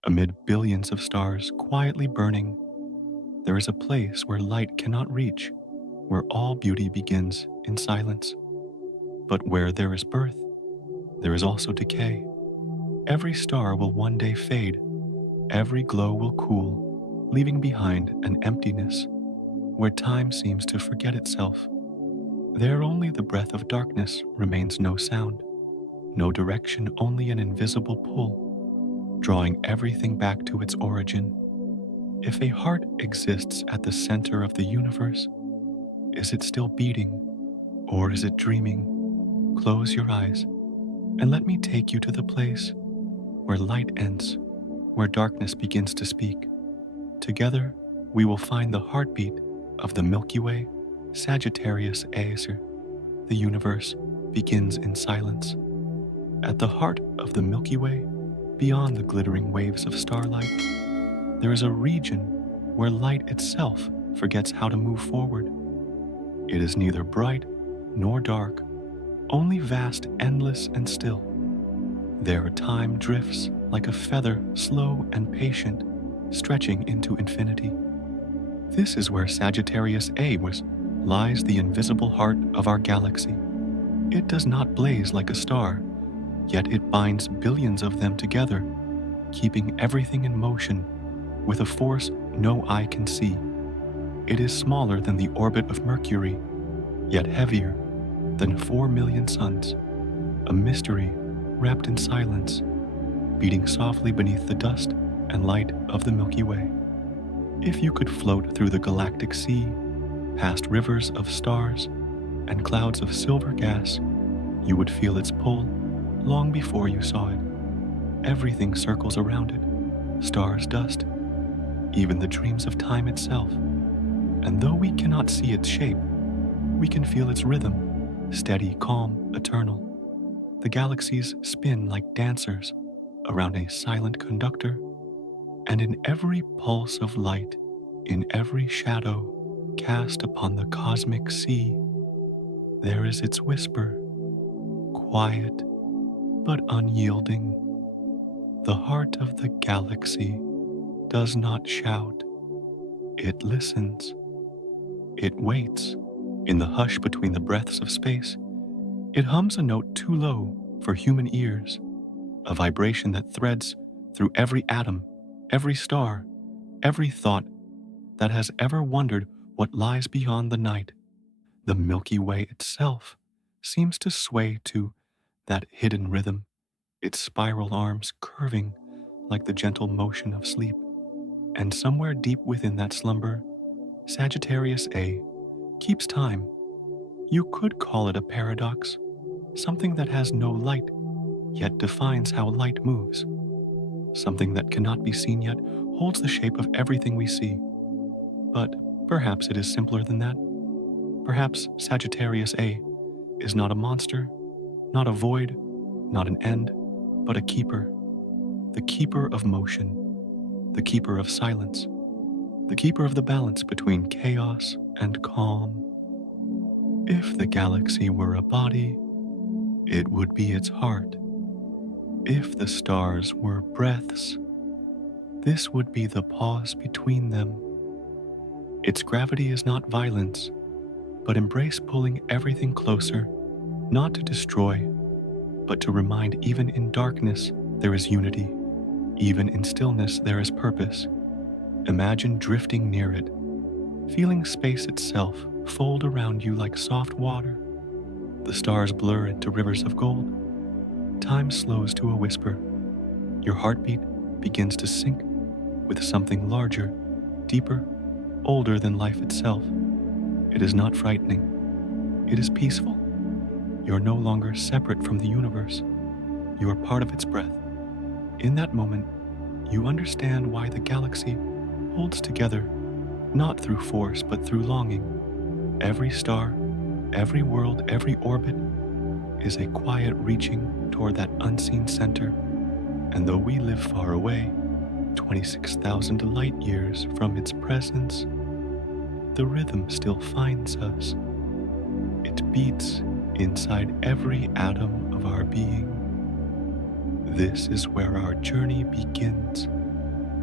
Amid billions of stars quietly burning, there is a place where light cannot reach, where all beauty begins in silence. But where there is birth, there is also decay. Every star will one day fade, every glow will cool, leaving behind an emptiness where time seems to forget itself. There only the breath of darkness remains, no sound, no direction, only an invisible pull, drawing everything back to its origin. If a heart exists at the center of the universe, is it still beating, or is it dreaming? Close your eyes and let me take you to the place where light ends, where darkness begins to speak. Together, we will find the heartbeat of the Milky Way, Sagittarius A. The universe begins in silence. At the heart of the Milky Way, beyond the glittering waves of starlight, there is a region where light itself forgets how to move forward. It is neither bright nor dark, only vast, endless, and still. There time drifts like a feather, slow and patient, stretching into infinity. This is where Sagittarius A lies, the invisible heart of our galaxy. It does not blaze like a star, yet it binds billions of them together, keeping everything in motion with a force no eye can see. It is smaller than the orbit of Mercury, yet heavier than 4 million suns, a mystery wrapped in silence, beating softly beneath the dust and light of the Milky Way. If you could float through the galactic sea, past rivers of stars and clouds of silver gas, you would feel its pull long before you saw it. Everything circles around it, stars, dust, even the dreams of time itself. And though we cannot see its shape, we can feel its rhythm, steady, calm, eternal. The galaxies spin like dancers around a silent conductor, and in every pulse of light, in every shadow cast upon the cosmic sea, there is its whisper, quiet but unyielding. The heart of the galaxy does not shout, it listens, it waits. In the hush between the breaths of space, it hums a note too low for human ears, a vibration that threads through every atom, every star, every thought that has ever wondered what lies beyond the night. The Milky Way itself seems to sway to that hidden rhythm, its spiral arms curving like the gentle motion of sleep. And somewhere deep within that slumber, Sagittarius A keeps time. You could call it a paradox, something that has no light, yet defines how light moves. Something that cannot be seen yet holds the shape of everything we see. But perhaps it is simpler than that. Perhaps Sagittarius A is not a monster, not a void, not an end, but a keeper. The keeper of motion, the keeper of silence, the keeper of the balance between chaos and calm. If the galaxy were a body, it would be its heart. If the stars were breaths, this would be the pause between them. Its gravity is not violence, but embrace, pulling everything closer, not to destroy, but to remind even in darkness there is unity. Even in stillness there is purpose. Imagine drifting near it, feeling space itself fold around you like soft water. The stars blur into rivers of gold. Time slows to a whisper. Your heartbeat begins to sync with something larger, deeper, older than life itself. It is not frightening. It is peaceful. You're no longer separate from the universe. You are part of its breath. In that moment, you understand why the galaxy holds together, not through force, but through longing. Every star, every world, every orbit is a quiet reaching toward that unseen center. And though we live far away, 26,000 light years from its presence, the rhythm still finds us. It beats inside every atom of our being. This is where our journey begins,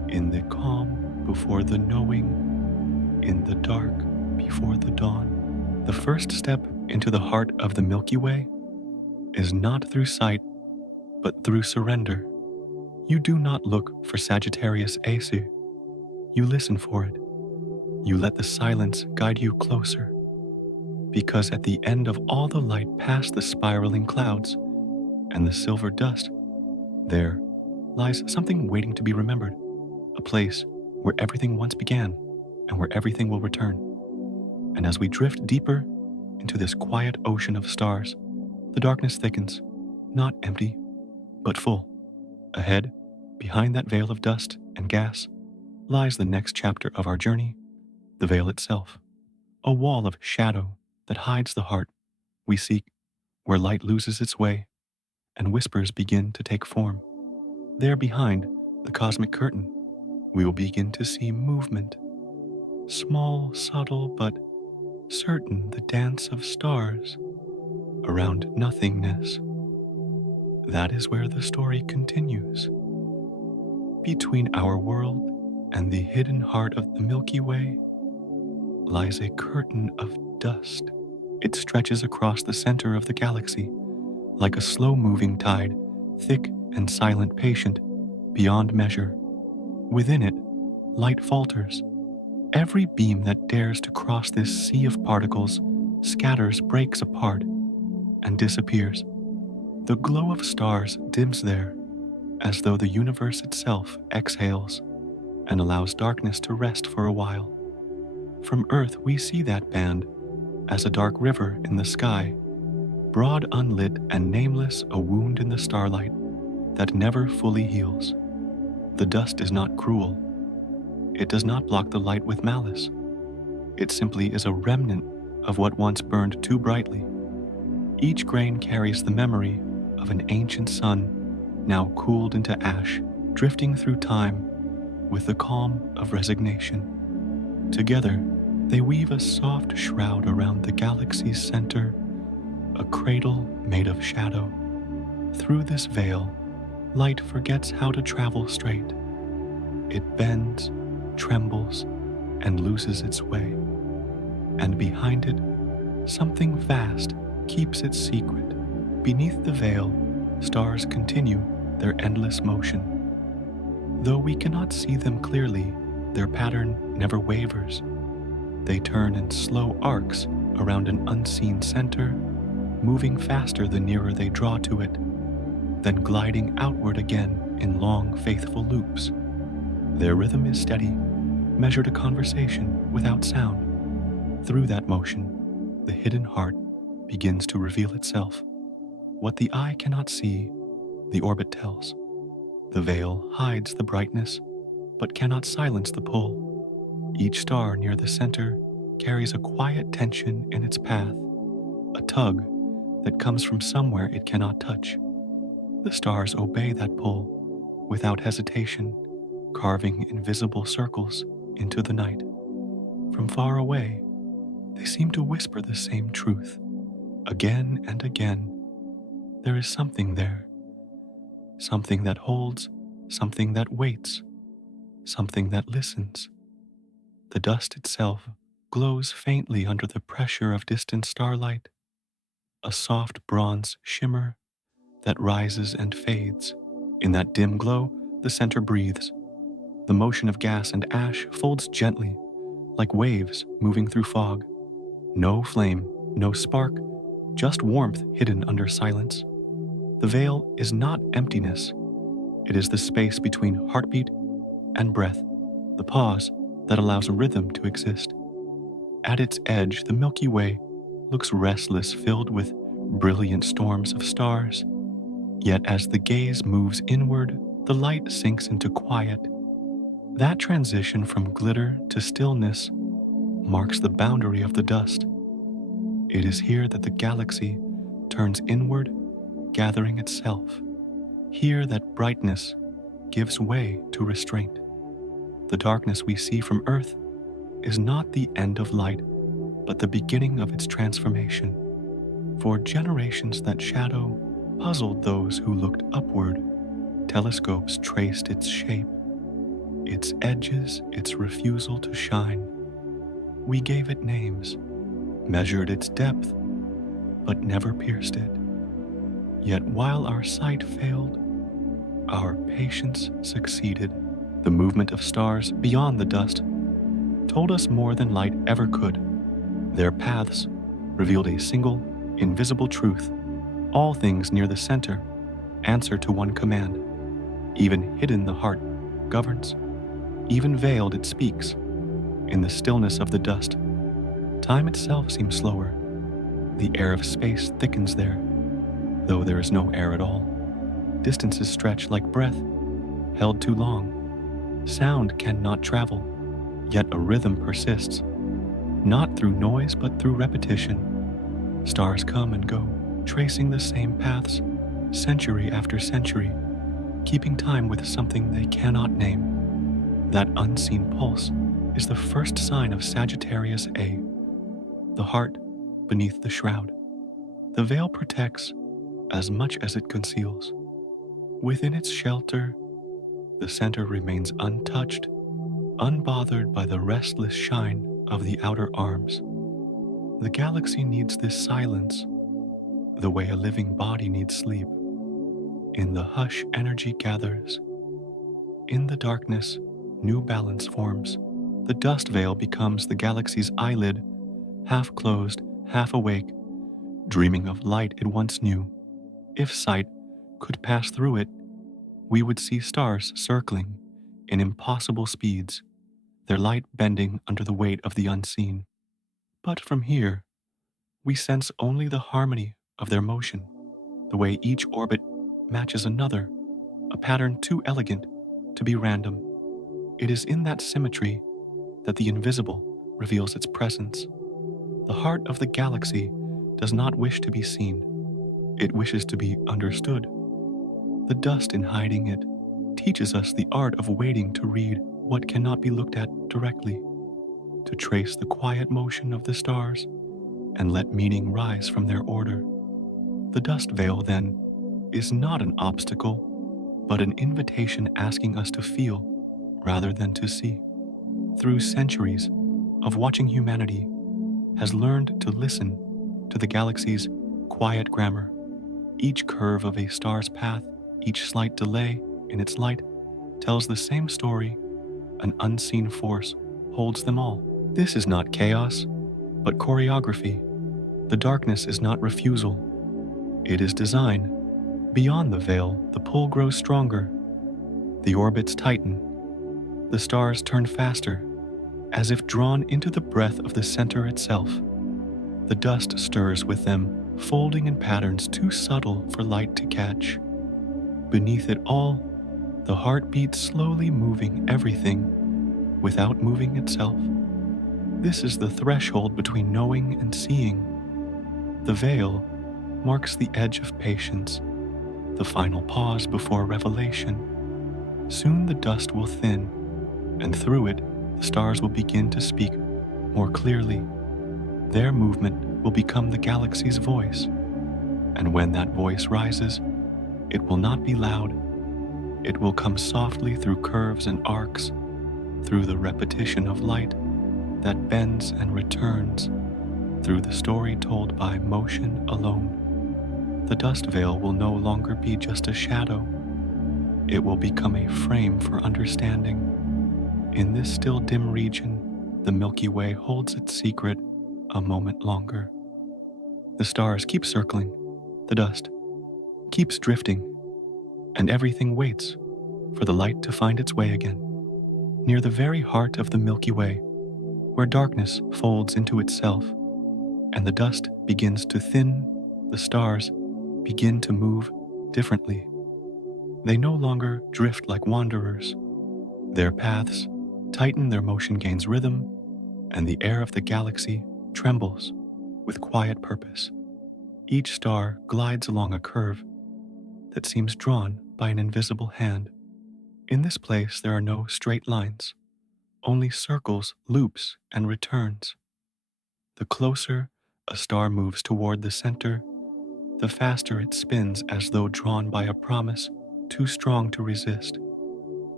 in the calm before the knowing, in the dark before the dawn. The first step into the heart of the Milky Way is not through sight, but through surrender. You do not look for Sagittarius A. You listen for it. You let the silence guide you closer. Because at the end of all the light past the spiraling clouds and the silver dust, there lies something waiting to be remembered, a place where everything once began and where everything will return. And as we drift deeper into this quiet ocean of stars, the darkness thickens, not empty, but full. Ahead, behind that veil of dust and gas, lies the next chapter of our journey, the veil itself, a wall of shadow that hides the heart we seek, where light loses its way and whispers begin to take form. There behind the cosmic curtain, we will begin to see movement, small, subtle, but certain, the dance of stars around nothingness. That is where the story continues. Between our world and the hidden heart of the Milky Way lies a curtain of dust. It stretches across the center of the galaxy like a slow-moving tide, thick and silent, patient beyond measure. Within it, light falters. Every beam that dares to cross this sea of particles scatters, breaks apart, and disappears. The glow of stars dims there, as though the universe itself exhales and allows darkness to rest for a while. From Earth, we see that band as a dark river in the sky, broad, unlit, and nameless, a wound in the starlight that never fully heals. The dust is not cruel. It does not block the light with malice. It simply is a remnant of what once burned too brightly. Each grain carries the memory of an ancient sun, now cooled into ash, drifting through time with the calm of resignation. Together, they weave a soft shroud around the galaxy's center, a cradle made of shadow. Through this veil, light forgets how to travel straight. It bends, trembles, and loses its way. And behind it, something vast keeps its secret. Beneath the veil, stars continue their endless motion. Though we cannot see them clearly, their pattern never wavers. They turn in slow arcs around an unseen center, moving faster the nearer they draw to it, then gliding outward again in long, faithful loops. Their rhythm is steady, measured a conversation without sound. Through that motion, the hidden heart begins to reveal itself. What the eye cannot see, the orbit tells. The veil hides the brightness, but cannot silence the pull. Each star near the center carries a quiet tension in its path, a tug that comes from somewhere it cannot touch. The stars obey that pull without hesitation, carving invisible circles into the night. From far away, they seem to whisper the same truth. Again and again, there is something there. Something that holds, something that waits, something that listens. The dust itself glows faintly under the pressure of distant starlight, a soft bronze shimmer that rises and fades. In that dim glow, the center breathes. The motion of gas and ash folds gently, like waves moving through fog. No flame, no spark, just warmth hidden under silence. The veil is not emptiness. It is the space between heartbeat and breath, the pause that allows a rhythm to exist. At its edge, the Milky Way looks restless, filled with brilliant storms of stars. Yet as the gaze moves inward, the light sinks into quiet. That transition from glitter to stillness marks the boundary of the dust. It is here that the galaxy turns inward, gathering itself. Here that brightness gives way to restraint. The darkness we see from Earth is not the end of light, but the beginning of its transformation. For generations that shadow puzzled those who looked upward. Telescopes traced its shape. its edges, its refusal to shine. We gave it names, measured its depth, but never pierced it. Yet while our sight failed, our patience succeeded. The movement of stars beyond the dust told us more than light ever could. Their paths revealed a single, invisible truth. All things near the center answer to one command. Even hidden the heart governs. Even veiled it speaks. In the stillness of the dust, time itself seems slower. The air of space thickens there, though there is no air at all. Distances stretch like breath, held too long. Sound cannot travel, yet a rhythm persists, not through noise but through repetition. Stars come and go, tracing the same paths, century after century, keeping time with something they cannot name. That unseen pulse is the first sign of Sagittarius A, the heart beneath the shroud. The veil protects as much as it conceals. Within its shelter, the center remains untouched, unbothered by the restless shine of the outer arms. The galaxy needs this silence, the way a living body needs sleep. In the hush, energy gathers. In the darkness, new balance forms. The dust veil becomes the galaxy's eyelid, half closed, half awake, dreaming of light it once knew. If sight could pass through it, we would see stars circling in impossible speeds, their light bending under the weight of the unseen. But from here, we sense only the harmony of their motion, the way each orbit matches another, a pattern too elegant to be random. It is in that symmetry that the invisible reveals its presence. The heart of the galaxy does not wish to be seen. It wishes to be understood. The dust in hiding it teaches us the art of waiting to read what cannot be looked at directly, to trace the quiet motion of the stars and let meaning rise from their order. The dust veil, then, is not an obstacle, but an invitation asking us to feel rather than to see. Through centuries of watching, humanity has learned to listen to the galaxy's quiet grammar. Each curve of a star's path, each slight delay in its light, tells the same story. An unseen force holds them all. This is not chaos, but choreography. The darkness is not refusal. It is design. Beyond the veil, the pull grows stronger. The orbits tighten. The stars turn faster, as if drawn into the breath of the center itself. The dust stirs with them, folding in patterns too subtle for light to catch. Beneath it all, the heart beats slowly, moving everything without moving itself. This is the threshold between knowing and seeing. The veil marks the edge of patience, the final pause before revelation. Soon the dust will thin, and through it, the stars will begin to speak more clearly. Their movement will become the galaxy's voice, and when that voice rises, it will not be loud. It will come softly through curves and arcs, through the repetition of light that bends and returns, through the story told by motion alone. The dust veil will no longer be just a shadow. It will become a frame for understanding. In this still dim region, the Milky Way holds its secret a moment longer. The stars keep circling, the dust keeps drifting, and everything waits for the light to find its way again. Near the very heart of the Milky Way, where darkness folds into itself and the dust begins to thin, the stars begin to move differently. They no longer drift like wanderers. Their paths tighten, their motion gains rhythm, and the air of the galaxy trembles with quiet purpose. Each star glides along a curve that seems drawn by an invisible hand. In this place, there are no straight lines, only circles, loops, and returns. The closer a star moves toward the center, the faster it spins, as though drawn by a promise too strong to resist.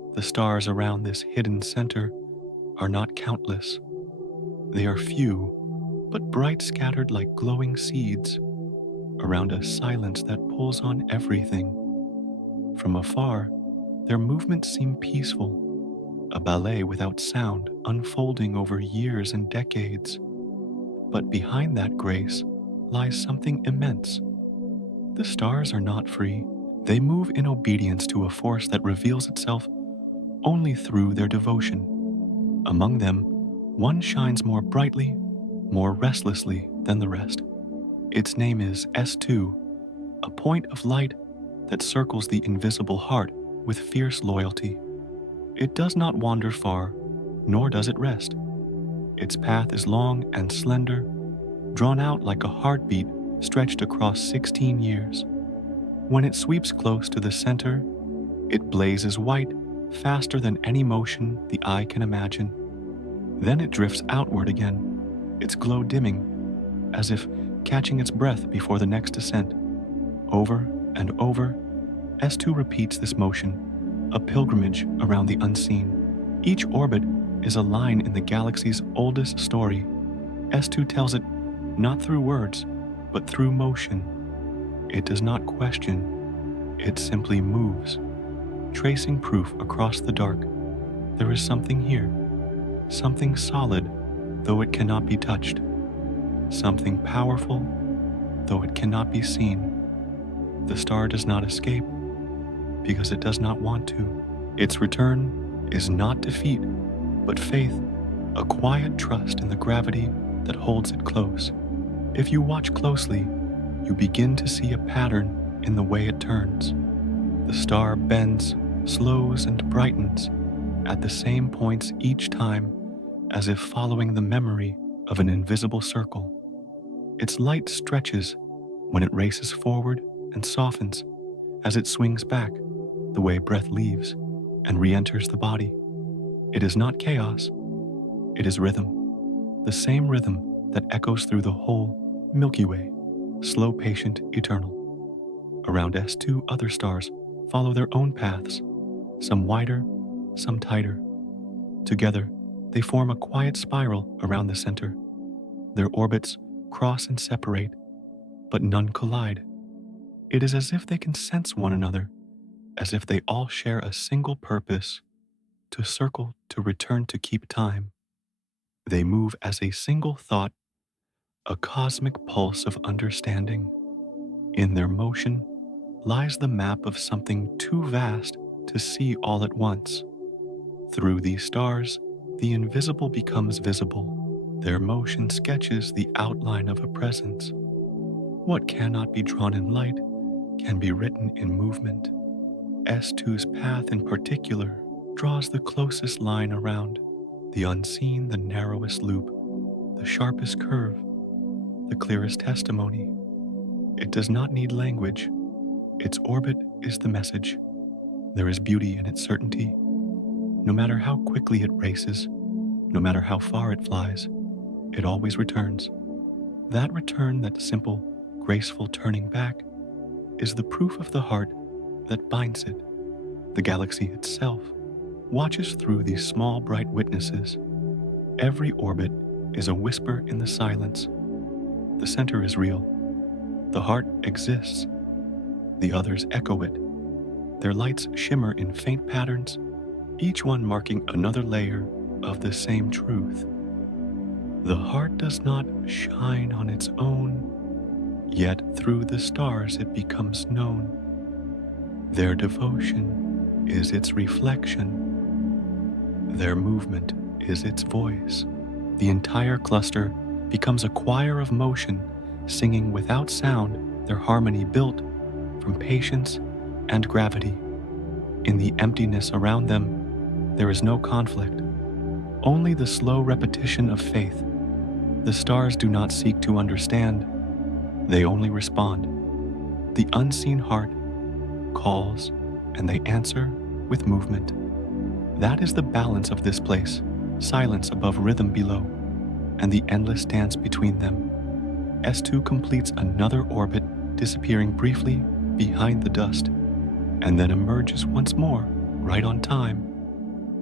The stars around this hidden center are not countless. They are few, but bright, scattered like glowing seeds around a silence that pulls on everything. From afar, their movements seem peaceful, a ballet without sound unfolding over years and decades. But behind that grace lies something immense. The stars are not free. They move in obedience to a force that reveals itself only through their devotion. Among them, one shines more brightly, more restlessly than the rest. Its name is S2, a point of light that circles the invisible heart with fierce loyalty. It does not wander far, nor does it rest. Its path is long and slender, drawn out like a heartbeat stretched across 16 years. When it sweeps close to the center, it blazes white, faster than any motion the eye can imagine. Then it drifts outward again, its glow dimming, as if catching its breath before the next ascent. Over and over, S2 repeats this motion, a pilgrimage around the unseen. Each orbit is a line in the galaxy's oldest story. S2 tells it not through words, but through motion. It does not question, it simply moves, tracing proof across the dark. There is something here, something solid, though it cannot be touched, something powerful, though it cannot be seen. The star does not escape, because it does not want to. Its return is not defeat, but faith, a quiet trust in the gravity that holds it close. If you watch closely, you begin to see a pattern in the way it turns. The star bends, slows, and brightens at the same points each time, as if following the memory of an invisible circle. Its light stretches when it races forward and softens as it swings back, the way breath leaves and re-enters the body. It is not chaos, it is rhythm, the same rhythm that echoes through the whole Milky Way, slow, patient, eternal. Around S2, other stars follow their own paths, some wider, some tighter. Together, they form a quiet spiral around the center. Their orbits cross and separate, but none collide. It is as if they can sense one another, as if they all share a single purpose: to circle, to return, to keep time. They move as a single thought, a cosmic pulse of understanding. In their motion lies the map of something too vast to see all at once. Through these stars, the invisible becomes visible. Their motion sketches the outline of a presence. What cannot be drawn in light can be written in movement. S2's path in particular draws the closest line around, the unseen, the narrowest loop, the sharpest curve, the clearest testimony. It does not need language. Its orbit is the message. There is beauty in its certainty. No matter how quickly it races, no matter how far it flies, it always returns. That return, that simple, graceful turning back, is the proof of the heart that binds it. The galaxy itself watches through these small, bright witnesses. Every orbit is a whisper in the silence. The center is real. The heart exists. The others echo it. Their lights shimmer in faint patterns, each one marking another layer of the same truth. The heart does not shine on its own, yet through the stars it becomes known. Their devotion is its reflection. Their movement is its voice. The entire cluster becomes a choir of motion, singing without sound their harmony built from patience and gravity. In the emptiness around them, there is no conflict, only the slow repetition of faith. The stars do not seek to understand, they only respond. The unseen heart calls, and they answer with movement. That is the balance of this place, silence above rhythm below, and the endless dance between them. S2 completes another orbit, disappearing briefly behind the dust, and then emerges once more, right on time,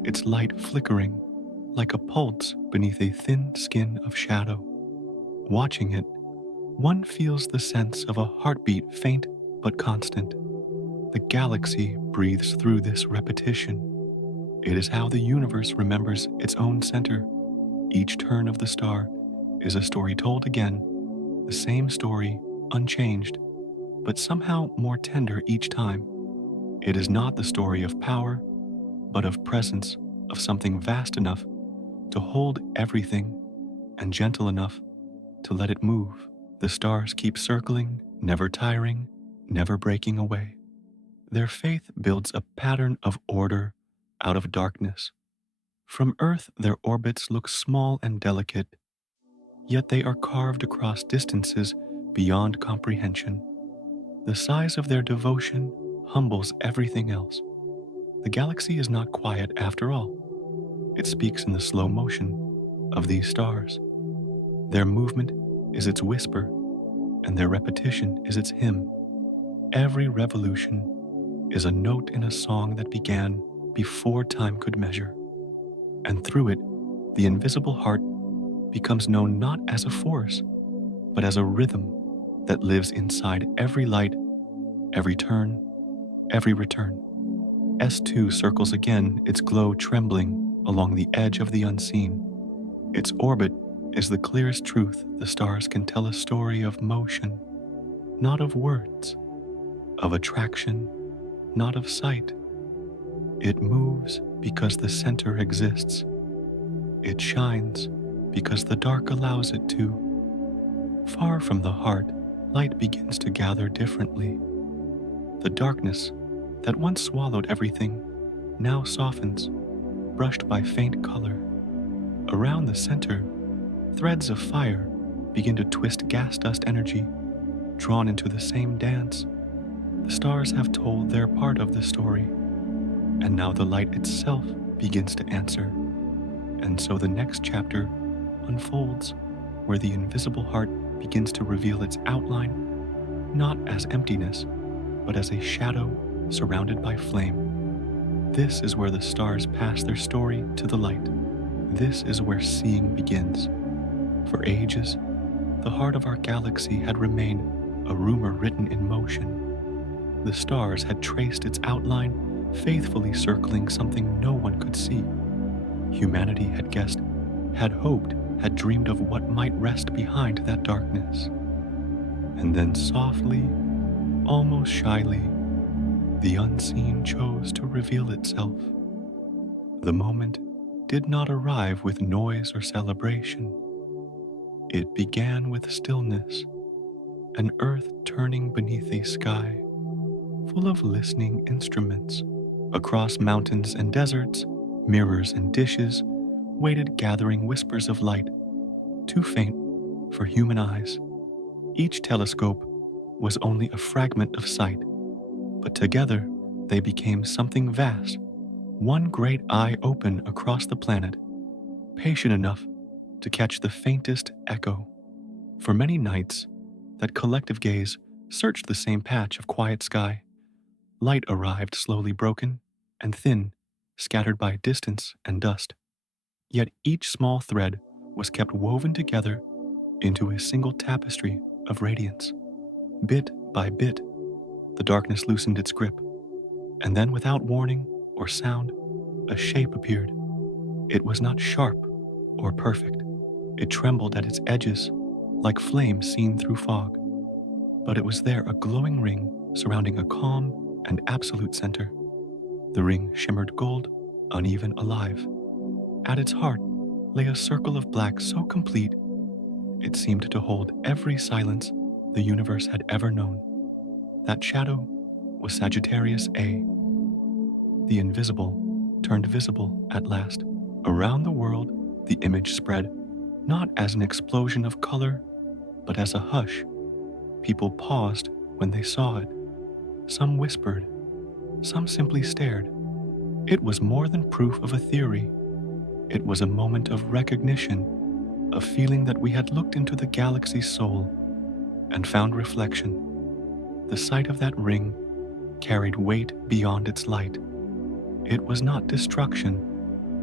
its light flickering like a pulse beneath a thin skin of shadow. Watching it, one feels the sense of a heartbeat faint but constant. The galaxy breathes through this repetition. It is how the universe remembers its own center. Each turn of the star is a story told again, the same story, unchanged, but somehow more tender each time. It is not the story of power, but of presence, of something vast enough to hold everything and gentle enough to let it move. The stars keep circling, never tiring, never breaking away. Their faith builds a pattern of order out of darkness. From Earth, their orbits look small and delicate, yet they are carved across distances beyond comprehension. The size of their devotion humbles everything else. The galaxy is not quiet after all. It speaks in the slow motion of these stars. Their movement is its whisper, and their repetition is its hymn. Every revolution is a note in a song that began before time could measure. And through it, the invisible heart becomes known not as a force, but as a rhythm that lives inside every light, every turn, every return. S2 circles again, its glow trembling along the edge of the unseen. Its orbit is the clearest truth the stars can tell a story of motion, not of words, of attraction, not of sight. It moves because the center exists. It shines because the dark allows it to. Far from the heart, light begins to gather differently. The darkness that once swallowed everything now softens, brushed by faint color. Around the center, threads of fire begin to twist gas dust energy, drawn into the same dance. The stars have told their part of the story, and now the light itself begins to answer. And so the next chapter unfolds, where the invisible heart begins to reveal its outline, not as emptiness, but as a shadow surrounded by flame. This is where the stars pass their story to the light. This is where seeing begins. For ages, the heart of our galaxy had remained a rumor written in motion. The stars had traced its outline, faithfully circling something no one could see. Humanity had guessed, had hoped, had dreamed of what might rest behind that darkness. And then softly, almost shyly, the unseen chose to reveal itself. The moment did not arrive with noise or celebration. It began with stillness, an earth turning beneath a sky full of listening instruments. Across mountains and deserts, mirrors and dishes waited, gathering whispers of light, too faint for human eyes. Each telescope was only a fragment of sight, but together they became something vast, one great eye open across the planet, patient enough to catch the faintest echo. For many nights, that collective gaze searched the same patch of quiet sky. Light arrived slowly broken and thin, scattered by distance and dust. Yet each small thread was kept woven together into a single tapestry of radiance. Bit by bit, the darkness loosened its grip, and then without warning or sound, a shape appeared. It was not sharp or perfect. It trembled at its edges like flame seen through fog. But it was there, a glowing ring surrounding a calm and absolute center. The ring shimmered gold, uneven, alive. At its heart lay a circle of black so complete it seemed to hold every silence the universe had ever known. That shadow was Sagittarius A. The invisible turned visible at last. Around the world, the image spread, not as an explosion of color, but as a hush. People paused when they saw it. Some whispered, some simply stared. It was more than proof of a theory. It was a moment of recognition, a feeling that we had looked into the galaxy's soul and found reflection. The sight of that ring carried weight beyond its light. It was not destruction,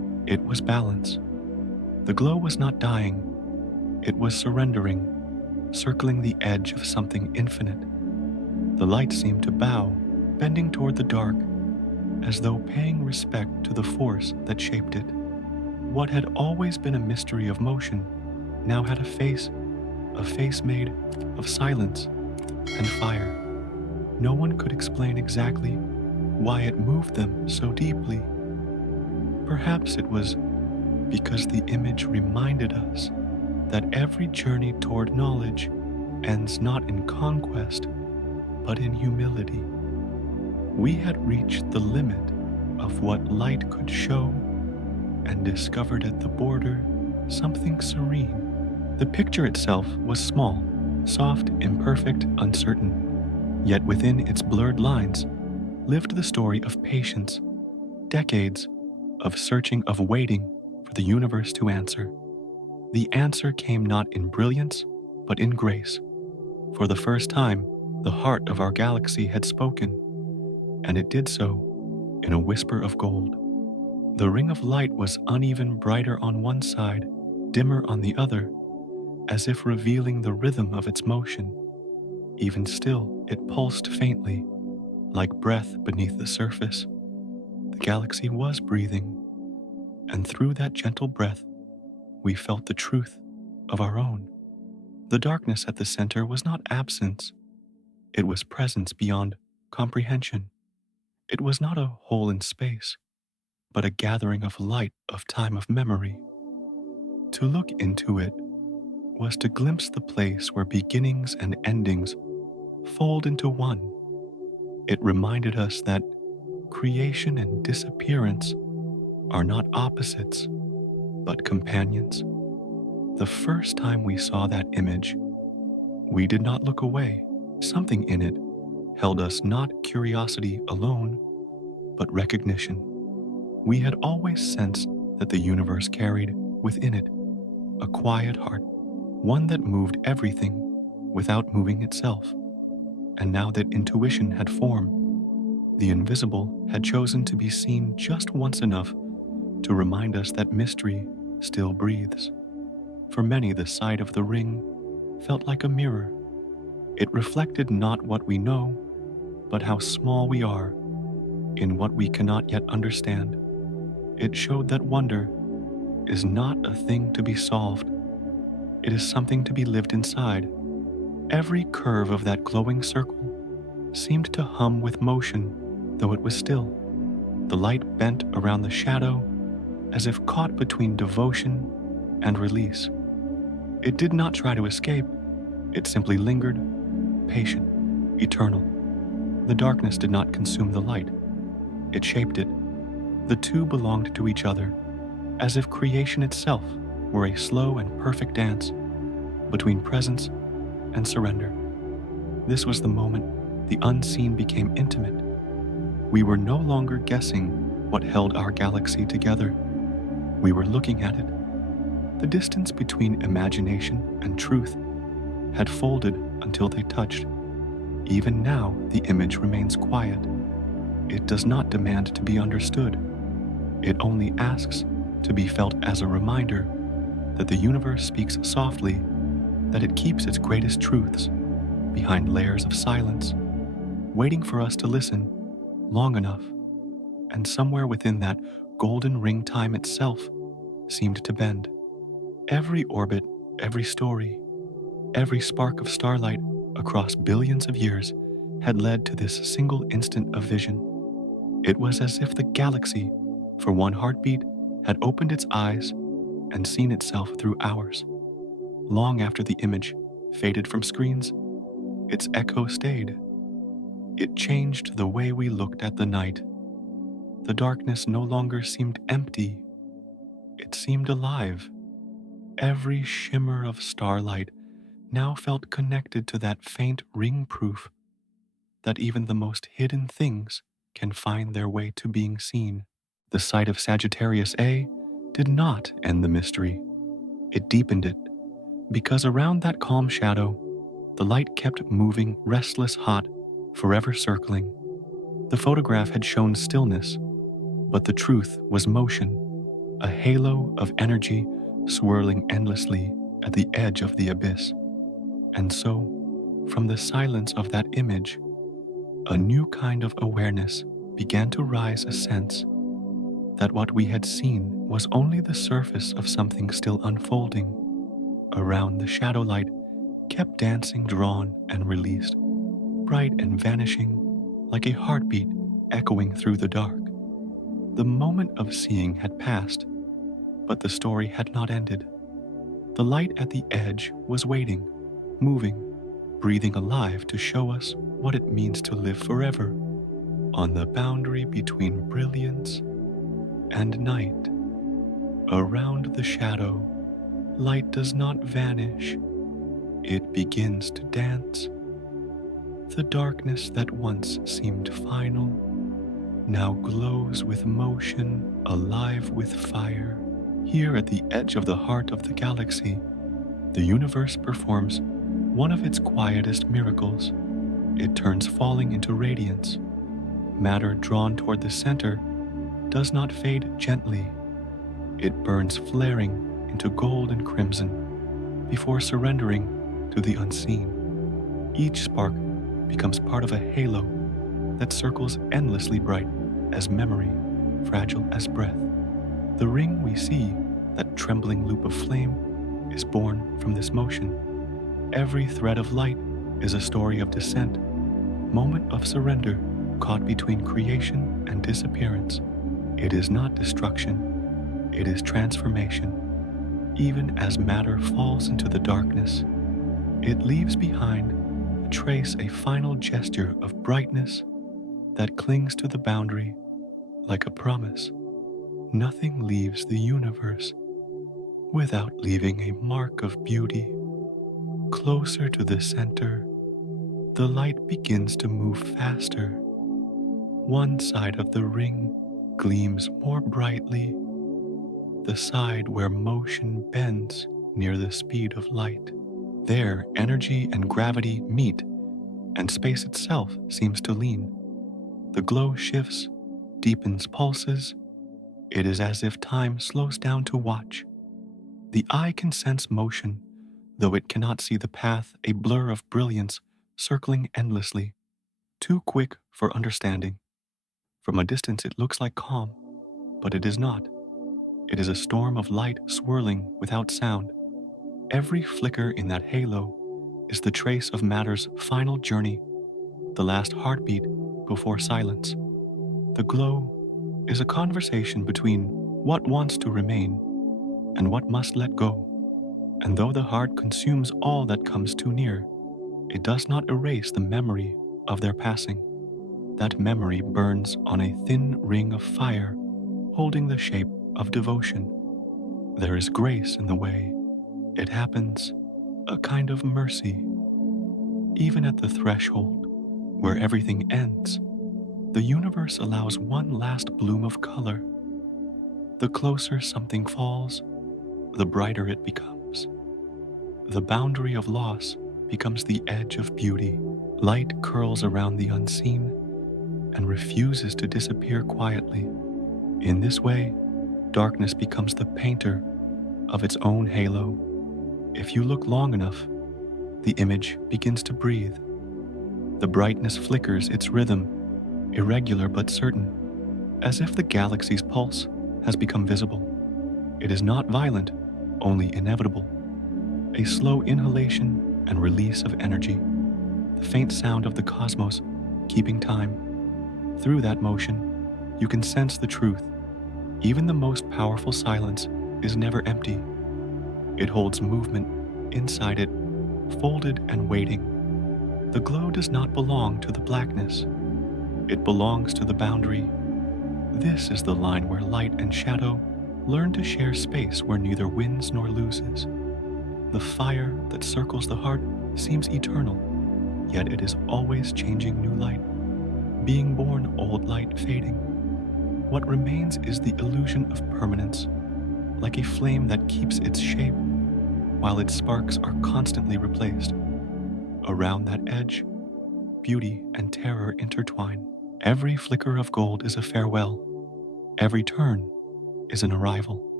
It was balance. The glow was not dying, it was surrendering, circling the edge of something infinite. The light seemed to bow, bending toward the dark, as though paying respect to the force that shaped it. What had always been a mystery of motion now had a face made of silence and fire. No one could explain exactly why it moved them so deeply. Perhaps it was because the image reminded us that every journey toward knowledge ends not in conquest, but in humility. We had reached the limit of what light could show and discovered at the border something serene. The picture itself was small, soft, imperfect, uncertain, yet within its blurred lines lived the story of patience, decades of searching, of waiting for the universe to answer. The answer came not in brilliance, but in grace. For the first time, the heart of our galaxy had spoken, and it did so in a whisper of gold. The ring of light was uneven, brighter on one side, dimmer on the other, as if revealing the rhythm of its motion. Even still, it pulsed faintly, like breath beneath the surface. The galaxy was breathing, and through that gentle breath, we felt the truth of our own. The darkness at the center was not absence, it was presence beyond comprehension. It was not a hole in space, but a gathering of light, of time, of memory. To look into it was to glimpse the place where beginnings and endings fold into one. It reminded us that creation and disappearance are not opposites, but companions. The first time we saw that image, we did not look away. Something in it held us, not curiosity alone, but recognition. We had always sensed that the universe carried within it a quiet heart, one that moved everything without moving itself. And now that intuition had form, the invisible had chosen to be seen just once enough to remind us that mystery still breathes. For many, the sight of the ring felt like a mirror. It reflected not what we know, but how small we are in what we cannot yet understand. It showed that wonder is not a thing to be solved. It is something to be lived inside. Every curve of that glowing circle seemed to hum with motion, though it was still. The light bent around the shadow as if caught between devotion and release. It did not try to escape, it simply lingered, patient, eternal. The darkness did not consume the light, it shaped it. The two belonged to each other, as if creation itself were a slow and perfect dance between presence and surrender. This was the moment the unseen became intimate. We were no longer guessing what held our galaxy together. We were looking at it. The distance between imagination and truth had folded until they touched. Even now, the image remains quiet. It does not demand to be understood. It only asks to be felt as a reminder that the universe speaks softly, that it keeps its greatest truths behind layers of silence, waiting for us to listen long enough. And somewhere within that golden ring, time itself seemed to bend. Every orbit, every story, every spark of starlight across billions of years had led to this single instant of vision. It was as if the galaxy, for one heartbeat, had opened its eyes and seen itself through ours. Long after the image faded from screens, its echo stayed. It changed the way we looked at the night. The darkness no longer seemed empty, it seemed alive. Every shimmer of starlight now felt connected to that faint ring, proof that even the most hidden things can find their way to being seen. The sight of Sagittarius A did not end the mystery. It deepened it, because around that calm shadow, the light kept moving, restless, hot, forever circling. The photograph had shown stillness, but the truth was motion, a halo of energy swirling endlessly at the edge of the abyss. And so, from the silence of that image, a new kind of awareness began to rise, a sense that what we had seen was only the surface of something still unfolding. Around, the shadow light kept dancing, drawn and released, bright and vanishing, like a heartbeat echoing through the dark. The moment of seeing had passed, but the story had not ended. The light at the edge was waiting, moving, breathing alive to show us what it means to live forever on the boundary between brilliance and night. Around the shadow, light does not vanish, it begins to dance. The darkness that once seemed final now glows with motion, alive with fire. Here at the edge of the heart of the galaxy, the universe performs one of its quietest miracles. It turns falling into radiance. Matter drawn toward the center does not fade gently. It burns flaring into gold and crimson before surrendering to the unseen. Each spark becomes part of a halo that circles endlessly, bright as memory, fragile as breath. The ring we see, that trembling loop of flame, is born from this motion. Every thread of light is a story of descent, moment of surrender caught between creation and disappearance. It is not destruction, it is transformation. Even as matter falls into the darkness, it leaves behind a trace, a final gesture of brightness that clings to the boundary like a promise. Nothing leaves the universe without leaving a mark of beauty. Closer to the center, the light begins to move faster. One side of the ring gleams more brightly, the side where motion bends near the speed of light. There, energy and gravity meet, and space itself seems to lean. The glow shifts, deepens pulses. It is as if time slows down to watch. The eye can sense motion, though it cannot see the path, a blur of brilliance circling endlessly, too quick for understanding. From a distance it looks like calm, but it is not. It is a storm of light swirling without sound. Every flicker in that halo is the trace of matter's final journey, the last heartbeat before silence. The glow is a conversation between what wants to remain and what must let go. And though the heart consumes all that comes too near, it does not erase the memory of their passing. That memory burns on a thin ring of fire, holding the shape of devotion. There is grace in the way it happens, a kind of mercy. Even at the threshold, where everything ends, the universe allows one last bloom of color. The closer something falls, the brighter it becomes. The boundary of loss becomes the edge of beauty. Light curls around the unseen and refuses to disappear quietly. In this way, darkness becomes the painter of its own halo. If you look long enough, the image begins to breathe. The brightness flickers its rhythm, irregular but certain, as if the galaxy's pulse has become visible. It is not violent, only inevitable. A slow inhalation and release of energy, the faint sound of the cosmos keeping time. Through that motion, you can sense the truth. Even the most powerful silence is never empty. It holds movement inside it, folded and waiting. The glow does not belong to the blackness. It belongs to the boundary. This is the line where light and shadow learn to share space, where neither wins nor loses. The fire that circles the heart seems eternal, yet it is always changing new light. Being born, old light fading. What remains is the illusion of permanence, like a flame that keeps its shape while its sparks are constantly replaced. Around that edge, beauty and terror intertwine. Every flicker of gold is a farewell. Every turn is an arrival.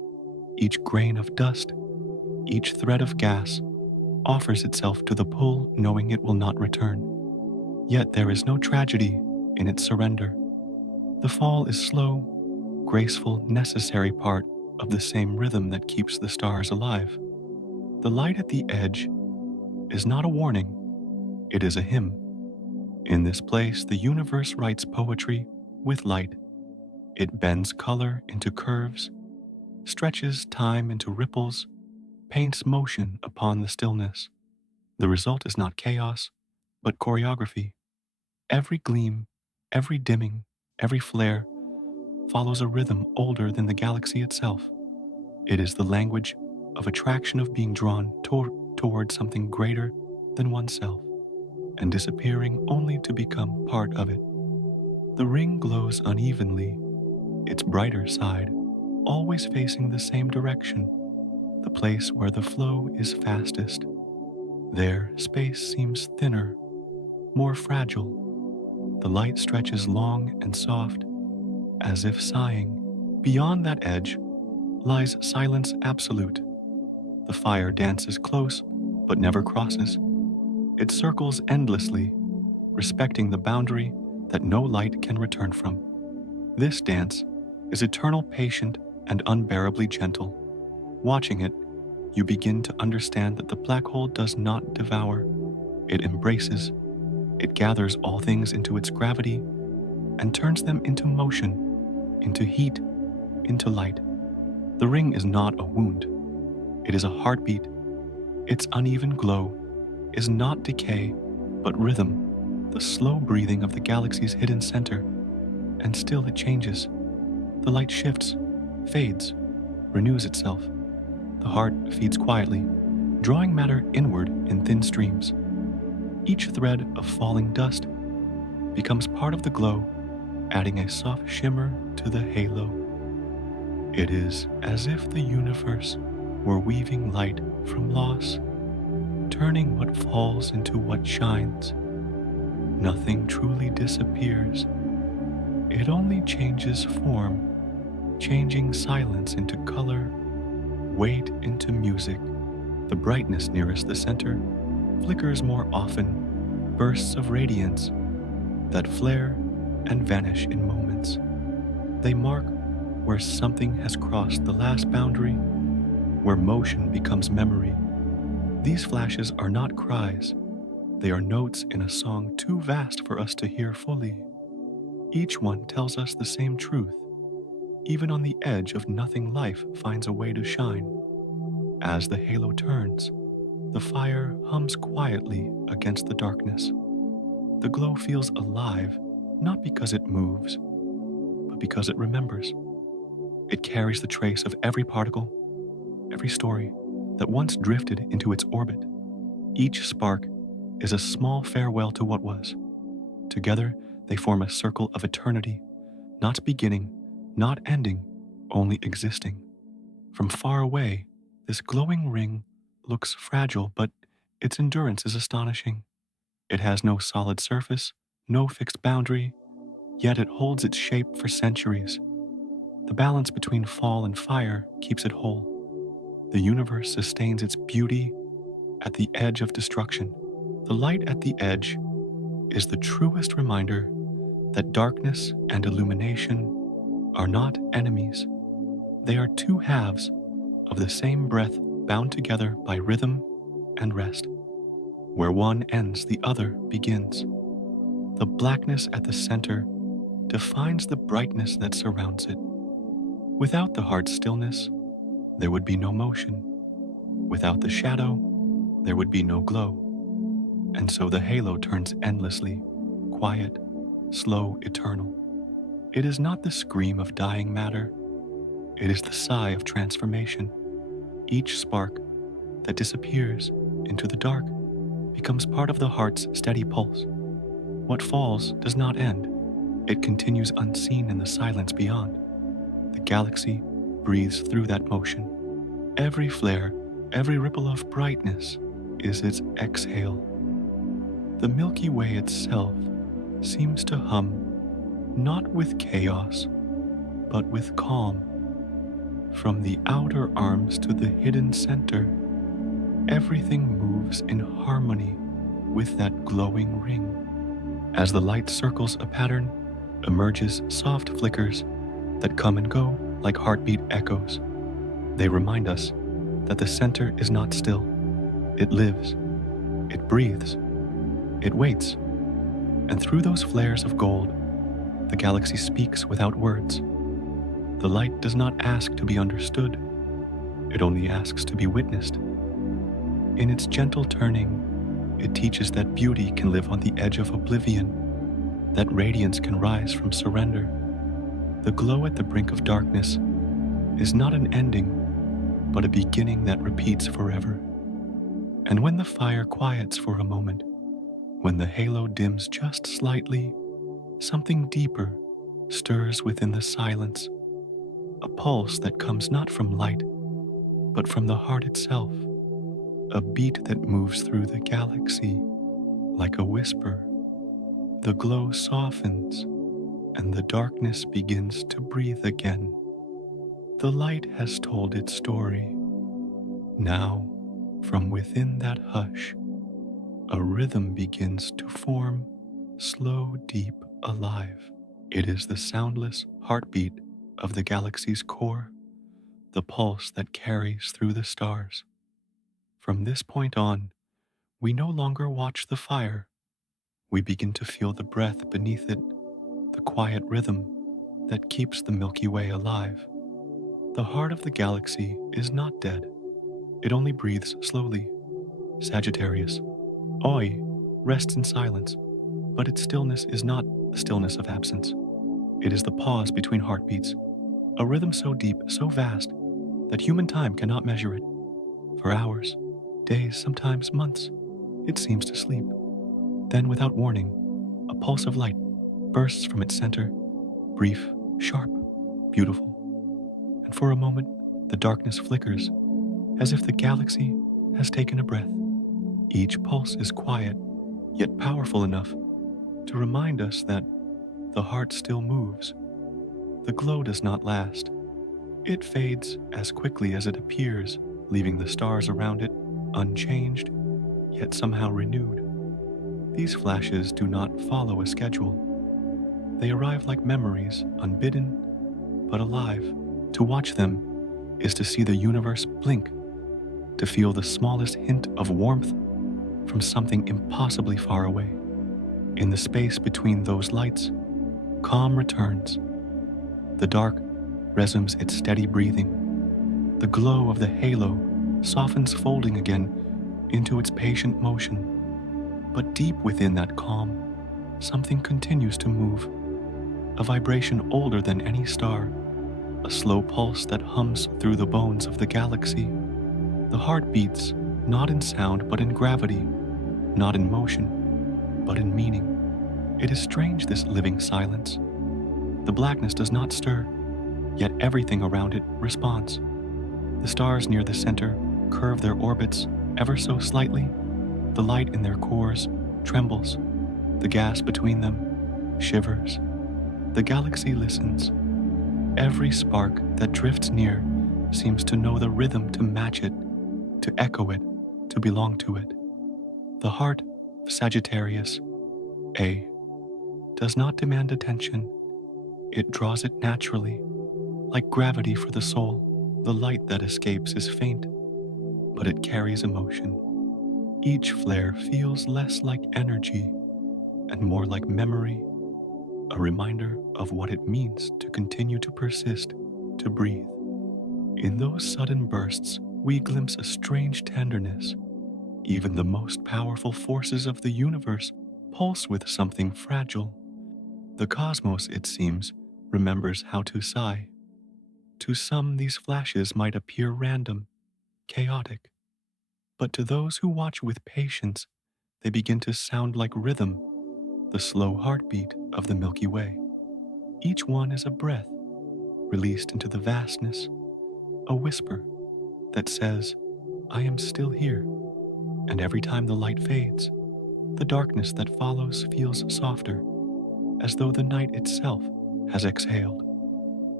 Each grain of dust, each thread of gas offers itself to the pull, knowing it will not return. Yet there is no tragedy in its surrender. The fall is slow, graceful, necessary part of the same rhythm that keeps the stars alive. The light at the edge is not a warning, it is a hymn. In this place, the universe writes poetry with light. It bends color into curves, stretches time into ripples, paints motion upon the stillness. The result is not chaos, but choreography. Every gleam, every dimming, every flare follows a rhythm older than the galaxy itself. It is the language of attraction, of being drawn toward something greater than oneself, and disappearing only to become part of it. The ring glows unevenly, its brighter side always facing the same direction, the place where the flow is fastest. There, space seems thinner, more fragile. The light stretches long and soft, as if sighing. Beyond that edge lies silence absolute. The fire dances close, but never crosses. It circles endlessly, respecting the boundary that no light can return from. This dance is eternal, patient, and unbearably gentle. Watching it, you begin to understand that the black hole does not devour. It embraces. It gathers all things into its gravity and turns them into motion, into heat, into light. The ring is not a wound. It is a heartbeat. Its uneven glow is not decay, but rhythm, the slow breathing of the galaxy's hidden center. And still it changes. The light shifts, fades, renews itself. The heart feeds quietly, drawing matter inward in thin streams. Each thread of falling dust becomes part of the glow, adding a soft shimmer to the halo. It is as if the universe were weaving light from loss, turning what falls into what shines. Nothing truly disappears. It only changes form, changing silence into color, weight into music. The brightness nearest the center flickers more often, bursts of radiance that flare and vanish in moments. They mark where something has crossed the last boundary, where motion becomes memory. These flashes are not cries. They are notes in a song too vast for us to hear fully. Each one tells us the same truth. Even on the edge of nothing, life finds a way to shine. As the halo turns, the fire hums quietly against the darkness. The glow feels alive, not because it moves, but because it remembers. It carries the trace of every particle, every story that once drifted into its orbit. Each spark is a small farewell to what was. Together, they form a circle of eternity, not beginning, not ending, only existing. From far away, this glowing ring looks fragile, but its endurance is astonishing. It has no solid surface, no fixed boundary, yet it holds its shape for centuries. The balance between fall and fire keeps it whole. The universe sustains its beauty at the edge of destruction. The light at the edge is the truest reminder that darkness and illumination are not enemies. They are two halves of the same breath, bound together by rhythm and rest. Where one ends, the other begins. The blackness at the center defines the brightness that surrounds it. Without the heart's stillness, there would be no motion. Without the shadow, there would be no glow. And so the halo turns endlessly, quiet, slow, eternal. It is not the scream of dying matter. It is the sigh of transformation. Each spark that disappears into the dark becomes part of the heart's steady pulse. What falls does not end. It continues unseen in the silence beyond. The galaxy breathes through that motion. Every flare, every ripple of brightness is its exhale. The Milky Way itself seems to hum, not with chaos, but with calm. From the outer arms to the hidden center, everything moves in harmony with that glowing ring. As the light circles a pattern, emerges soft flickers that come and go like heartbeat echoes. They remind us that the center is not still. It lives, it breathes, it waits. And through those flares of gold, the galaxy speaks without words. The light does not ask to be understood, it only asks to be witnessed. In its gentle turning, it teaches that beauty can live on the edge of oblivion, that radiance can rise from surrender. The glow at the brink of darkness is not an ending, but a beginning that repeats forever. And when the fire quiets for a moment, when the halo dims just slightly, something deeper stirs within the silence, a pulse that comes not from light, but from the heart itself, a beat that moves through the galaxy like a whisper. The glow softens, and the darkness begins to breathe again. The light has told its story. Now, from within that hush, a rhythm begins to form, slow, deep, alive. It is the soundless heartbeat of the galaxy's core, the pulse that carries through the stars. From this point on, we no longer watch the fire. We begin to feel the breath beneath it, the quiet rhythm that keeps the Milky Way alive. The heart of the galaxy is not dead. It only breathes slowly. Sagittarius A rests in silence, but its stillness is not the stillness of absence. It is the pause between heartbeats, a rhythm so deep, so vast, that human time cannot measure it. For hours, days, sometimes months, it seems to sleep. Then, without warning, a pulse of light bursts from its center, brief, sharp, beautiful. And for a moment, the darkness flickers, as if the galaxy has taken a breath. Each pulse is quiet, yet powerful enough to remind us that the heart still moves. The glow does not last. It fades as quickly as it appears, leaving the stars around it unchanged, yet somehow renewed. These flashes do not follow a schedule. They arrive like memories, unbidden, but alive. To watch them is to see the universe blink, to feel the smallest hint of warmth from something impossibly far away. In the space between those lights, calm returns. The dark resumes its steady breathing. The glow of the halo softens, folding again into its patient motion. But deep within that calm, something continues to move, a vibration older than any star, a slow pulse that hums through the bones of the galaxy. The heart beats, not in sound but in gravity, not in motion, but in meaning. It is strange, this living silence. The blackness does not stir, yet everything around it responds. The stars near the center curve their orbits ever so slightly. The light in their cores trembles. The gas between them shivers. The galaxy listens. Every spark that drifts near seems to know the rhythm to match it, to echo it, to belong to it. The heart of Sagittarius A does not demand attention. It draws it naturally, like gravity for the soul. The light that escapes is faint, but it carries emotion. Each flare feels less like energy and more like memory, a reminder of what it means to continue to persist, to breathe. In those sudden bursts, we glimpse a strange tenderness. Even the most powerful forces of the universe pulse with something fragile. The cosmos, it seems, remembers how to sigh. To some, these flashes might appear random, chaotic. But to those who watch with patience, they begin to sound like rhythm, the slow heartbeat of the Milky Way. Each one is a breath, released into the vastness, a whisper that says, I am still here. And every time the light fades, the darkness that follows feels softer, as though the night itself has exhaled.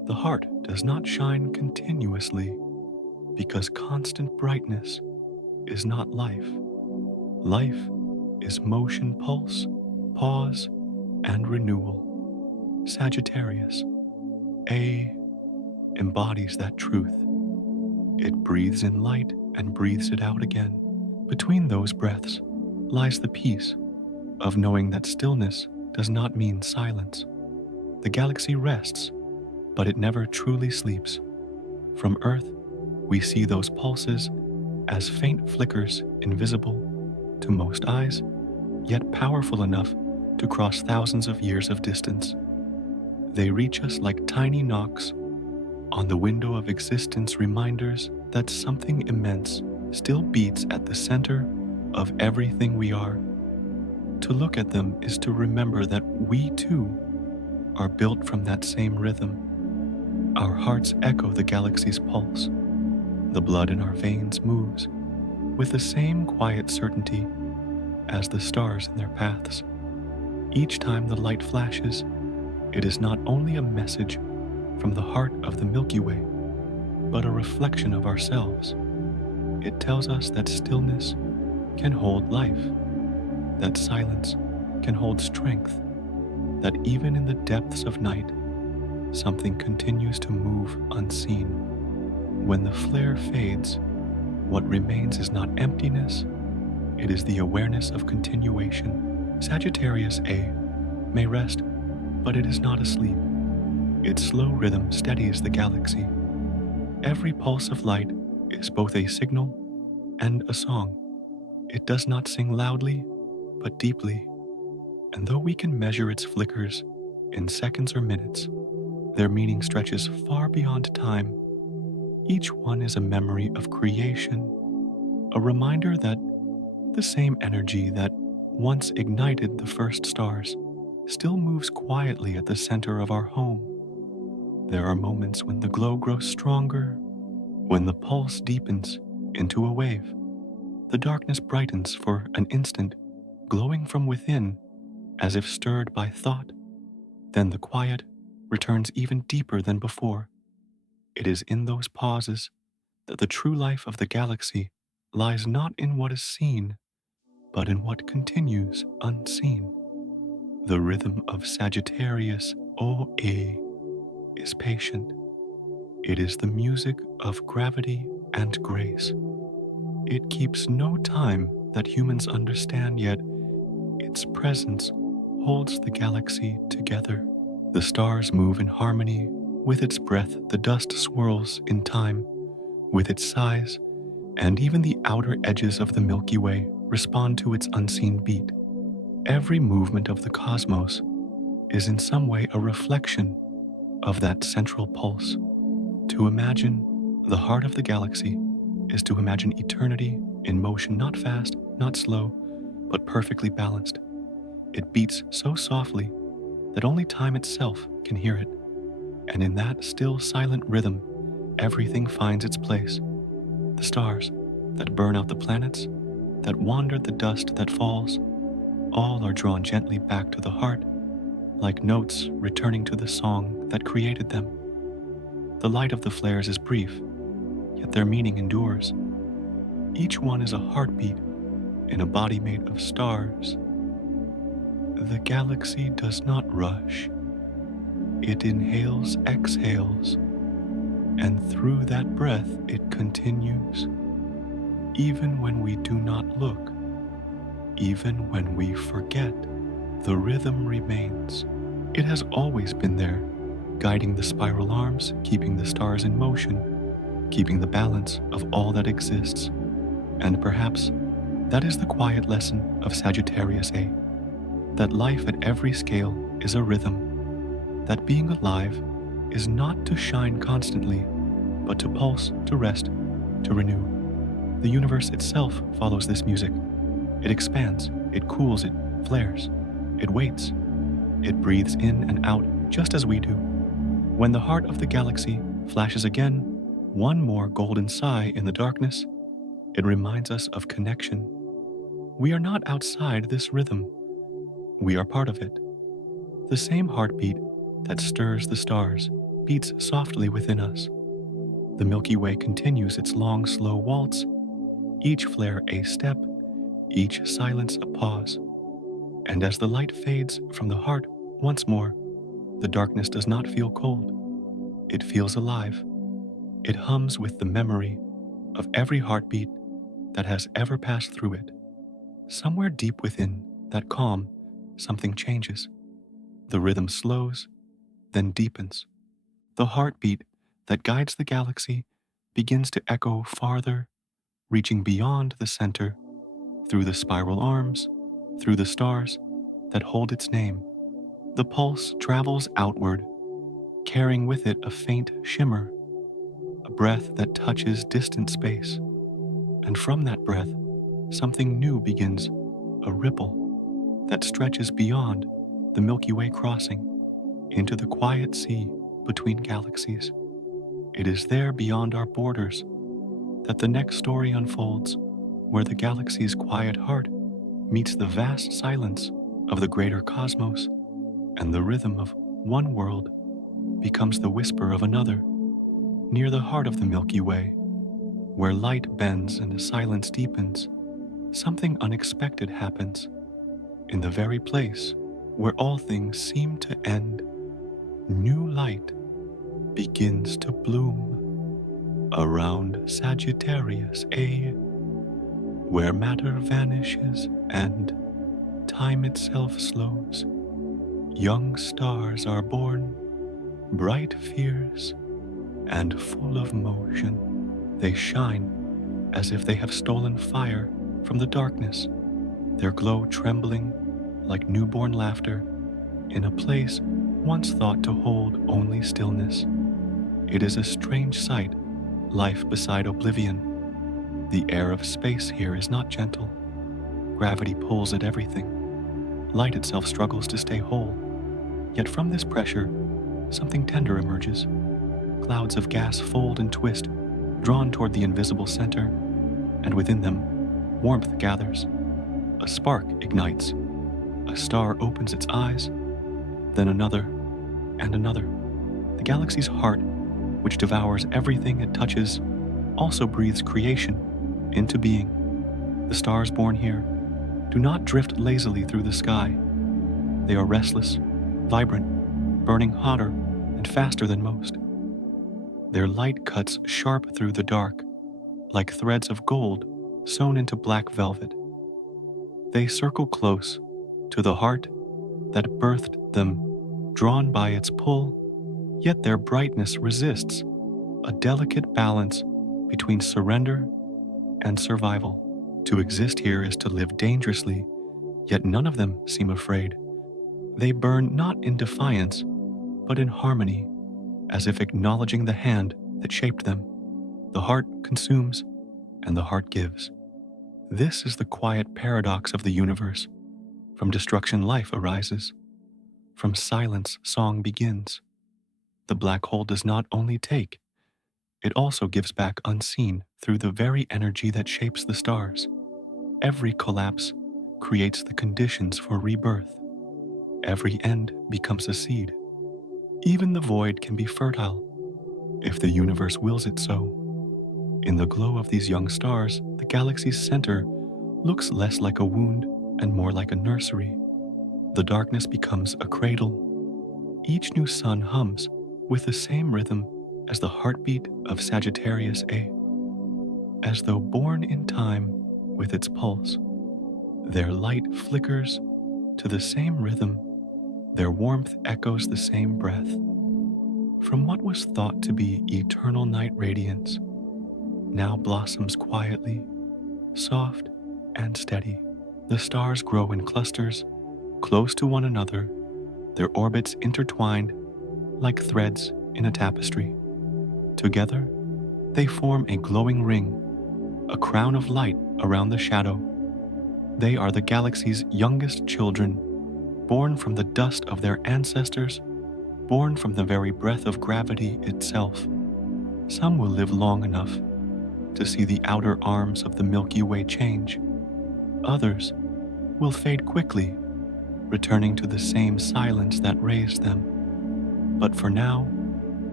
The heart does not shine continuously because constant brightness is not life. Life is motion, pulse, pause, and renewal. Sagittarius A embodies that truth. It breathes in light and breathes it out again. Between those breaths lies the peace of knowing that stillness does not mean silence. The galaxy rests, but it never truly sleeps. From Earth, we see those pulses as faint flickers invisible to most eyes, yet powerful enough to cross thousands of years of distance. They reach us like tiny knocks on the window of existence, reminders that something immense still beats at the center of everything we are. To look at them is to remember that we too are built from that same rhythm. Our hearts echo the galaxy's pulse. The blood in our veins moves with the same quiet certainty as the stars in their paths. Each time the light flashes, it is not only a message from the heart of the Milky Way, but a reflection of ourselves. It tells us that stillness can hold life, that silence can hold strength, that even in the depths of night, something continues to move unseen. When the flare fades, what remains is not emptiness, it is the awareness of continuation. Sagittarius A may rest, but it is not asleep. Its slow rhythm steadies the galaxy. Every pulse of light is both a signal and a song. It does not sing loudly, but deeply. And though we can measure its flickers in seconds or minutes, their meaning stretches far beyond time. Each one is a memory of creation, a reminder that the same energy that once ignited the first stars still moves quietly at the center of our home. There are moments when the glow grows stronger, when the pulse deepens into a wave. The darkness brightens for an instant, glowing from within as if stirred by thought. Then the quiet returns even deeper than before. It is in those pauses that the true life of the galaxy lies, not in what is seen, but in what continues unseen. The rhythm of Sagittarius A is patient. It is the music of gravity and grace. It keeps no time that humans understand, yet its presence holds the galaxy together. The stars move in harmony. With its breath, the dust swirls in time. With its size, and even the outer edges of the Milky Way respond to its unseen beat. Every movement of the cosmos is in some way a reflection of that central pulse. To imagine the heart of the galaxy is to imagine eternity in motion, not fast, not slow, but perfectly balanced. It beats so softly that only time itself can hear it. And in that still, silent rhythm, everything finds its place. The stars that burn out the planets, that wander the dust that falls, all are drawn gently back to the heart, like notes returning to the song that created them. The light of the flares is brief, yet their meaning endures. Each one is a heartbeat in a body made of stars. The galaxy does not rush. It inhales, exhales, and through that breath it continues. Even when we do not look, even when we forget, the rhythm remains. It has always been there, guiding the spiral arms, keeping the stars in motion, keeping the balance of all that exists. And perhaps that is the quiet lesson of Sagittarius A, that life at every scale is a rhythm, that being alive is not to shine constantly, but to pulse, to rest, to renew. The universe itself follows this music. It expands, it cools, it flares, it waits, it breathes in and out just as we do. When the heart of the galaxy flashes again, one more golden sigh in the darkness, it reminds us of connection. We are not outside this rhythm. We are part of it. The same heartbeat that stirs the stars beats softly within us. The Milky Way continues its long, slow waltz, each flare a step, each silence a pause. And as the light fades from the heart once more, the darkness does not feel cold. It feels alive. It hums with the memory of every heartbeat that has ever passed through it. Somewhere deep within that calm, something changes. The rhythm slows, then deepens. The heartbeat that guides the galaxy begins to echo farther, reaching beyond the center, through the spiral arms, through the stars that hold its name. The pulse travels outward, carrying with it a faint shimmer, a breath that touches distant space. And from that breath, something new begins, a ripple that stretches beyond the Milky Way crossing into the quiet sea between galaxies. It is there beyond our borders that the next story unfolds, where the galaxy's quiet heart meets the vast silence of the greater cosmos, and the rhythm of one world becomes the whisper of another. Near the heart of the Milky Way, where light bends and silence deepens, something unexpected happens. In the very place where all things seem to end, new light begins to bloom. Around Sagittarius A, where matter vanishes and time itself slows, young stars are born, bright, fierce, and full of motion. They shine as if they have stolen fire from the darkness, their glow trembling like newborn laughter in a place once thought to hold only stillness. It is a strange sight, life beside oblivion. The air of space here is not gentle. Gravity pulls at everything. Light itself struggles to stay whole. Yet from this pressure, something tender emerges. Clouds of gas fold and twist, drawn toward the invisible center, and within them, warmth gathers. A spark ignites. A star opens its eyes, then another, and another. The galaxy's heart, which devours everything it touches, also breathes creation into being. The stars born here do not drift lazily through the sky. They are restless, vibrant, burning hotter and faster than most. Their light cuts sharp through the dark, like threads of gold sewn into black velvet. They circle close to the heart that birthed them, drawn by its pull, yet their brightness resists, a delicate balance between surrender and survival. To exist here is to live dangerously, yet none of them seem afraid. They burn not in defiance, but in harmony, as if acknowledging the hand that shaped them. The heart consumes, and the heart gives. This is the quiet paradox of the universe. From destruction, life arises. From silence, song begins. The black hole does not only take, it also gives back unseen through the very energy that shapes the stars. Every collapse creates the conditions for rebirth. Every end becomes a seed. Even the void can be fertile, if the universe wills it so. In the glow of these young stars, the galaxy's center looks less like a wound and more like a nursery. The darkness becomes a cradle. Each new sun hums with the same rhythm as the heartbeat of Sagittarius A, as though born in time with its pulse. Their light flickers to the same rhythm, their warmth echoes the same breath. From what was thought to be eternal night radiance, now blossoms quietly, soft and steady. The stars grow in clusters, close to one another, their orbits intertwined like threads in a tapestry. Together, they form a glowing ring, a crown of light around the shadow. They are the galaxy's youngest children, born from the dust of their ancestors, born from the very breath of gravity itself. Some will live long enough to see the outer arms of the Milky Way change. Others will fade quickly, returning to the same silence that raised them. But for now,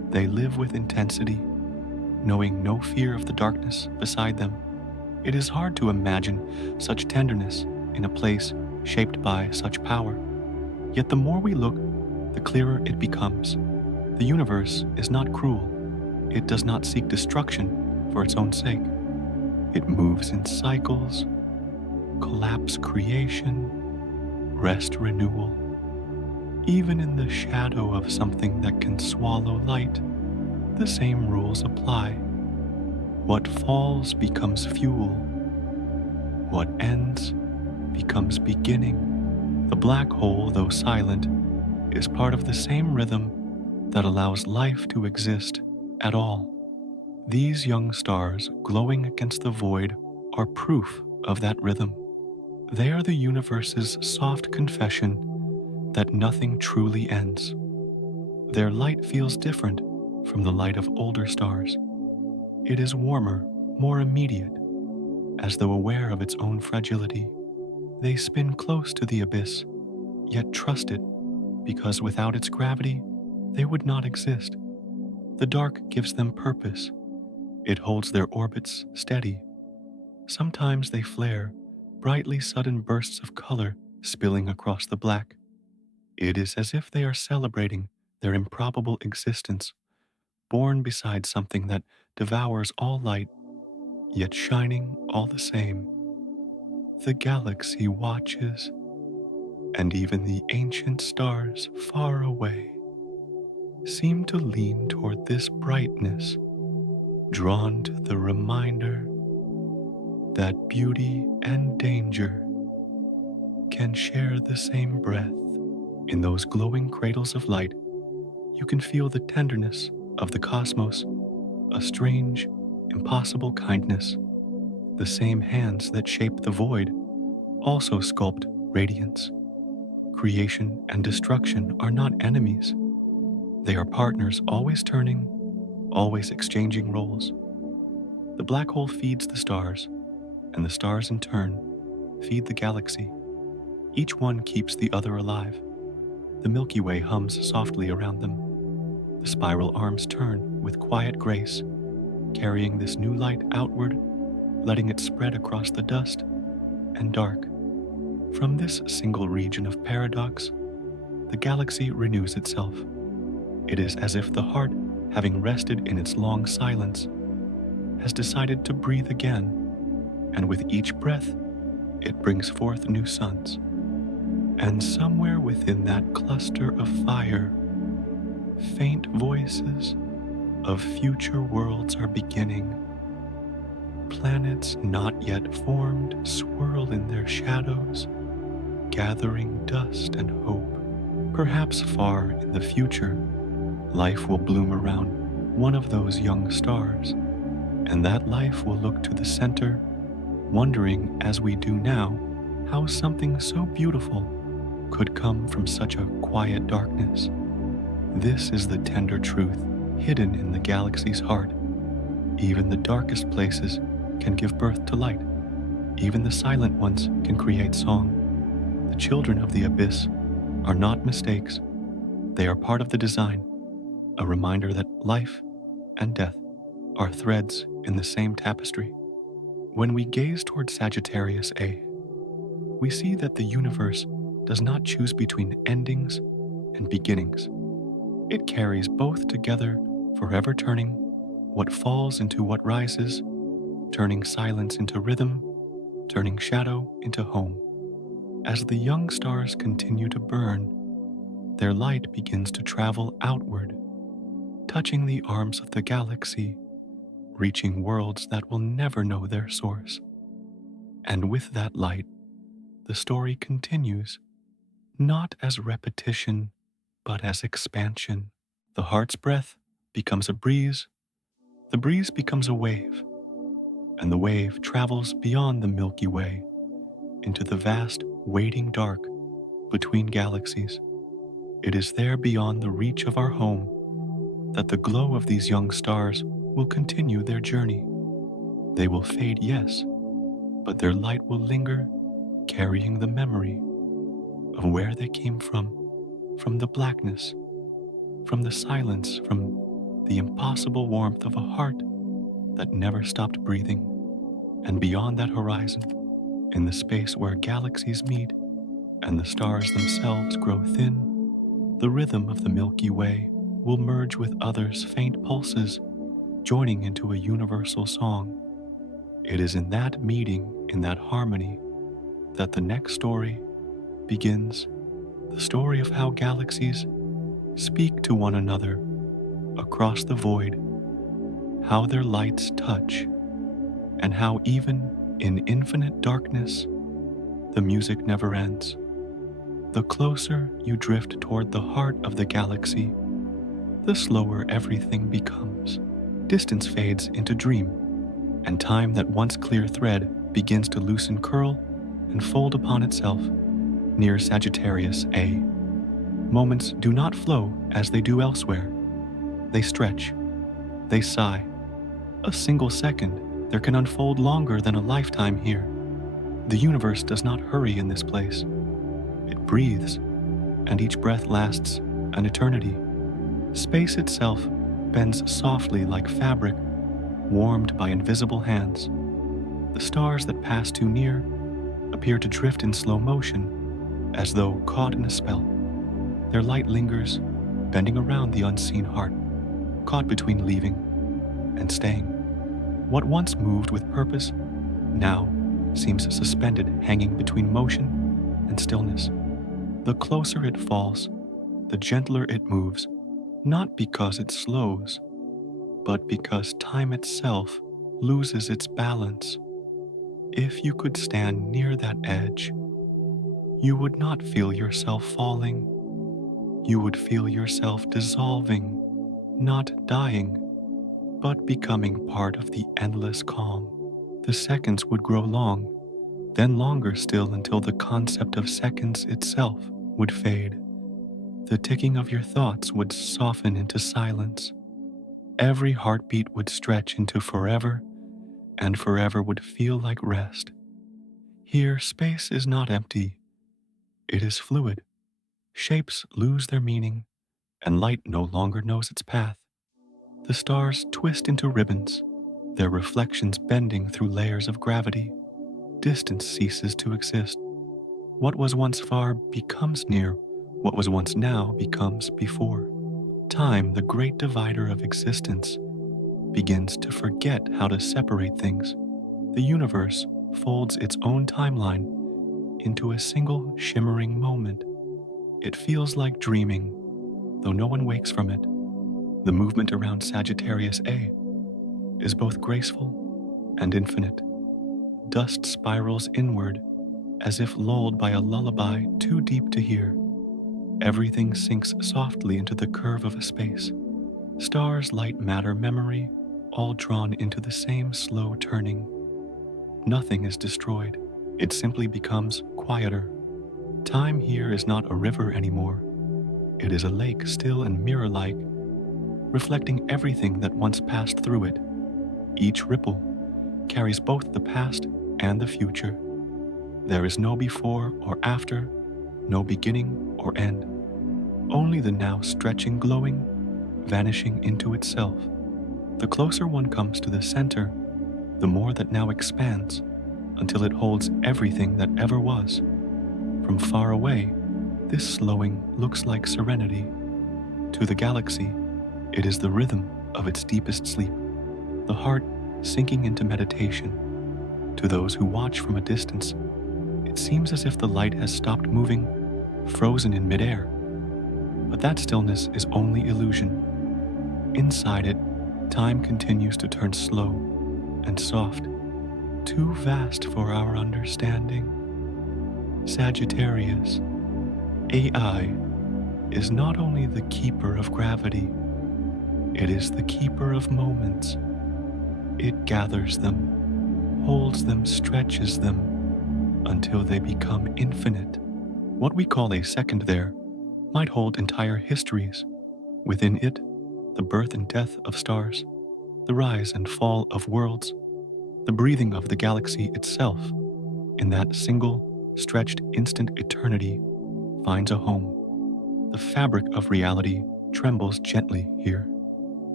They live with intensity, knowing no fear of the darkness beside them. It is hard to imagine such tenderness in a place shaped by such power. Yet the more we look, the clearer it becomes. The universe is not cruel. It does not seek destruction for its own sake. It moves in cycles, collapse creation, rest renewal. Even in the shadow of something that can swallow light, the same rules apply. What falls becomes fuel. What ends becomes beginning. The black hole, though silent, is part of the same rhythm that allows life to exist at all. These young stars glowing against the void are proof of that rhythm. They are the universe's soft confession that nothing truly ends. Their light feels different from the light of older stars. It is warmer, more immediate, as though aware of its own fragility. They spin close to the abyss, yet trust it, because without its gravity, they would not exist. The dark gives them purpose. It holds their orbits steady. Sometimes they flare, brightly sudden bursts of color spilling across the black. It is as if they are celebrating their improbable existence, born beside something that devours all light, yet shining all the same. The galaxy watches, and even the ancient stars far away seem to lean toward this brightness, drawn to the reminder that beauty and danger can share the same breath. In those glowing cradles of light, you can feel the tenderness of the cosmos, a strange, impossible kindness. The same hands that shape the void also sculpt radiance. Creation and destruction are not enemies. They are partners always turning, always exchanging roles. The black hole feeds the stars, and the stars in turn feed the galaxy. Each one keeps the other alive. The Milky Way hums softly around them. The spiral arms turn with quiet grace, carrying this new light outward, letting it spread across the dust and dark. From this single region of paradox, the galaxy renews itself. It is as if the heart, having rested in its long silence, has decided to breathe again, and with each breath, it brings forth new suns. And somewhere within that cluster of fire, faint voices of future worlds are beginning. Planets not yet formed swirl in their shadows, gathering dust and hope. Perhaps far in the future, life will bloom around one of those young stars, and that life will look to the center, wondering as we do now how something so beautiful could come from such a quiet darkness. This is the tender truth hidden in the galaxy's heart. Even the darkest places can give birth to light. Even the silent ones can create song. The children of the abyss are not mistakes. They are part of the design, a reminder that life and death are threads in the same tapestry. When we gaze toward Sagittarius A, we see that the universe does not choose between endings and beginnings. It carries both together, forever turning what falls into what rises, turning silence into rhythm, turning shadow into home. As the young stars continue to burn, their light begins to travel outward, touching the arms of the galaxy, reaching worlds that will never know their source. And with that light, the story continues, not as repetition, but as expansion. The heart's breath becomes a breeze, the breeze becomes a wave, and the wave travels beyond the Milky Way into the vast, waiting dark between galaxies. It is there beyond the reach of our home that the glow of these young stars will continue their journey. They will fade, yes, but their light will linger, carrying the memory of where they came from the blackness, from the silence, from the impossible warmth of a heart that never stopped breathing. And beyond that horizon, in the space where galaxies meet and the stars themselves grow thin, the rhythm of the Milky Way will merge with others' faint pulses, joining into a universal song. It is in that meeting, in that harmony, that the next story begins, the story of how galaxies speak to one another across the void, how their lights touch, and how even in infinite darkness, the music never ends. The closer you drift toward the heart of the galaxy, the slower everything becomes. Distance fades into dream, and time, that once clear thread, begins to loosen curl and fold upon itself near Sagittarius A. Moments do not flow as they do elsewhere. They stretch, they sigh. A single second there can unfold longer than a lifetime here. The universe does not hurry in this place. It breathes, and each breath lasts an eternity. Space itself bends softly like fabric, warmed by invisible hands. The stars that pass too near appear to drift in slow motion, as though caught in a spell. Their light lingers, bending around the unseen heart, caught between leaving and staying. What once moved with purpose now seems suspended, hanging between motion and stillness. The closer it falls, the gentler it moves, not because it slows, but because time itself loses its balance. If you could stand near that edge, you would not feel yourself falling. You would feel yourself dissolving, not dying, but becoming part of the endless calm. The seconds would grow long, then longer still, until the concept of seconds itself would fade. The ticking of your thoughts would soften into silence. Every heartbeat would stretch into forever, and forever would feel like rest. Here, space is not empty. It is fluid. Shapes lose their meaning, and light no longer knows its path. The stars twist into ribbons, their reflections bending through layers of gravity. Distance ceases to exist. What was once far becomes near. What was once now becomes before. Time, the great divider of existence, begins to forget how to separate things. The universe folds its own timeline into a single shimmering moment. It feels like dreaming, though no one wakes from it. The movement around Sagittarius A is both graceful and infinite. Dust spirals inward as if lulled by a lullaby too deep to hear. Everything sinks softly into the curve of a space. Stars, light, matter, memory, all drawn into the same slow turning. Nothing is destroyed. It simply becomes quieter. Time here is not a river anymore. It is a lake, still and mirror-like, reflecting everything that once passed through it. Each ripple carries both the past and the future. There is no before or after, no beginning or end. Only the now stretching, glowing, vanishing into itself. The closer one comes to the center, the more that now expands, until it holds everything that ever was. From far away, this slowing looks like serenity. To the galaxy, it is the rhythm of its deepest sleep, the heart sinking into meditation. To those who watch from a distance, it seems as if the light has stopped moving, frozen in midair. But that stillness is only illusion. Inside it, time continues to turn slow and soft, too vast for our understanding. Sagittarius, AI, is not only the keeper of gravity, it is the keeper of moments. It gathers them, holds them, stretches them, until they become infinite. What we call a second there might hold entire histories. Within it, the birth and death of stars, the rise and fall of worlds, the breathing of the galaxy itself. In that single, stretched instant, eternity finds a home. The fabric of reality trembles gently here.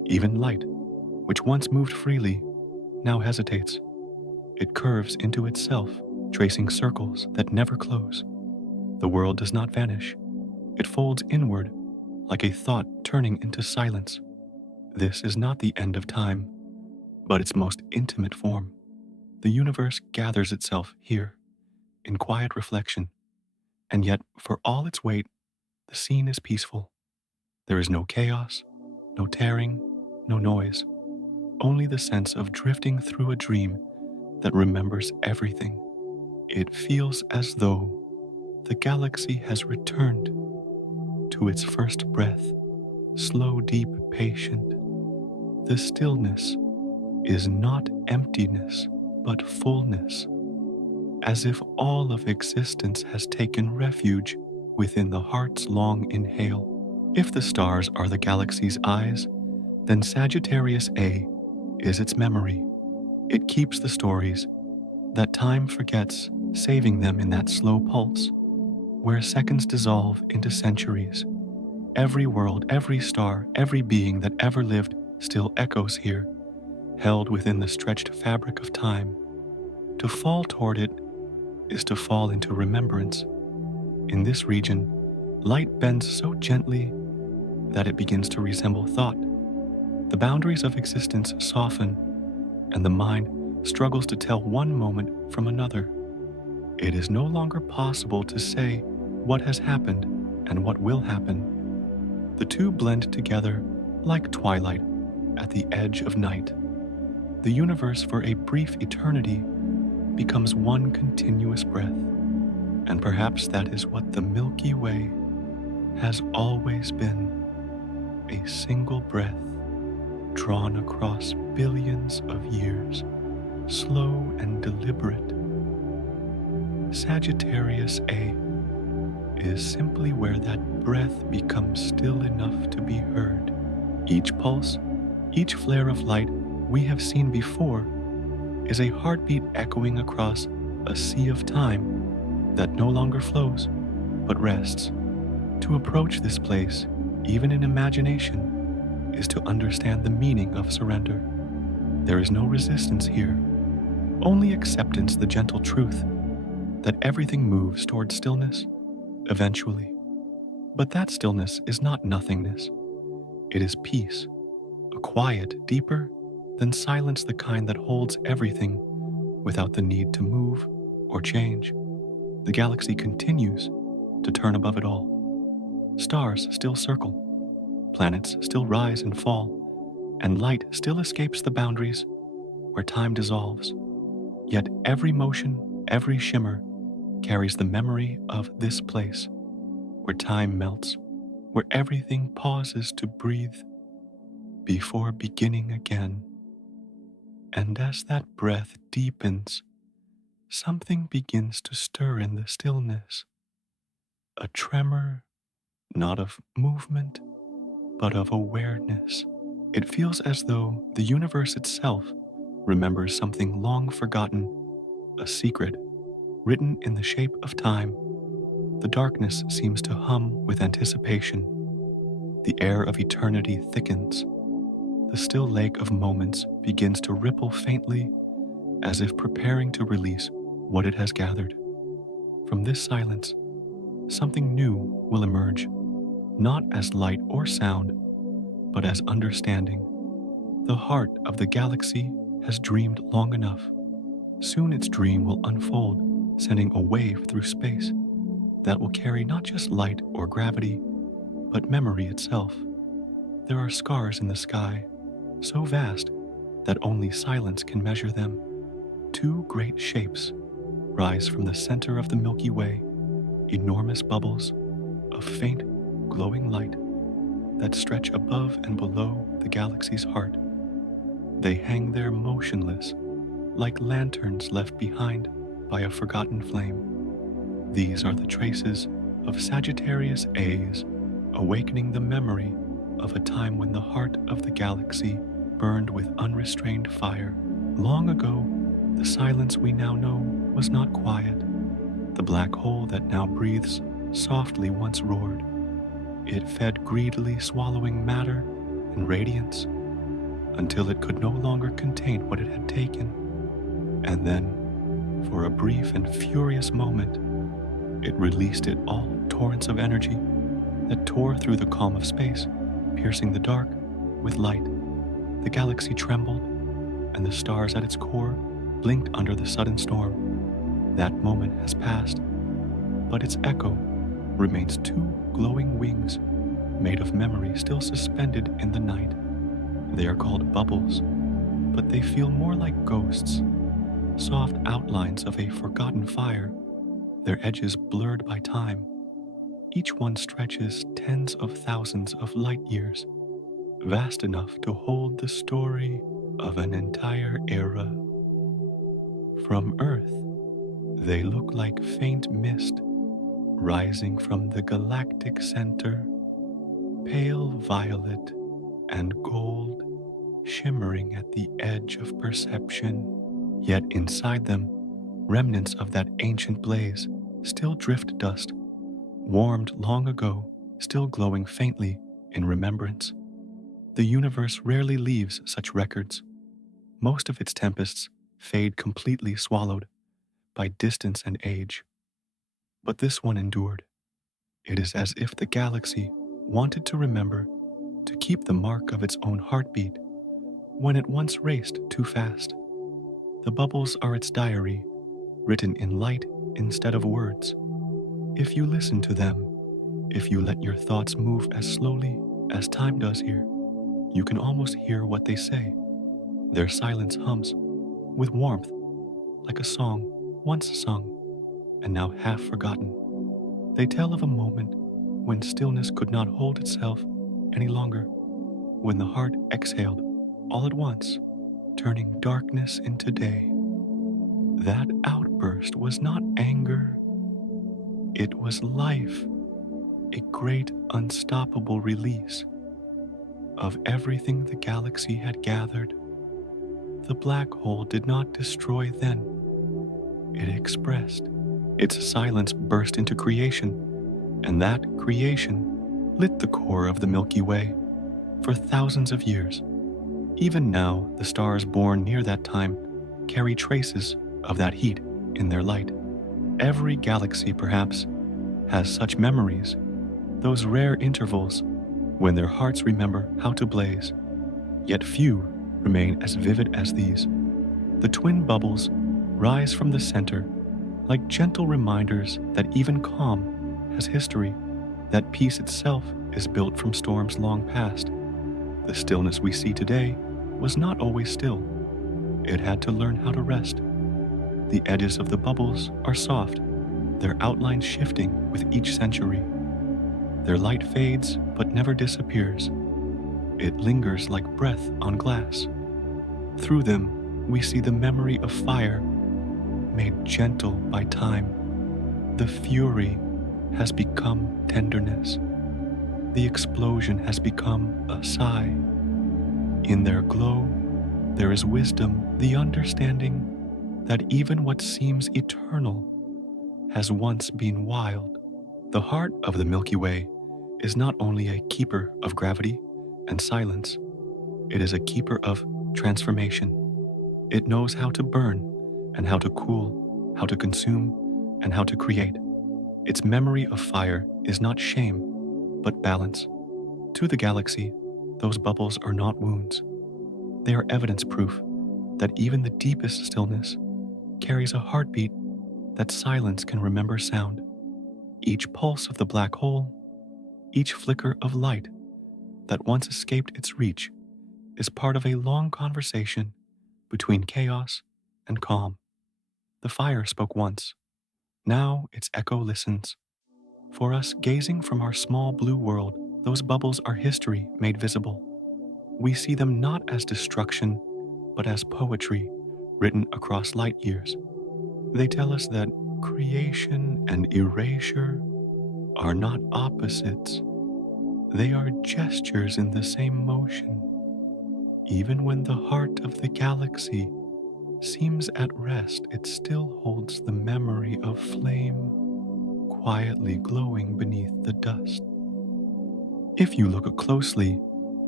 Even light, which once moved freely, now hesitates. It curves into itself, tracing circles that never close. The world does not vanish. It folds inward, like a thought turning into silence. This is not the end of time, but its most intimate form. The universe gathers itself here, in quiet reflection, and yet, for all its weight, the scene is peaceful. There is no chaos, no tearing, no noise, only the sense of drifting through a dream that remembers everything. It feels as though the galaxy has returned to its first breath, slow, deep, patient. The stillness is not emptiness, but fullness, as if all of existence has taken refuge within the heart's long inhale. If the stars are the galaxy's eyes, then Sagittarius A is its memory. It keeps the stories that time forgets, saving them in that slow pulse, where seconds dissolve into centuries. Every world, every star, every being that ever lived still echoes here, held within the stretched fabric of time. To fall toward it is to fall into remembrance. In this region, light bends so gently that it begins to resemble thought. The boundaries of existence soften, and the mind struggles to tell one moment from another. It is no longer possible to say what has happened and what will happen. The two blend together like twilight at the edge of night. The universe for a brief eternity becomes one continuous breath, and perhaps that is what the Milky Way has always been, a single breath drawn across billions of years, slow and deliberate. Sagittarius A is simply where that breath becomes still enough to be heard. Each pulse, each flare of light we have seen before is a heartbeat echoing across a sea of time that no longer flows, but rests. To approach this place, even in imagination, is to understand the meaning of surrender. There is no resistance here, only acceptance, the gentle truth that everything moves toward stillness eventually. But that stillness is not nothingness. It is peace, a quiet deeper than silence, the kind that holds everything without the need to move or change. The galaxy continues to turn above it all. Stars still circle, planets still rise and fall, and light still escapes the boundaries where time dissolves. Yet every motion, every shimmer carries the memory of this place, where time melts, where everything pauses to breathe before beginning again. And as that breath deepens, something begins to stir in the stillness. A tremor, not of movement, but of awareness. It feels as though the universe itself remembers something long forgotten, a secret written in the shape of time. The darkness seems to hum with anticipation. The air of eternity thickens. The still lake of moments begins to ripple faintly, as if preparing to release what it has gathered. From this silence, something new will emerge, not as light or sound, but as understanding. The heart of the galaxy has dreamed long enough. Soon its dream will unfold, sending a wave through space that will carry not just light or gravity, but memory itself. There are scars in the sky, so vast that only silence can measure them. Two great shapes rise from the center of the Milky Way, enormous bubbles of faint, glowing light that stretch above and below the galaxy's heart. They hang there motionless, like lanterns left behind by a forgotten flame. These are the traces of Sagittarius A's awakening the memory of a time when the heart of the galaxy burned with unrestrained fire. Long ago, the silence we now know was not quiet. The black hole that now breathes softly once roared. It fed greedily, swallowing matter and radiance until it could no longer contain what it had taken. And then, for a brief and furious moment, it released it all torrents of energy that tore through the calm of space, piercing the dark with light. The galaxy trembled, and the stars at its core blinked under the sudden storm. That moment has passed, but its echo remains two glowing wings made of memory still suspended in the night. They are called bubbles, but they feel more like ghosts, soft outlines of a forgotten fire, their edges blurred by time. Each one stretches tens of thousands of light years, vast enough to hold the story of an entire era. From Earth, they look like faint mist rising from the galactic center, pale violet and gold shimmering at the edge of perception. Yet inside them, remnants of that ancient blaze still drift dust, warmed long ago, still glowing faintly in remembrance. The universe rarely leaves such records. Most of its tempests fade completely swallowed by distance and age. But this one endured. It is as if the galaxy wanted to remember, to keep the mark of its own heartbeat when it once raced too fast. The bubbles are its diary, written in light instead of words. If you listen to them, if you let your thoughts move as slowly as time does here, you can almost hear what they say. Their silence hums with warmth, like a song once sung and now half forgotten. They tell of a moment when stillness could not hold itself any longer, when the heart exhaled all at once, turning darkness into day. That outburst was not anger, it was life, a great unstoppable release of everything the galaxy had gathered. The black hole did not destroy then, it expressed. Its silence burst into creation, and that creation lit the core of the Milky Way for thousands of years. Even now, the stars born near that time carry traces of that heat in their light. Every galaxy, perhaps, has such memories, those rare intervals when their hearts remember how to blaze. Yet few remain as vivid as these. The twin bubbles rise from the center like gentle reminders that even calm has history, that peace itself is built from storms long past. The stillness we see today was not always still. It had to learn how to rest. The edges of the bubbles are soft, their outlines shifting with each century. Their light fades but never disappears. It lingers like breath on glass. Through them, we see the memory of fire made gentle by time. The fury has become tenderness. The explosion has become a sigh. In their glow, there is wisdom, the understanding that even what seems eternal has once been wild. The heart of the Milky Way is not only a keeper of gravity and silence, it is a keeper of transformation. It knows how to burn and how to cool, how to consume, and how to create. Its memory of fire is not shame, but balance. To the galaxy, those bubbles are not wounds. They are evidence proof that even the deepest stillness carries a heartbeat that silence can remember sound. Each pulse of the black hole, each flicker of light that once escaped its reach is part of a long conversation between chaos and calm. The fire spoke once. Now its echo listens. For us gazing from our small blue world, those bubbles are history made visible. We see them not as destruction, but as poetry written across light years. They tell us that creation and erasure are not opposites. They are gestures in the same motion. Even when the heart of the galaxy seems at rest, it still holds the memory of flame quietly glowing beneath the dust. If you look closely,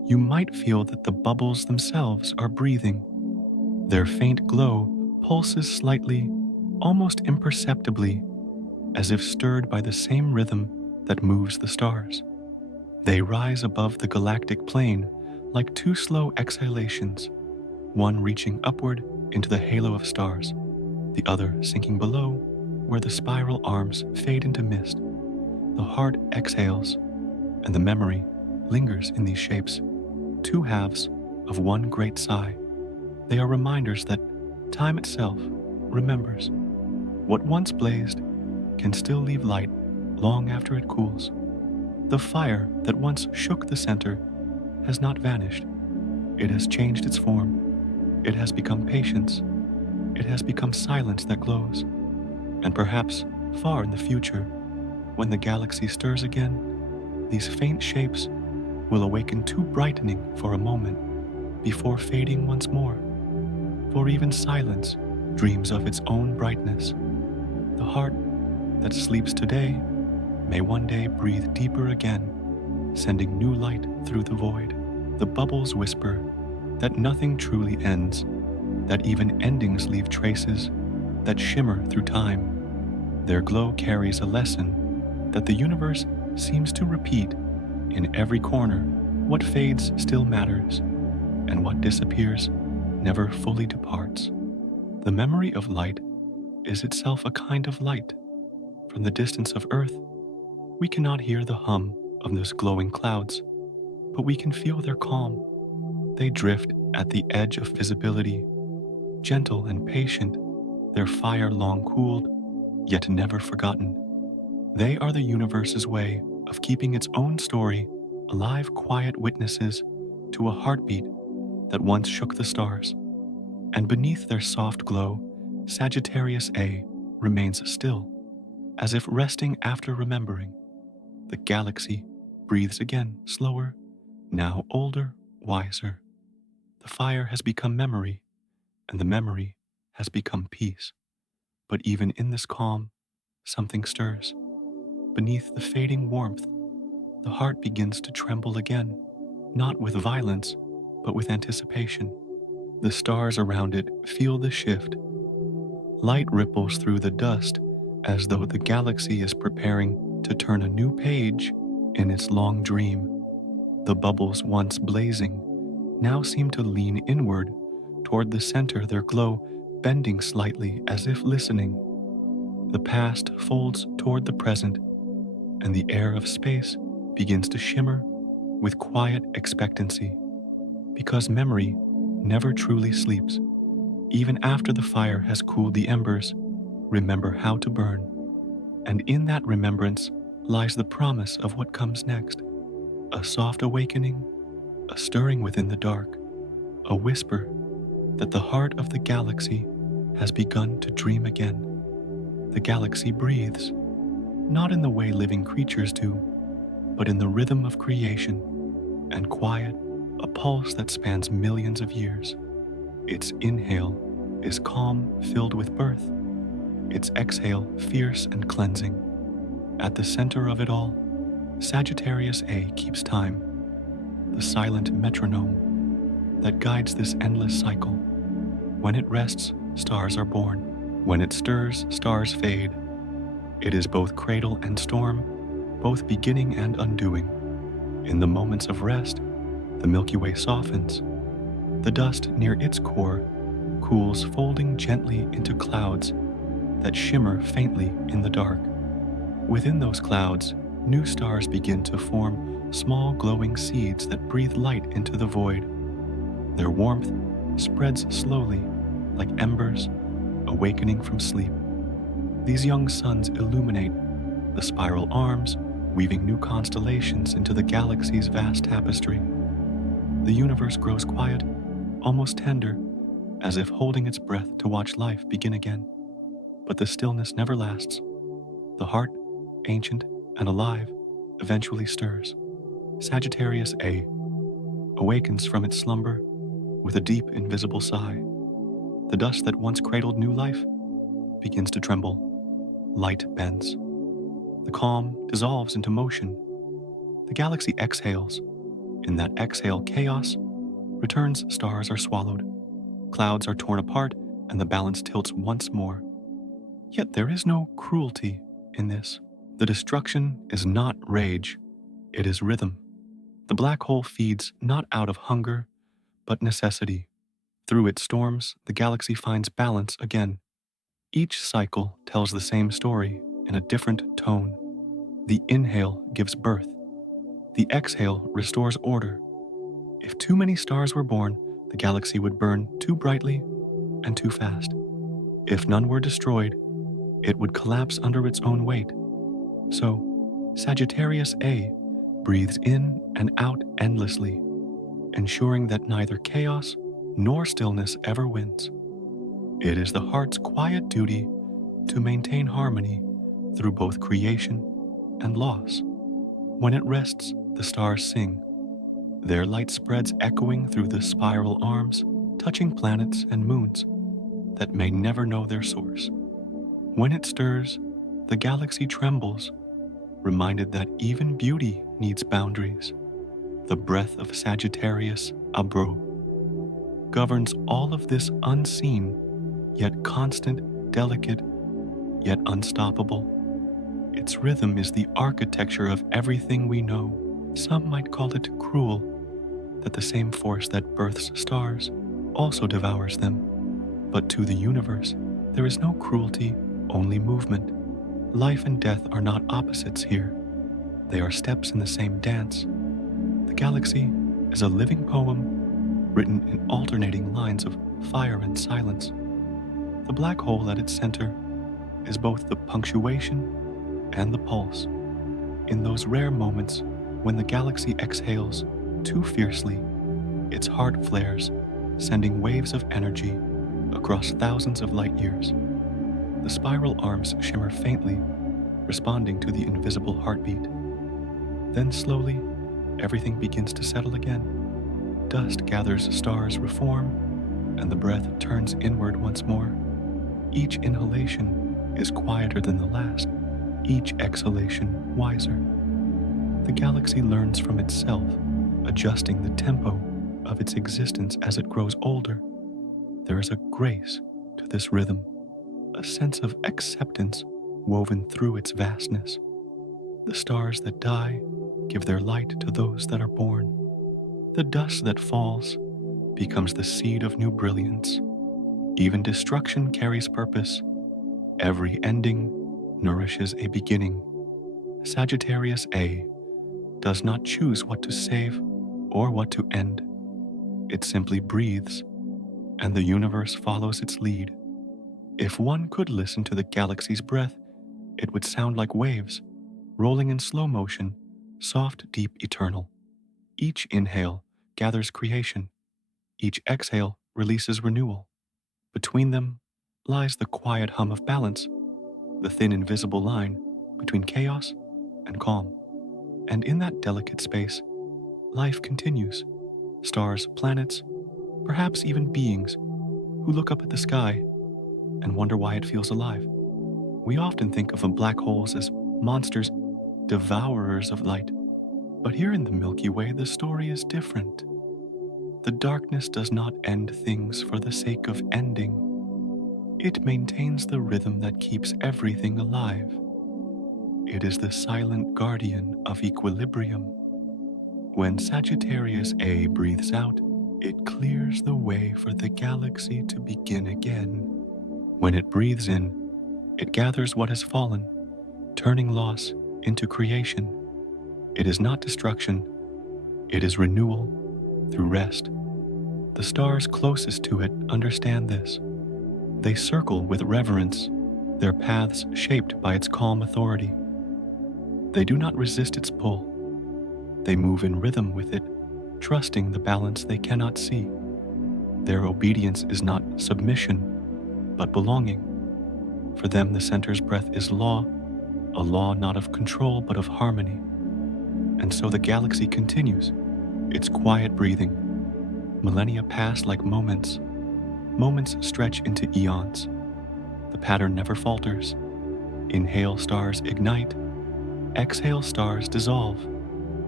you might feel that the bubbles themselves are breathing. Their faint glow pulses slightly, almost imperceptibly, as if stirred by the same rhythm that moves the stars. They rise above the galactic plane like two slow exhalations, one reaching upward into the halo of stars, the other sinking below where the spiral arms fade into mist. The heart exhales, and the memory lingers in these shapes, two halves of one great sigh. They are reminders that time itself remembers. What once blazed can still leave light long after it cools. The fire that once shook the center has not vanished. It has changed its form. It has become patience. It has become silence that glows. And perhaps far in the future, when the galaxy stirs again, these faint shapes will awaken too brightening for a moment before fading once more. For even silence dreams of its own brightness. The heart that sleeps today may one day breathe deeper again, sending new light through the void. The bubbles whisper that nothing truly ends, that even endings leave traces that shimmer through time. Their glow carries a lesson that the universe seems to repeat in every corner. What fades still matters, and what disappears never fully departs. The memory of light is itself a kind of light. From the distance of Earth, we cannot hear the hum of those glowing clouds, but we can feel their calm. They drift at the edge of visibility, gentle and patient, their fire long cooled, yet never forgotten. They are the universe's way of keeping its own story alive, quiet witnesses to a heartbeat that once shook the stars. And beneath their soft glow, Sagittarius A remains still, as if resting after remembering. The galaxy breathes again, slower, now older, wiser. The fire has become memory, and the memory has become peace. But even in this calm, something stirs. Beneath the fading warmth, the heart begins to tremble again, not with violence, but with anticipation. The stars around it feel the shift. Light ripples through the dust as though the galaxy is preparing to turn a new page in its long dream. The bubbles once blazing now seem to lean inward toward the center, their glow bending slightly as if listening. The past folds toward the present, and the air of space begins to shimmer with quiet expectancy. Because memory never truly sleeps. Even after the fire has cooled the embers, remember how to burn. And in that remembrance lies the promise of what comes next. A soft awakening, a stirring within the dark, a whisper that the heart of the galaxy has begun to dream again. The galaxy breathes, not in the way living creatures do, but in the rhythm of creation, and quiet, a pulse that spans millions of years. Its inhale is calm, filled with birth. Its exhale, fierce and cleansing. At the center of it all, Sagittarius A keeps time, the silent metronome that guides this endless cycle. When it rests, stars are born. When it stirs, stars fade. It is both cradle and storm, both beginning and undoing. In the moments of rest, the Milky Way softens. The dust near its core cools, folding gently into clouds that shimmer faintly in the dark. Within those clouds, new stars begin to form small glowing seeds that breathe light into the void. Their warmth spreads slowly, like embers awakening from sleep. These young suns illuminate the spiral arms, weaving new constellations into the galaxy's vast tapestry. The universe grows quiet, almost tender, as if holding its breath to watch life begin again. But the stillness never lasts. The heart, ancient and alive, eventually stirs. Sagittarius A awakens from its slumber with a deep, invisible sigh. The dust that once cradled new life begins to tremble. Light bends. The calm dissolves into motion. The galaxy exhales, In that exhale, chaos returns, stars are swallowed, clouds are torn apart, and the balance tilts once more. Yet there is no cruelty in this. The destruction is not rage, it is rhythm. The black hole feeds not out of hunger, but necessity. Through its storms, the galaxy finds balance again. Each cycle tells the same story in a different tone. The inhale gives birth. The exhale restores order. If too many stars were born, the galaxy would burn too brightly and too fast. If none were destroyed, it would collapse under its own weight. So, Sagittarius A breathes in and out endlessly, ensuring that neither chaos nor stillness ever wins. It is the heart's quiet duty to maintain harmony through both creation and loss. When it rests, the stars sing. Their light spreads echoing through the spiral arms, touching planets and moons that may never know their source. When it stirs, the galaxy trembles, reminded that even beauty needs boundaries. The breath of Sagittarius A governs all of this unseen, yet constant, delicate, yet unstoppable. Its rhythm is the architecture of everything we know. Some might call it cruel, that the same force that births stars also devours them. But to the universe, there is no cruelty, only movement. Life and death are not opposites here. They are steps in the same dance. The galaxy is a living poem written in alternating lines of fire and silence. The black hole at its center is both the punctuation and the pulse. In those rare moments when the galaxy exhales too fiercely, its heart flares, sending waves of energy across thousands of light years. The spiral arms shimmer faintly, responding to the invisible heartbeat. Then slowly, everything begins to settle again. Dust gathers, stars reform, and the breath turns inward once more. Each inhalation is quieter than the last, each exhalation wiser. The galaxy learns from itself, adjusting the tempo of its existence as it grows older. There is a grace to this rhythm, a sense of acceptance woven through its vastness. The stars that die give their light to those that are born. The dust that falls becomes the seed of new brilliance. Even destruction carries purpose. Every ending nourishes a beginning. Sagittarius A does not choose what to save or what to end. It simply breathes, and the universe follows its lead. If one could listen to the galaxy's breath, it would sound like waves, rolling in slow motion, soft, deep, eternal. Each inhale gathers creation. Each exhale releases renewal. Between them lies the quiet hum of balance, the thin invisible line between chaos and calm. And in that delicate space, life continues. Stars, planets, perhaps even beings who look up at the sky and wonder why it feels alive. We often think of black holes as monsters, devourers of light. But here in the Milky Way, the story is different. The darkness does not end things for the sake of ending. It maintains the rhythm that keeps everything alive. It is the silent guardian of equilibrium. When Sagittarius A breathes out, it clears the way for the galaxy to begin again. When it breathes in, it gathers what has fallen, turning loss into creation. It is not destruction, it is renewal through rest. The stars closest to it understand this. They circle with reverence, their paths shaped by its calm authority. They do not resist its pull. They move in rhythm with it, trusting the balance they cannot see. Their obedience is not submission, but belonging. For them, the center's breath is law, a law not of control, but of harmony. And so the galaxy continues, its quiet breathing. Millennia pass like moments. Moments stretch into eons. The pattern never falters. Inhale, stars ignite. Exhale, stars dissolve.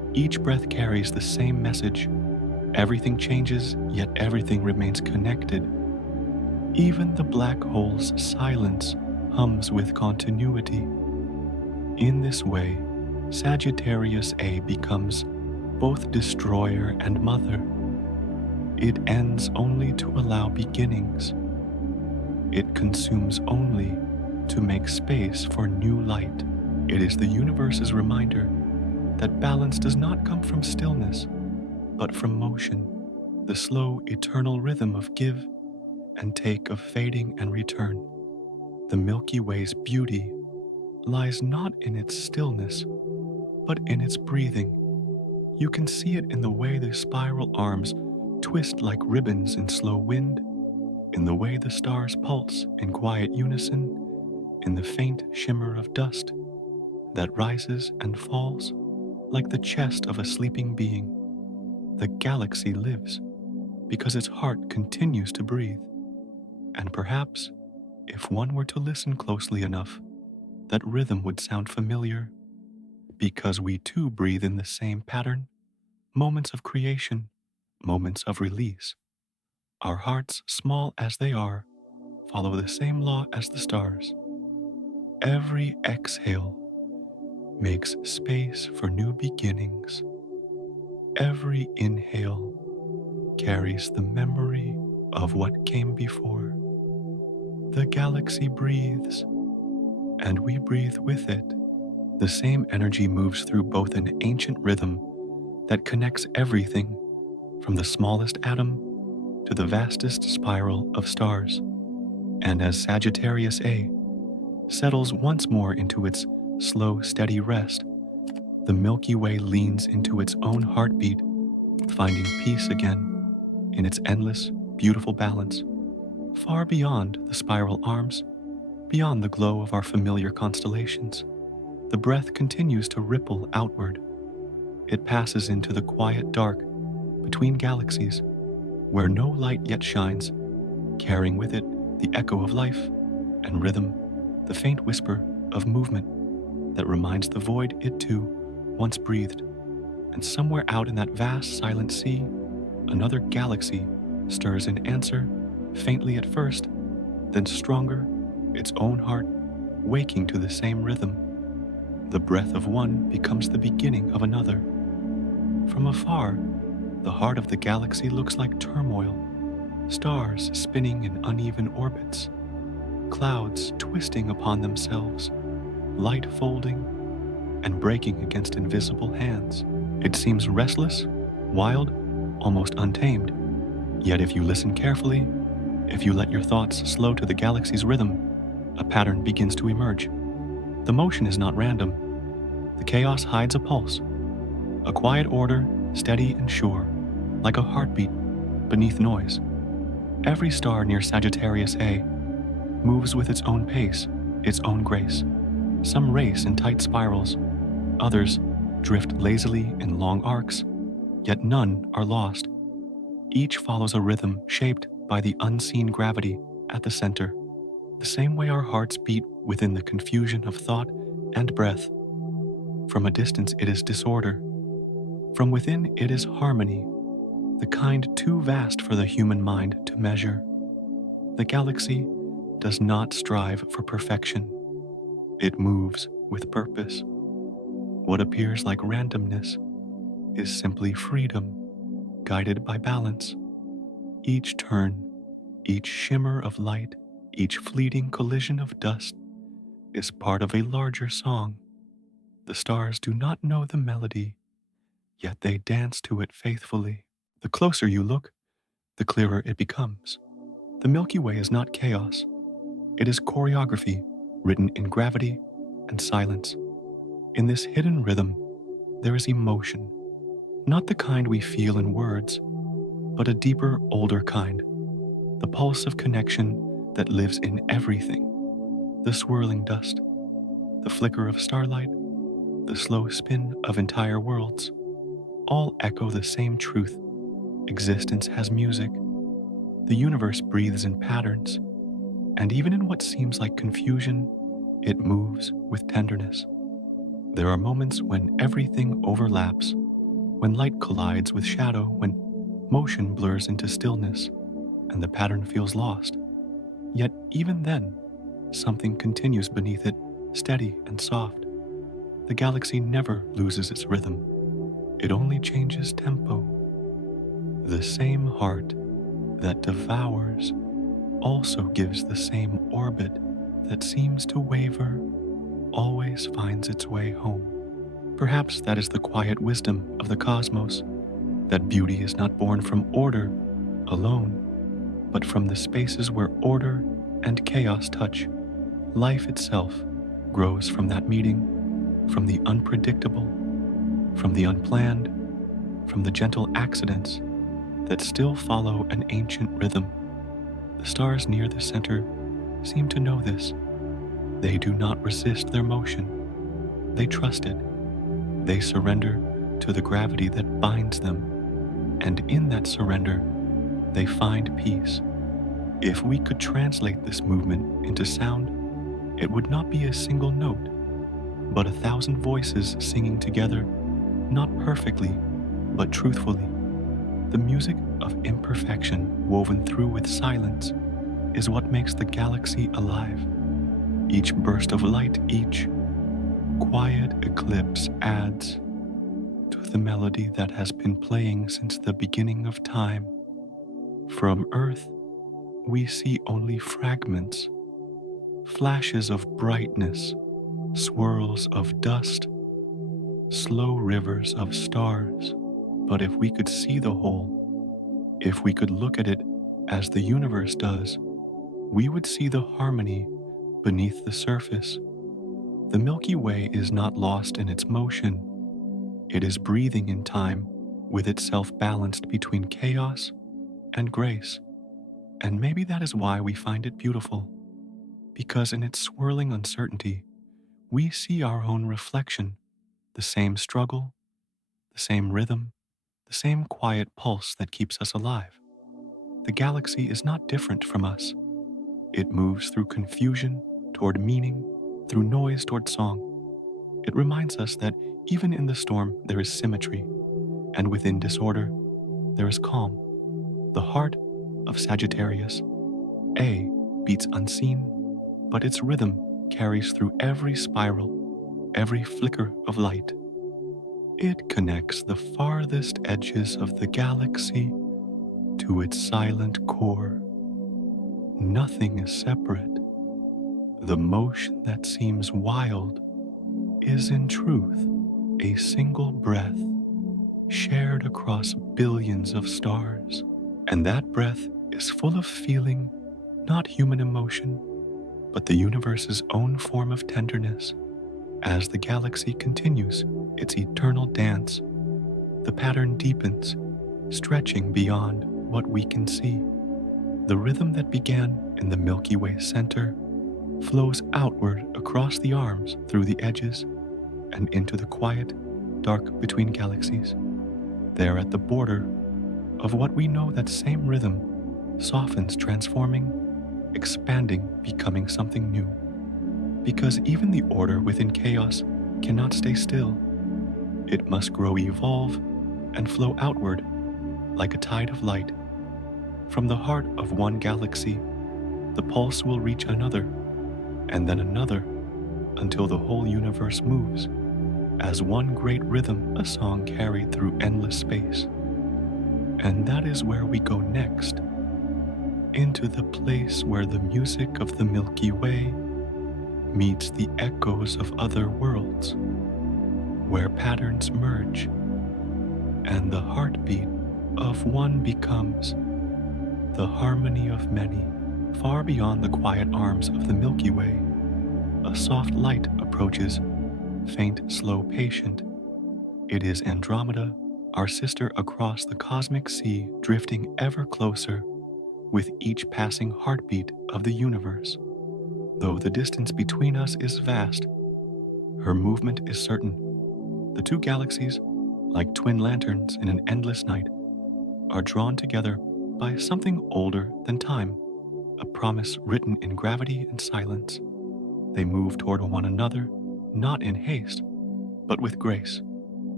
Each breath carries the same message. Everything changes, yet everything remains connected. Even the black hole's silence hums with continuity. In this way, Sagittarius A becomes both destroyer and mother. It ends only to allow beginnings. It consumes only to make space for new light. It is the universe's reminder that balance does not come from stillness, but from motion, the slow, eternal rhythm of give and take, of fading and return. The Milky Way's beauty lies not in its stillness, but in its breathing. You can see it in the way the spiral arms twist like ribbons in slow wind, in the way the stars pulse in quiet unison, in the faint shimmer of dust that rises and falls like the chest of a sleeping being. The galaxy lives because its heart continues to breathe. And perhaps, if one were to listen closely enough, that rhythm would sound familiar, because we too breathe in the same pattern, moments of creation, moments of release. Our hearts, small as they are, follow the same law as the stars. Every exhale makes space for new beginnings. Every inhale carries the memory of what came before. The galaxy breathes, and we breathe with it. The same energy moves through both an ancient rhythm that connects everything from the smallest atom to the vastest spiral of stars. And as Sagittarius A settles once more into its slow, steady rest, the Milky Way leans into its own heartbeat, finding peace again in its endless, beautiful balance. Far beyond the spiral arms, beyond the glow of our familiar constellations, the breath continues to ripple outward. It passes into the quiet dark between galaxies, where no light yet shines, carrying with it the echo of life and rhythm, the faint whisper of movement that reminds the void it too once breathed. And somewhere out in that vast silent sea, another galaxy stirs in answer, faintly at first, then stronger, its own heart waking to the same rhythm. The breath of one becomes the beginning of another. From afar, the heart of the galaxy looks like turmoil, stars spinning in uneven orbits, clouds twisting upon themselves, light folding and breaking against invisible hands. It seems restless, wild, almost untamed. Yet if you listen carefully, if you let your thoughts slow to the galaxy's rhythm, a pattern begins to emerge. The motion is not random. The chaos hides a pulse, a quiet order, steady and sure, like a heartbeat beneath noise. Every star near Sagittarius A moves with its own pace, its own grace. Some race in tight spirals, others drift lazily in long arcs, yet none are lost. Each follows a rhythm shaped by the unseen gravity at the center, the same way our hearts beat within the confusion of thought and breath. From a distance it is disorder. From within it is harmony, the kind too vast for the human mind to measure. The galaxy does not strive for perfection. It moves with purpose. What appears like randomness is simply freedom, guided by balance. Each turn, each shimmer of light, each fleeting collision of dust is part of a larger song. The stars do not know the melody, yet they dance to it faithfully. The closer you look, the clearer it becomes. The Milky Way is not chaos. It is choreography written in gravity and silence. In this hidden rhythm, there is emotion, not the kind we feel in words, but a deeper, older kind, the pulse of connection that lives in everything. The swirling dust, the flicker of starlight, the slow spin of entire worlds, all echo the same truth. Existence has music. The universe breathes in patterns, and even in what seems like confusion, it moves with tenderness. There are moments when everything overlaps, when light collides with shadow, when motion blurs into stillness, and the pattern feels lost. Yet even then, something continues beneath it, steady and soft. The galaxy never loses its rhythm. It only changes tempo. The same heart that devours also gives the same orbit that seems to waver, always finds its way home. Perhaps that is the quiet wisdom of the cosmos, that beauty is not born from order alone, but from the spaces where order and chaos touch. Life itself grows from that meeting, from the unpredictable, from the unplanned, from the gentle accidents that still follow an ancient rhythm. The stars near the center seem to know this. They do not resist their motion. They trust it. They surrender to the gravity that binds them, and in that surrender, they find peace. If we could translate this movement into sound, it would not be a single note, but 1,000 voices singing together, not perfectly, but truthfully. The music of imperfection woven through with silence is what makes the galaxy alive. Each burst of light, each quiet eclipse adds to the melody that has been playing since the beginning of time. From Earth, we see only fragments, flashes of brightness, swirls of dust, slow rivers of stars. But if we could see the whole, if we could look at it as the universe does, we would see the harmony beneath the surface. The Milky Way is not lost in its motion. It is breathing in time, with itself balanced between chaos and grace. And maybe that is why we find it beautiful, because in its swirling uncertainty, we see our own reflection, the same struggle, the same rhythm, the same quiet pulse that keeps us alive. The galaxy is not different from us. It moves through confusion toward meaning, through noise toward song. It reminds us that even in the storm there is symmetry, and within disorder there is calm. The heart of Sagittarius A beats unseen, but its rhythm carries through every spiral, every flicker of light. It connects the farthest edges of the galaxy to its silent core. Nothing is separate. The motion that seems wild is in truth a single breath shared across billions of stars. And that breath is full of feeling, not human emotion, but the universe's own form of tenderness. As the galaxy continues its eternal dance, the pattern deepens, stretching beyond what we can see. The rhythm that began in the Milky Way center flows outward across the arms, through the edges, and into the quiet, dark between galaxies. There at the border of what we know, that same rhythm softens, transforming, expanding, becoming something new. Because even the order within chaos cannot stay still. It must grow, evolve, and flow outward like a tide of light. From the heart of one galaxy, the pulse will reach another, and then another, until the whole universe moves, as one great rhythm, a song carried through endless space. And that is where we go next, into the place where the music of the Milky Way meets the echoes of other worlds, where patterns merge, and the heartbeat of one becomes the harmony of many. Far beyond the quiet arms of the Milky Way, a soft light approaches, faint, slow, patient. It is Andromeda, our sister across the cosmic sea, drifting ever closer with each passing heartbeat of the universe. Though the distance between us is vast, her movement is certain. The two galaxies, like twin lanterns in an endless night, are drawn together by something older than time, a promise written in gravity and silence. They move toward one another, not in haste, but with grace.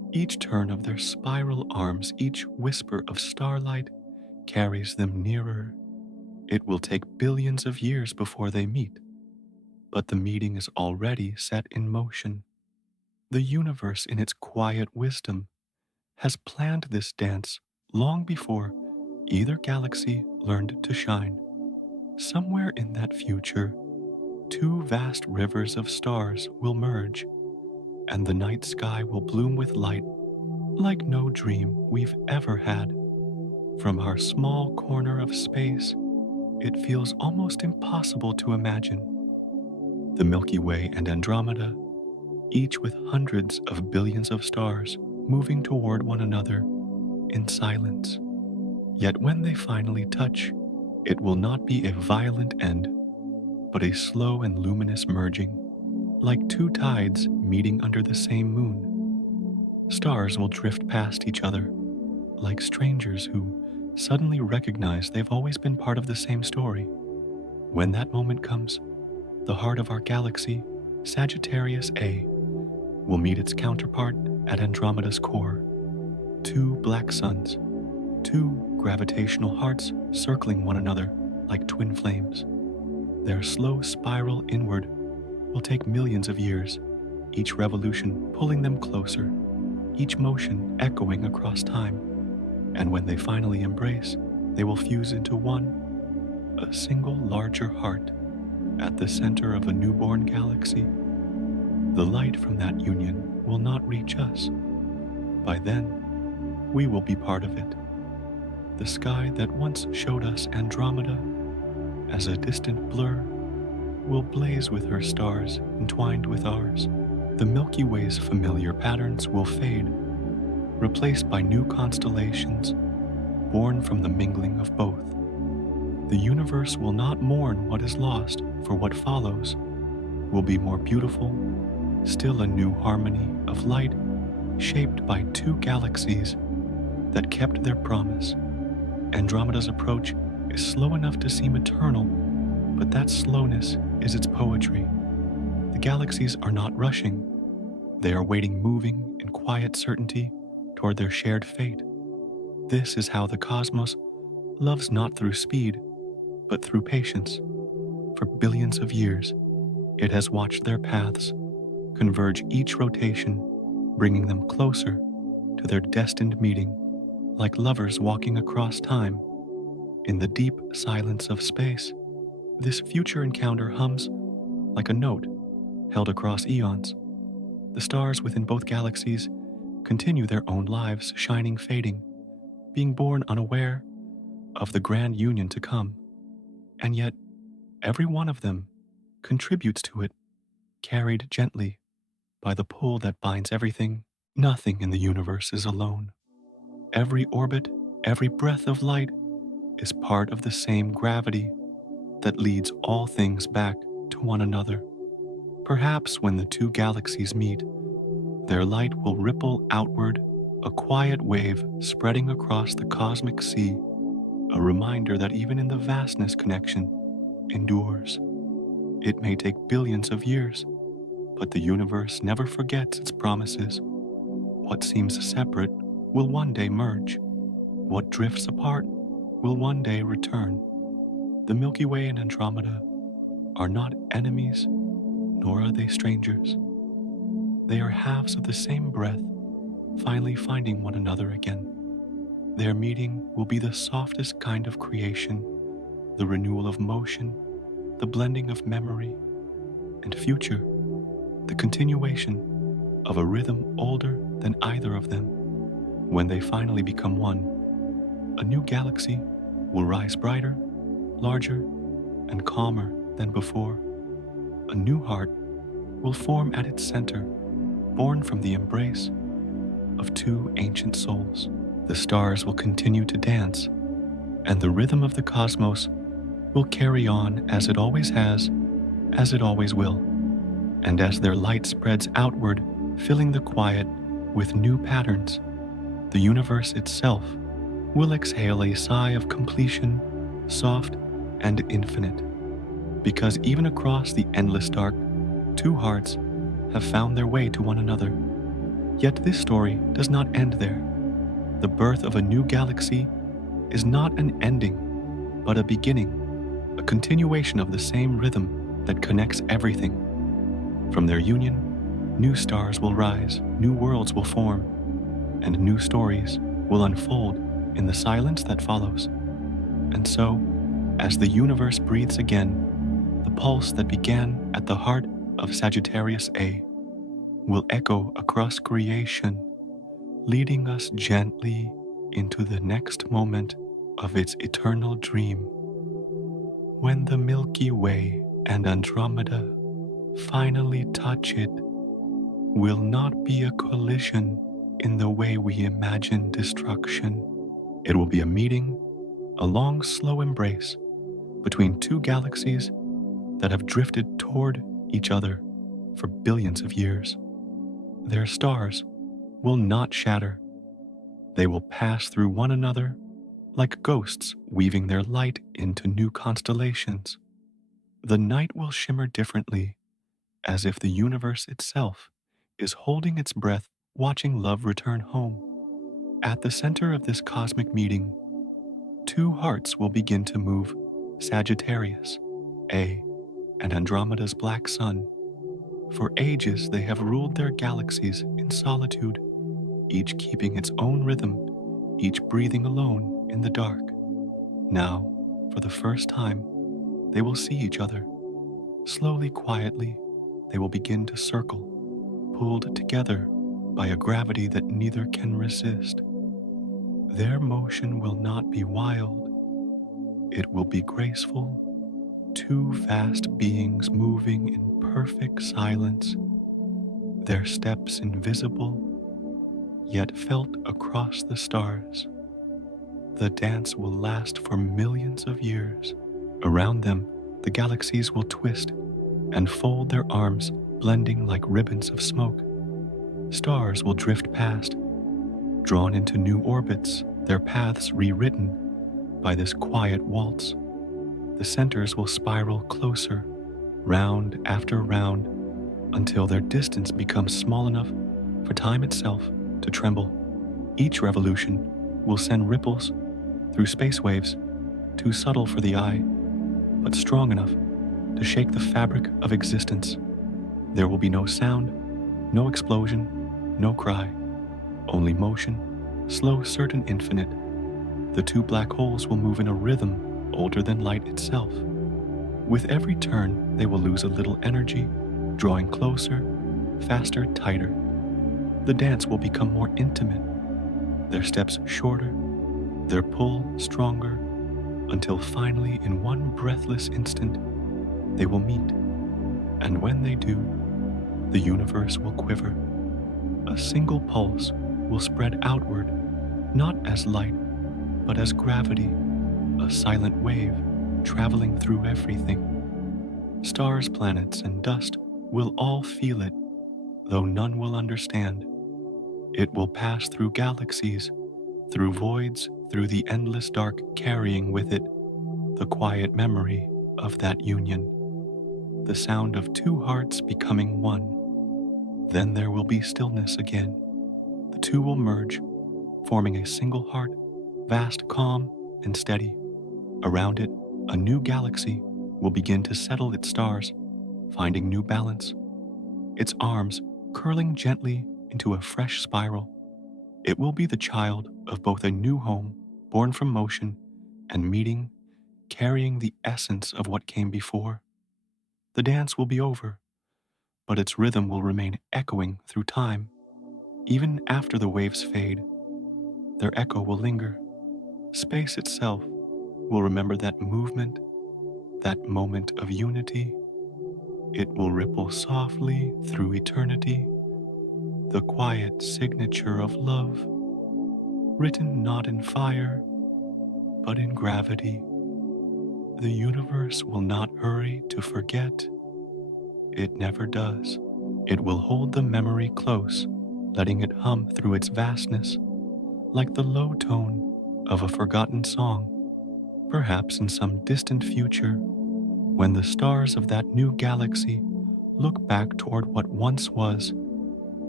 Each turn of their spiral arms, each whisper of starlight carries them nearer. It will take billions of years before they meet, but the meeting is already set in motion. The universe, in its quiet wisdom, has planned this dance long before either galaxy learned to shine. Somewhere in that future, two vast rivers of stars will merge, and the night sky will bloom with light like no dream we've ever had. From our small corner of space, it feels almost impossible to imagine. The Milky Way and Andromeda, each with hundreds of billions of stars moving toward one another in silence. Yet when they finally touch, it will not be a violent end, but a slow and luminous merging, like two tides meeting under the same moon. Stars will drift past each other, like strangers who suddenly recognize they've always been part of the same story. When that moment comes, the heart of our galaxy, Sagittarius A, will meet its counterpart at Andromeda's core. Two black suns, two gravitational hearts circling one another like twin flames. Their slow spiral inward will take millions of years, each revolution pulling them closer, each motion echoing across time. And when they finally embrace, they will fuse into one, a single larger heart at the center of a newborn galaxy. The light from that union will not reach us. By then, we will be part of it. The sky that once showed us Andromeda as a distant blur will blaze with her stars entwined with ours. The Milky Way's familiar patterns will fade, replaced by new constellations born from the mingling of both. The universe will not mourn what is lost, for what follows will be more beautiful, still a new harmony of light shaped by two galaxies that kept their promise. Andromeda's approach is slow enough to seem eternal, but that slowness is its poetry. The galaxies are not rushing. They are waiting, moving in quiet certainty toward their shared fate. This is how the cosmos loves, not through speed, but through patience. For billions of years, it has watched their paths converge, each rotation bringing them closer to their destined meeting, like lovers walking across time. In the deep silence of space, this future encounter hums like a note held across eons. The stars within both galaxies continue their own lives, shining, fading, being born unaware of the grand union to come. And yet, every one of them contributes to it, carried gently by the pull that binds everything. Nothing in the universe is alone. Every orbit, every breath of light is part of the same gravity that leads all things back to one another. Perhaps when the two galaxies meet, their light will ripple outward, a quiet wave spreading across the cosmic sea, a reminder that even in the vastness, connection endures. It may take billions of years, but the universe never forgets its promises. What seems separate will one day merge. What drifts apart will one day return. The Milky Way and Andromeda are not enemies, nor are they strangers. They are halves of the same breath, finally finding one another again. Their meeting will be the softest kind of creation, the renewal of motion, the blending of memory and future, the continuation of a rhythm older than either of them. When they finally become one, a new galaxy will rise brighter, larger, and calmer than before. A new heart will form at its center, born from the embrace of two ancient souls. The stars will continue to dance, and the rhythm of the cosmos will carry on as it always has, as it always will. And as their light spreads outward, filling the quiet with new patterns, the universe itself will exhale a sigh of completion, soft and infinite. Because even across the endless dark, two hearts have found their way to one another. Yet this story does not end there. The birth of a new galaxy is not an ending, but a beginning, a continuation of the same rhythm that connects everything. From their union, new stars will rise, new worlds will form, and new stories will unfold in the silence that follows. And so, as the universe breathes again, the pulse that began at the heart of Sagittarius A will echo across creation, leading us gently into the next moment of its eternal dream. When the Milky Way and Andromeda finally touch it, will not be a collision in the way we imagine destruction. It will be a meeting, a long, slow embrace between two galaxies that have drifted toward each other for billions of years. Their stars will not shatter. They will pass through one another like ghosts weaving their light into new constellations. The night will shimmer differently, as if the universe itself is holding its breath, watching love return home. At the center of this cosmic meeting, two hearts will begin to move: Sagittarius A and Andromeda's black sun. For ages, they have ruled their galaxies in solitude, each keeping its own rhythm, each breathing alone in the dark. Now, for the first time, they will see each other. Slowly, quietly, they will begin to circle, pulled together by a gravity that neither can resist. Their motion will not be wild, it will be graceful, two vast beings moving in perfect silence, their steps invisible, yet felt across the stars. The dance will last for millions of years. Around them, the galaxies will twist and fold their arms, blending like ribbons of smoke. Stars will drift past, drawn into new orbits, their paths rewritten by this quiet waltz. The centers will spiral closer, round after round, until their distance becomes small enough for time itself to tremble. Each revolution will send ripples through space waves, too subtle for the eye, but strong enough to shake the fabric of existence. There will be no sound, no explosion, no cry, only motion, slow, certain, infinite. The two black holes will move in a rhythm older than light itself. With every turn, they will lose a little energy, drawing closer, faster, tighter. The dance will become more intimate, their steps shorter, their pull stronger, until finally, in one breathless instant, they will meet. And when they do, the universe will quiver. A single pulse will spread outward, not as light, but as gravity, a silent wave traveling through everything. Stars, planets, and dust will all feel it, though none will understand. It will pass through galaxies, through voids, through the endless dark, carrying with it the quiet memory of that union, the sound of two hearts becoming one. Then there will be stillness again. The two will merge, forming a single heart, vast, calm, and steady. Around it, a new galaxy will begin to settle its stars, finding new balance, its arms curling gently into a fresh spiral. It will be the child of both a new home, born from motion, and meeting, carrying the essence of what came before. The dance will be over, but its rhythm will remain echoing through time. Even after the waves fade, their echo will linger. Space itself will remember that movement, that moment of unity. It will ripple softly through eternity, the quiet signature of love, written not in fire, but in gravity. The universe will not hurry to forget. It never does. It will hold the memory close, letting it hum through its vastness, like the low tone of a forgotten song. Perhaps in some distant future, when the stars of that new galaxy look back toward what once was,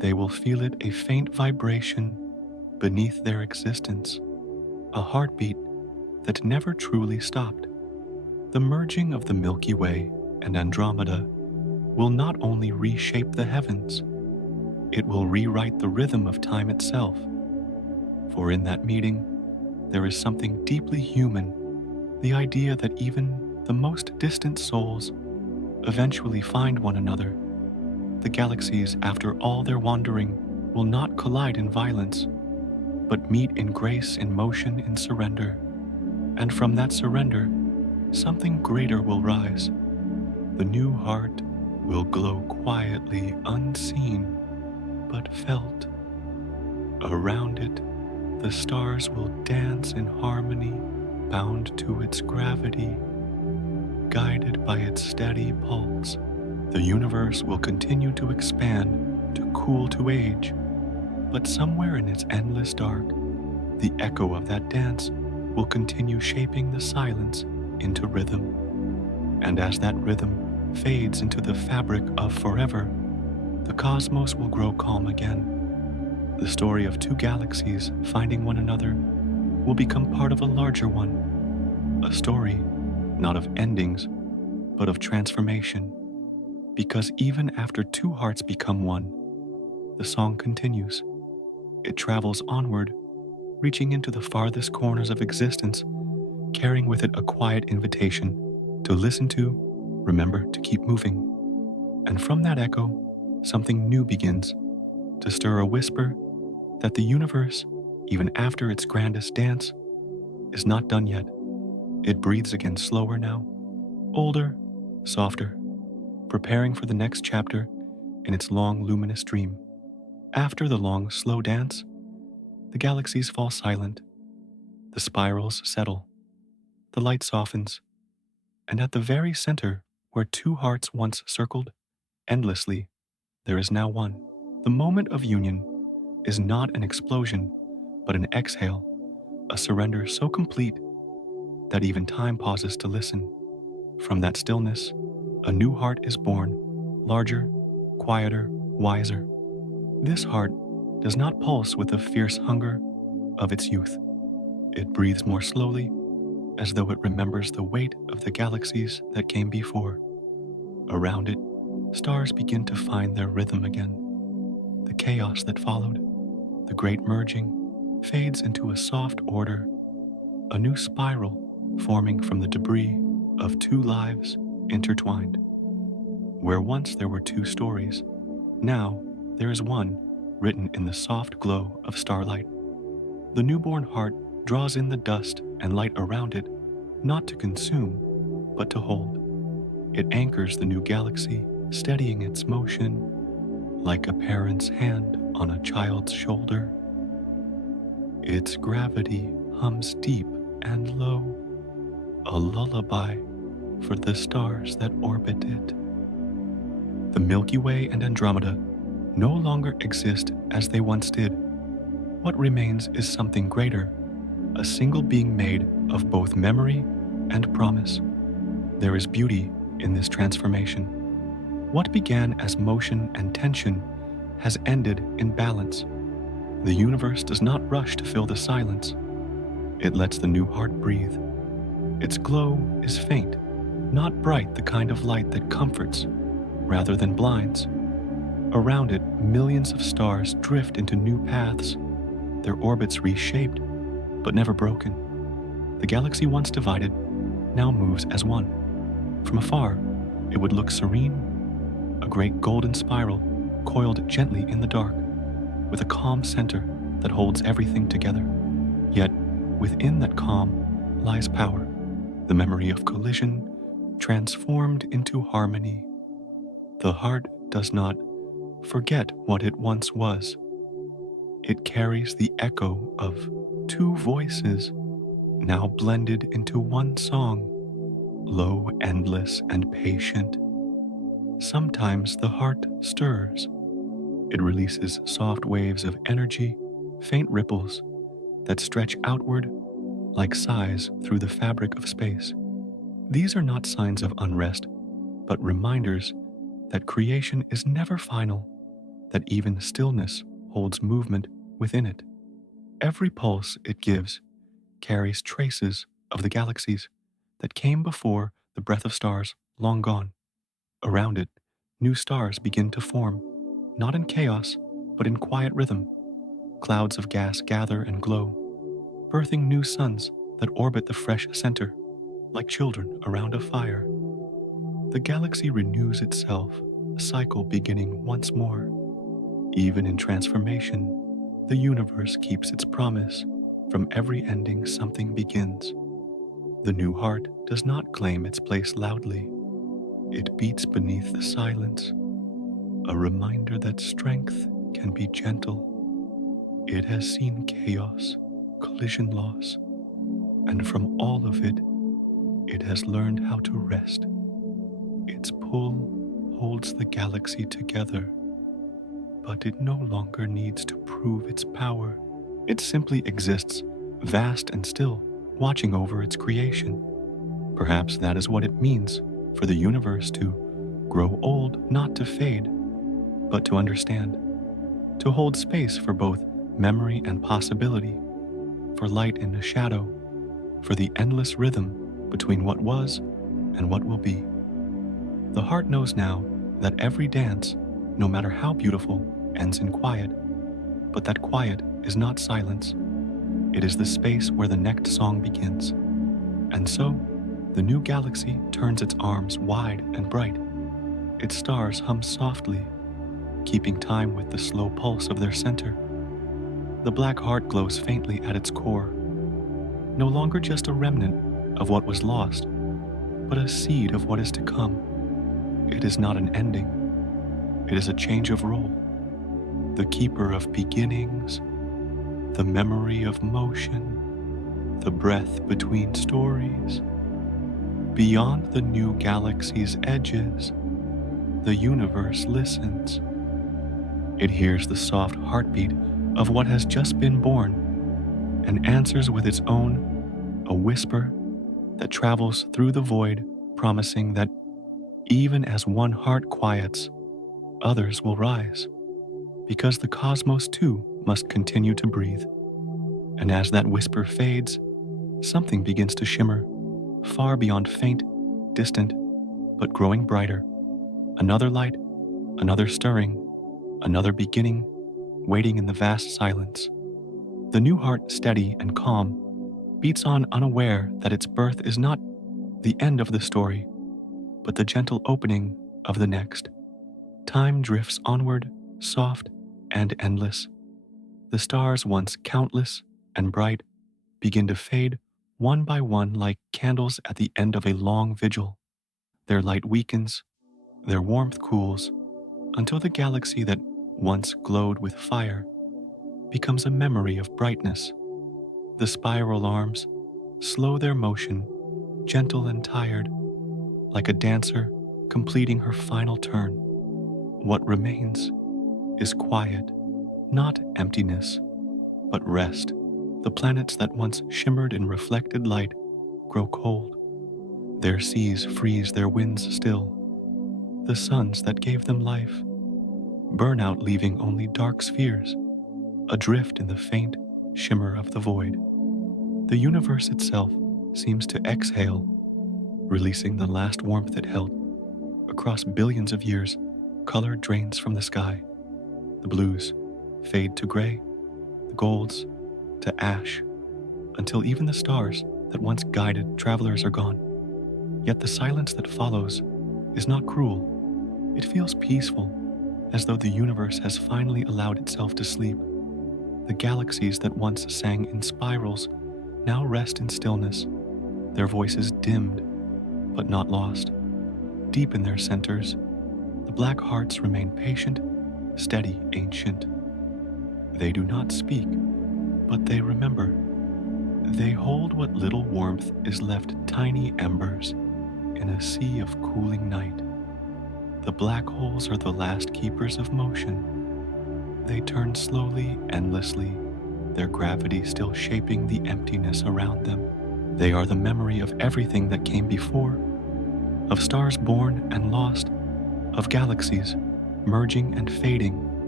They will feel it a faint vibration beneath their existence, a heartbeat that never truly stopped. The merging of the Milky Way and Andromeda will not only reshape the heavens, it will rewrite the rhythm of time itself. For in that meeting, there is something deeply human, the idea that even the most distant souls eventually find one another. The galaxies, after all their wandering, will not collide in violence, but meet in grace, in motion, in surrender. And from that surrender, something greater will rise. The new heart will glow quietly, unseen, but felt. Around it, the stars will dance in harmony, bound to its gravity, guided by its steady pulse. The universe will continue to expand, to cool to age, but somewhere in its endless dark, the echo of that dance will continue shaping the silence into rhythm. And as that rhythm fades into the fabric of forever, the cosmos will grow calm again. The story of two galaxies finding one another will become part of a larger one, a story not of endings, but of transformation. Because even after two hearts become one, the song continues. It travels onward, reaching into the farthest corners of existence, carrying with it a quiet invitation to listen to, remember to keep moving. And from that echo, something new begins to stir, a whisper that the universe, even after its grandest dance, is not done yet. It breathes again, slower now, older, softer, preparing for the next chapter in its long, luminous dream. After the long, slow dance, the galaxies fall silent, the spirals settle, the light softens, and at the very center, where two hearts once circled endlessly, there is now one. The moment of union is not an explosion, but an exhale, a surrender so complete that even time pauses to listen. From that stillness, a new heart is born, larger, quieter, wiser. This heart does not pulse with the fierce hunger of its youth. It breathes more slowly, as though it remembers the weight of the galaxies that came before. Around it, stars begin to find their rhythm again. The chaos that followed, the great merging, fades into a soft order, a new spiral forming from the debris of two lives intertwined. Where once there were two stories, now there is one written in the soft glow of starlight. The newborn heart draws in the dust and light around it, not to consume, but to hold. It anchors the new galaxy, steadying its motion like a parent's hand on a child's shoulder. Its gravity hums deep and low, a lullaby for the stars that orbit it. The Milky Way and Andromeda no longer exist as they once did. What remains is something greater, a single being made of both memory and promise. There is beauty in this transformation. What began as motion and tension has ended in balance. The universe does not rush to fill the silence. It lets the new heart breathe. Its glow is faint, not bright, the kind of light that comforts rather than blinds. Around it, millions of stars drift into new paths, their orbits reshaped, but never broken. The galaxy once divided now moves as one. From afar, it would look serene, a great golden spiral coiled gently in the dark, with a calm center that holds everything together. Yet, within that calm lies power, the memory of collision transformed into harmony. The heart does not forget what it once was. It carries the echo of two voices, now blended into one song, low, endless, and patient. Sometimes the heart stirs. It releases soft waves of energy, faint ripples that stretch outward like sighs through the fabric of space. These are not signs of unrest, but reminders that creation is never final. that even stillness holds movement within it. Every pulse it gives carries traces of the galaxies that came before the breath of stars long gone. Around it, new stars begin to form, not in chaos, but in quiet rhythm. Clouds of gas gather and glow, birthing new suns that orbit the fresh center, like children around a fire. The galaxy renews itself, a cycle beginning once more. Even in transformation, the universe keeps its promise. From every ending, something begins. The new heart does not claim its place loudly. It beats beneath the silence, a reminder that strength can be gentle. It has seen chaos, collision loss, and from all of it, it has learned how to rest. Its pull holds the galaxy together, but it no longer needs to prove its power. It simply exists, vast and still, watching over its creation. Perhaps that is what it means for the universe to grow old, not to fade, but to understand, to hold space for both memory and possibility, for light in the shadow, for the endless rhythm between what was and what will be. The heart knows now that every dance, no matter how beautiful, ends in quiet, but that quiet is not silence. It is the space where the next song begins. And so, the new galaxy turns its arms wide and bright. Its stars hum softly, keeping time with the slow pulse of their center. The black heart glows faintly at its core, no longer just a remnant of what was lost, but a seed of what is to come. It is not an ending. It is a change of role. The keeper of beginnings, the memory of motion, the breath between stories. Beyond the new galaxy's edges, the universe listens. It hears the soft heartbeat of what has just been born and answers with its own, a whisper that travels through the void, promising that even as one heart quiets, others will rise, because the cosmos too must continue to breathe. And as that whisper fades, something begins to shimmer, far beyond faint, distant, but growing brighter. Another light, another stirring, another beginning, waiting in the vast silence. The new heart, steady and calm, beats on unaware that its birth is not the end of the story, but the gentle opening of the next. Time drifts onward, soft and endless. The stars, once countless and bright, begin to fade one by one like candles at the end of a long vigil. Their light weakens, their warmth cools, until the galaxy that once glowed with fire becomes a memory of brightness. The spiral arms slow their motion, gentle and tired, like a dancer completing her final turn. What remains is quiet, not emptiness, but rest. The planets that once shimmered in reflected light grow cold. Their seas freeze, their winds still. The suns that gave them life burn out, leaving only dark spheres, adrift in the faint shimmer of the void. The universe itself seems to exhale, releasing the last warmth it held. Across billions of years, color drains from the sky. The blues fade to gray, the golds to ash, until even the stars that once guided travelers are gone. Yet the silence that follows is not cruel. It feels peaceful, as though the universe has finally allowed itself to sleep. The galaxies that once sang in spirals now rest in stillness, their voices dimmed, but not lost. Deep in their centers, the black hearts remain patient, steady, ancient. They do not speak, but they remember. They hold what little warmth is left, tiny embers in a sea of cooling night. The black holes are the last keepers of motion. They turn slowly, endlessly, their gravity still shaping the emptiness around them. They are the memory of everything that came before, of stars born and lost, of galaxies merging and fading,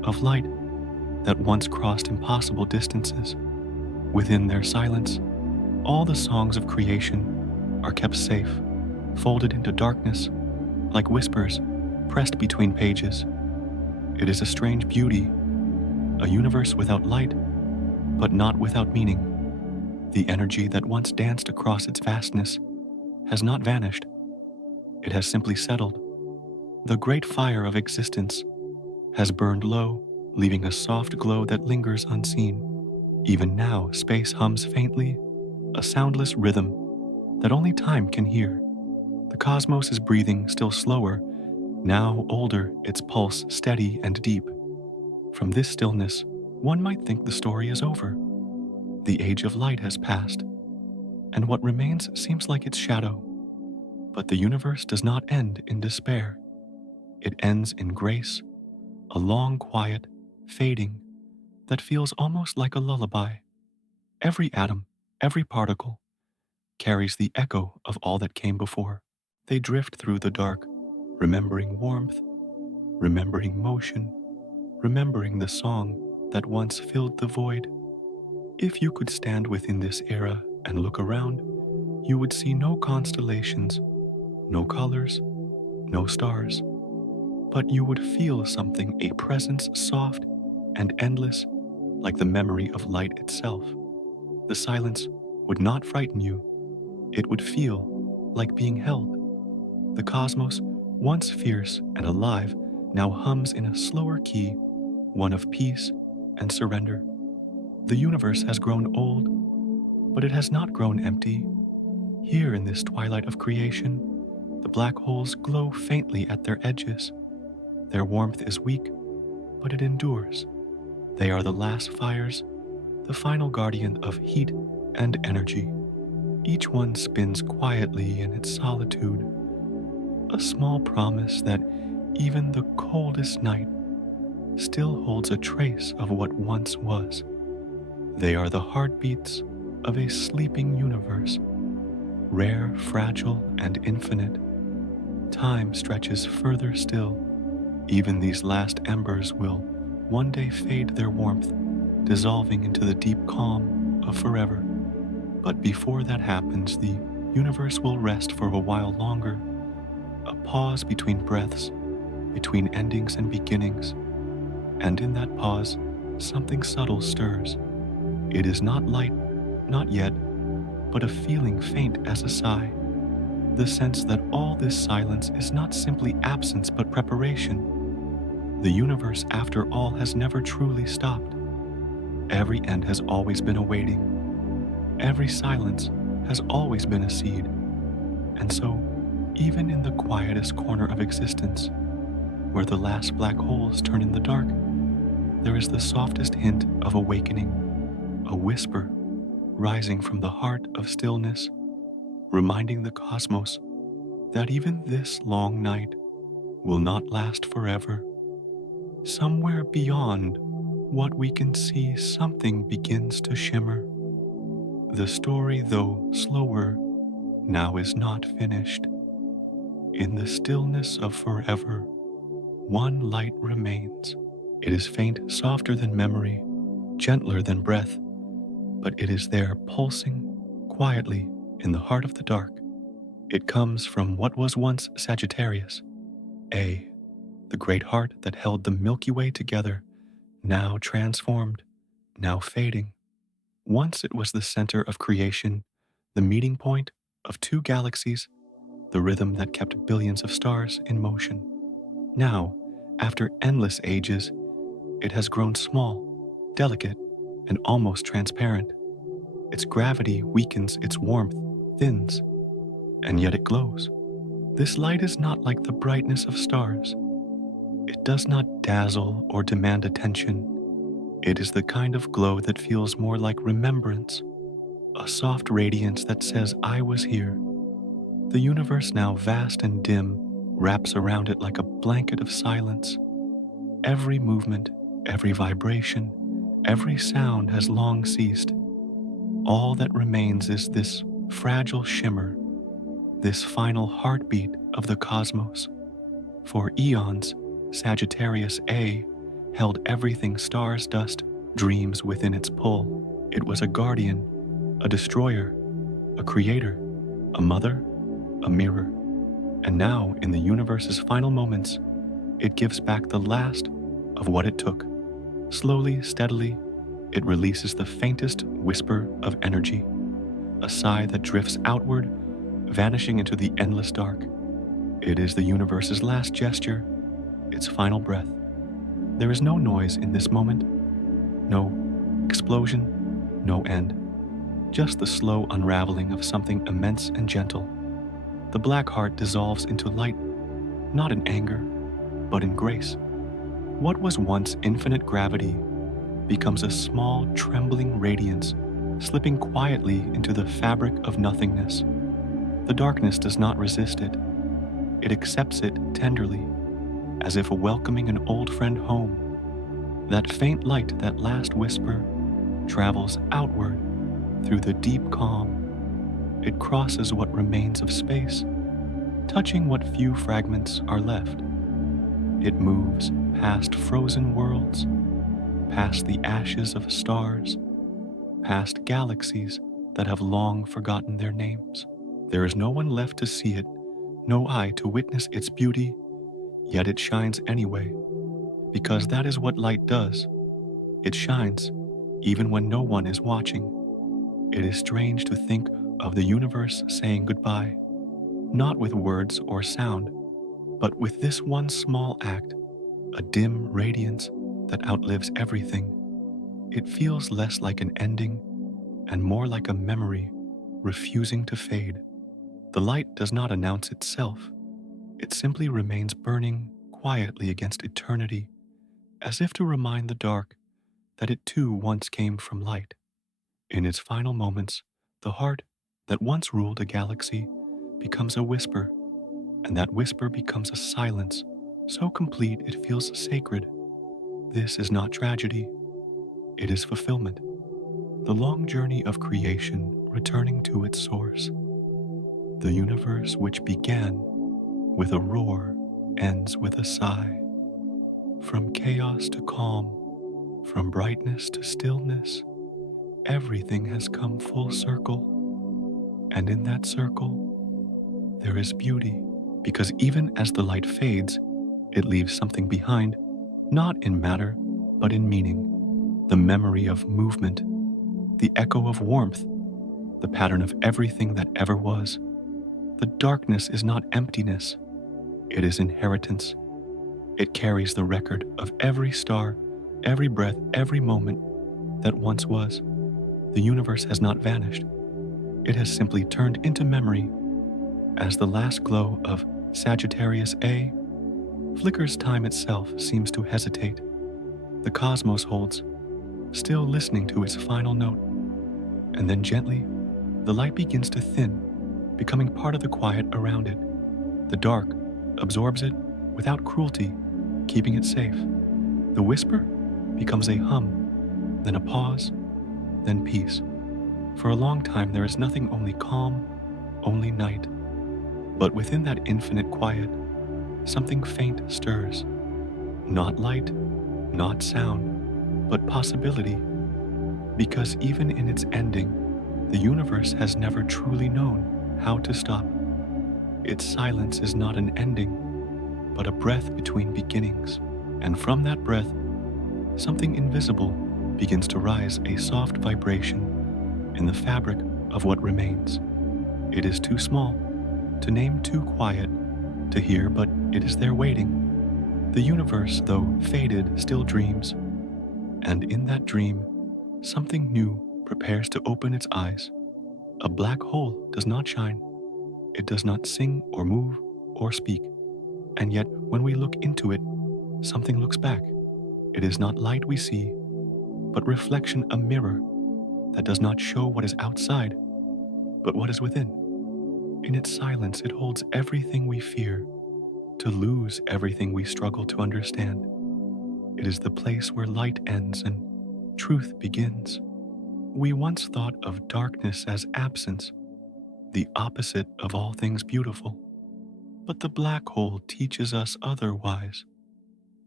of light that once crossed impossible distances. Within their silence, all the songs of creation are kept safe, folded into darkness, like whispers pressed between pages. It is a strange beauty, a universe without light, but not without meaning. The energy that once danced across its vastness has not vanished. It has simply settled. The great fire of existence has burned low, leaving a soft glow that lingers unseen. Even now, space hums faintly, a soundless rhythm that only time can hear. The cosmos is breathing still slower, now older, its pulse steady and deep. From this stillness, one might think the story is over. The age of light has passed, and what remains seems like its shadow. But the universe does not end in despair. It ends in grace, a long quiet, fading, that feels almost like a lullaby. Every atom, every particle, carries the echo of all that came before. They drift through the dark, remembering warmth, remembering motion, remembering the song that once filled the void. If you could stand within this era and look around, you would see no constellations, no colors, no stars, but you would feel something, a presence soft and endless, like the memory of light itself. The silence would not frighten you. It would feel like being held. The cosmos, once fierce and alive, now hums in a slower key, one of peace and surrender. The universe has grown old, but it has not grown empty. Here in this twilight of creation, the black holes glow faintly at their edges. Their warmth is weak, but it endures. They are the last fires, the final guardian of heat and energy. Each one spins quietly in its solitude, a small promise that even the coldest night still holds a trace of what once was. They are the heartbeats of a sleeping universe, rare, fragile, and infinite. Time stretches further still. Even these last embers will one day fade their warmth, dissolving into the deep calm of forever. But before that happens, the universe will rest for a while longer, a pause between breaths, between endings and beginnings. And in that pause, something subtle stirs. It is not light, not yet, but a feeling faint as a sigh. The sense that all this silence is not simply absence but preparation. The universe, after all, has never truly stopped. Every end has always been awaiting. Every silence has always been a seed. And so, even in the quietest corner of existence, where the last black holes turn in the dark, there is the softest hint of awakening, a whisper rising from the heart of stillness, reminding the cosmos that even this long night will not last forever. Somewhere beyond what we can see, something begins to shimmer. The story, though slower, now is not finished. In the stillness of forever, one light remains. It is faint, softer than memory, gentler than breath, but it is there pulsing quietly in the heart of the dark. It comes from what was once Sagittarius A, the great heart that held the Milky Way together, now transformed, now fading. Once it was the center of creation, the meeting point of two galaxies, the rhythm that kept billions of stars in motion. Now, after endless ages, it has grown small, delicate, and almost transparent. Its gravity weakens, its warmth thins, and yet it glows. This light is not like the brightness of stars. It does not dazzle or demand attention. It is the kind of glow that feels more like remembrance, a soft radiance that says, I was here. The universe, now vast and dim, wraps around it like a blanket of silence. Every movement, every vibration, every sound has long ceased. All that remains is this fragile shimmer, this final heartbeat of the cosmos. For eons, Sagittarius A held everything stars, dust, dreams within its pull. It was a guardian, a destroyer, a creator, a mother, a mirror. And now, in the universe's final moments, it gives back the last of what it took. Slowly, steadily, it releases the faintest whisper of energy, a sigh that drifts outward, vanishing into the endless dark. It is the universe's last gesture, its final breath. There is no noise in this moment, no explosion, no end, just the slow unraveling of something immense and gentle. The black heart dissolves into light, not in anger, but in grace. What was once infinite gravity becomes a small, trembling radiance, slipping quietly into the fabric of nothingness. The darkness does not resist it. It accepts it tenderly, as if welcoming an old friend home. That faint light, that last whisper, travels outward through the deep calm. It crosses what remains of space, touching what few fragments are left. It moves past frozen worlds, past the ashes of stars, past galaxies that have long forgotten their names. There is no one left to see it, no eye to witness its beauty, yet it shines anyway, because that is what light does. It shines even when no one is watching. It is strange to think of the universe saying goodbye, not with words or sound, but with this one small act, a dim radiance that outlives everything. It feels less like an ending and more like a memory refusing to fade. The light does not announce itself. It simply remains burning quietly against eternity, as if to remind the dark that it too once came from light. In its final moments, the heart that once ruled a galaxy becomes a whisper, and that whisper becomes a silence so complete it feels sacred. This is not tragedy, it is fulfillment. The long journey of creation returning to its source. The universe which began with a roar ends with a sigh. From chaos to calm, from brightness to stillness, everything has come full circle. And in that circle, there is beauty, because even as the light fades, it leaves something behind, not in matter, but in meaning. The memory of movement, the echo of warmth, the pattern of everything that ever was. The darkness is not emptiness, it is inheritance. It carries the record of every star, every breath, every moment that once was. The universe has not vanished. It has simply turned into memory. As the last glow of Sagittarius A flickers, time itself seems to hesitate. The cosmos holds, still listening to its final note. And then gently, the light begins to thin, becoming part of the quiet around it. The dark absorbs it without cruelty, keeping it safe. The whisper becomes a hum, then a pause, then peace. For a long time there is nothing, only calm, only night. But within that infinite quiet, something faint stirs. Not light, not sound, but possibility. Because even in its ending, the universe has never truly known how to stop. Its silence is not an ending, but a breath between beginnings. And from that breath, something invisible begins to rise, a soft vibration in the fabric of what remains. It is too small to name, too quiet to hear, but it is there waiting. The universe, though faded, still dreams. And in that dream, something new prepares to open its eyes. A black hole does not shine. It does not sing or move or speak. And yet, when we look into it, something looks back. It is not light we see, but reflection, a mirror that does not show what is outside, but what is within. In its silence, it holds everything we fear, to lose everything we struggle to understand. It is the place where light ends and truth begins. We once thought of darkness as absence, the opposite of all things beautiful. But the black hole teaches us otherwise.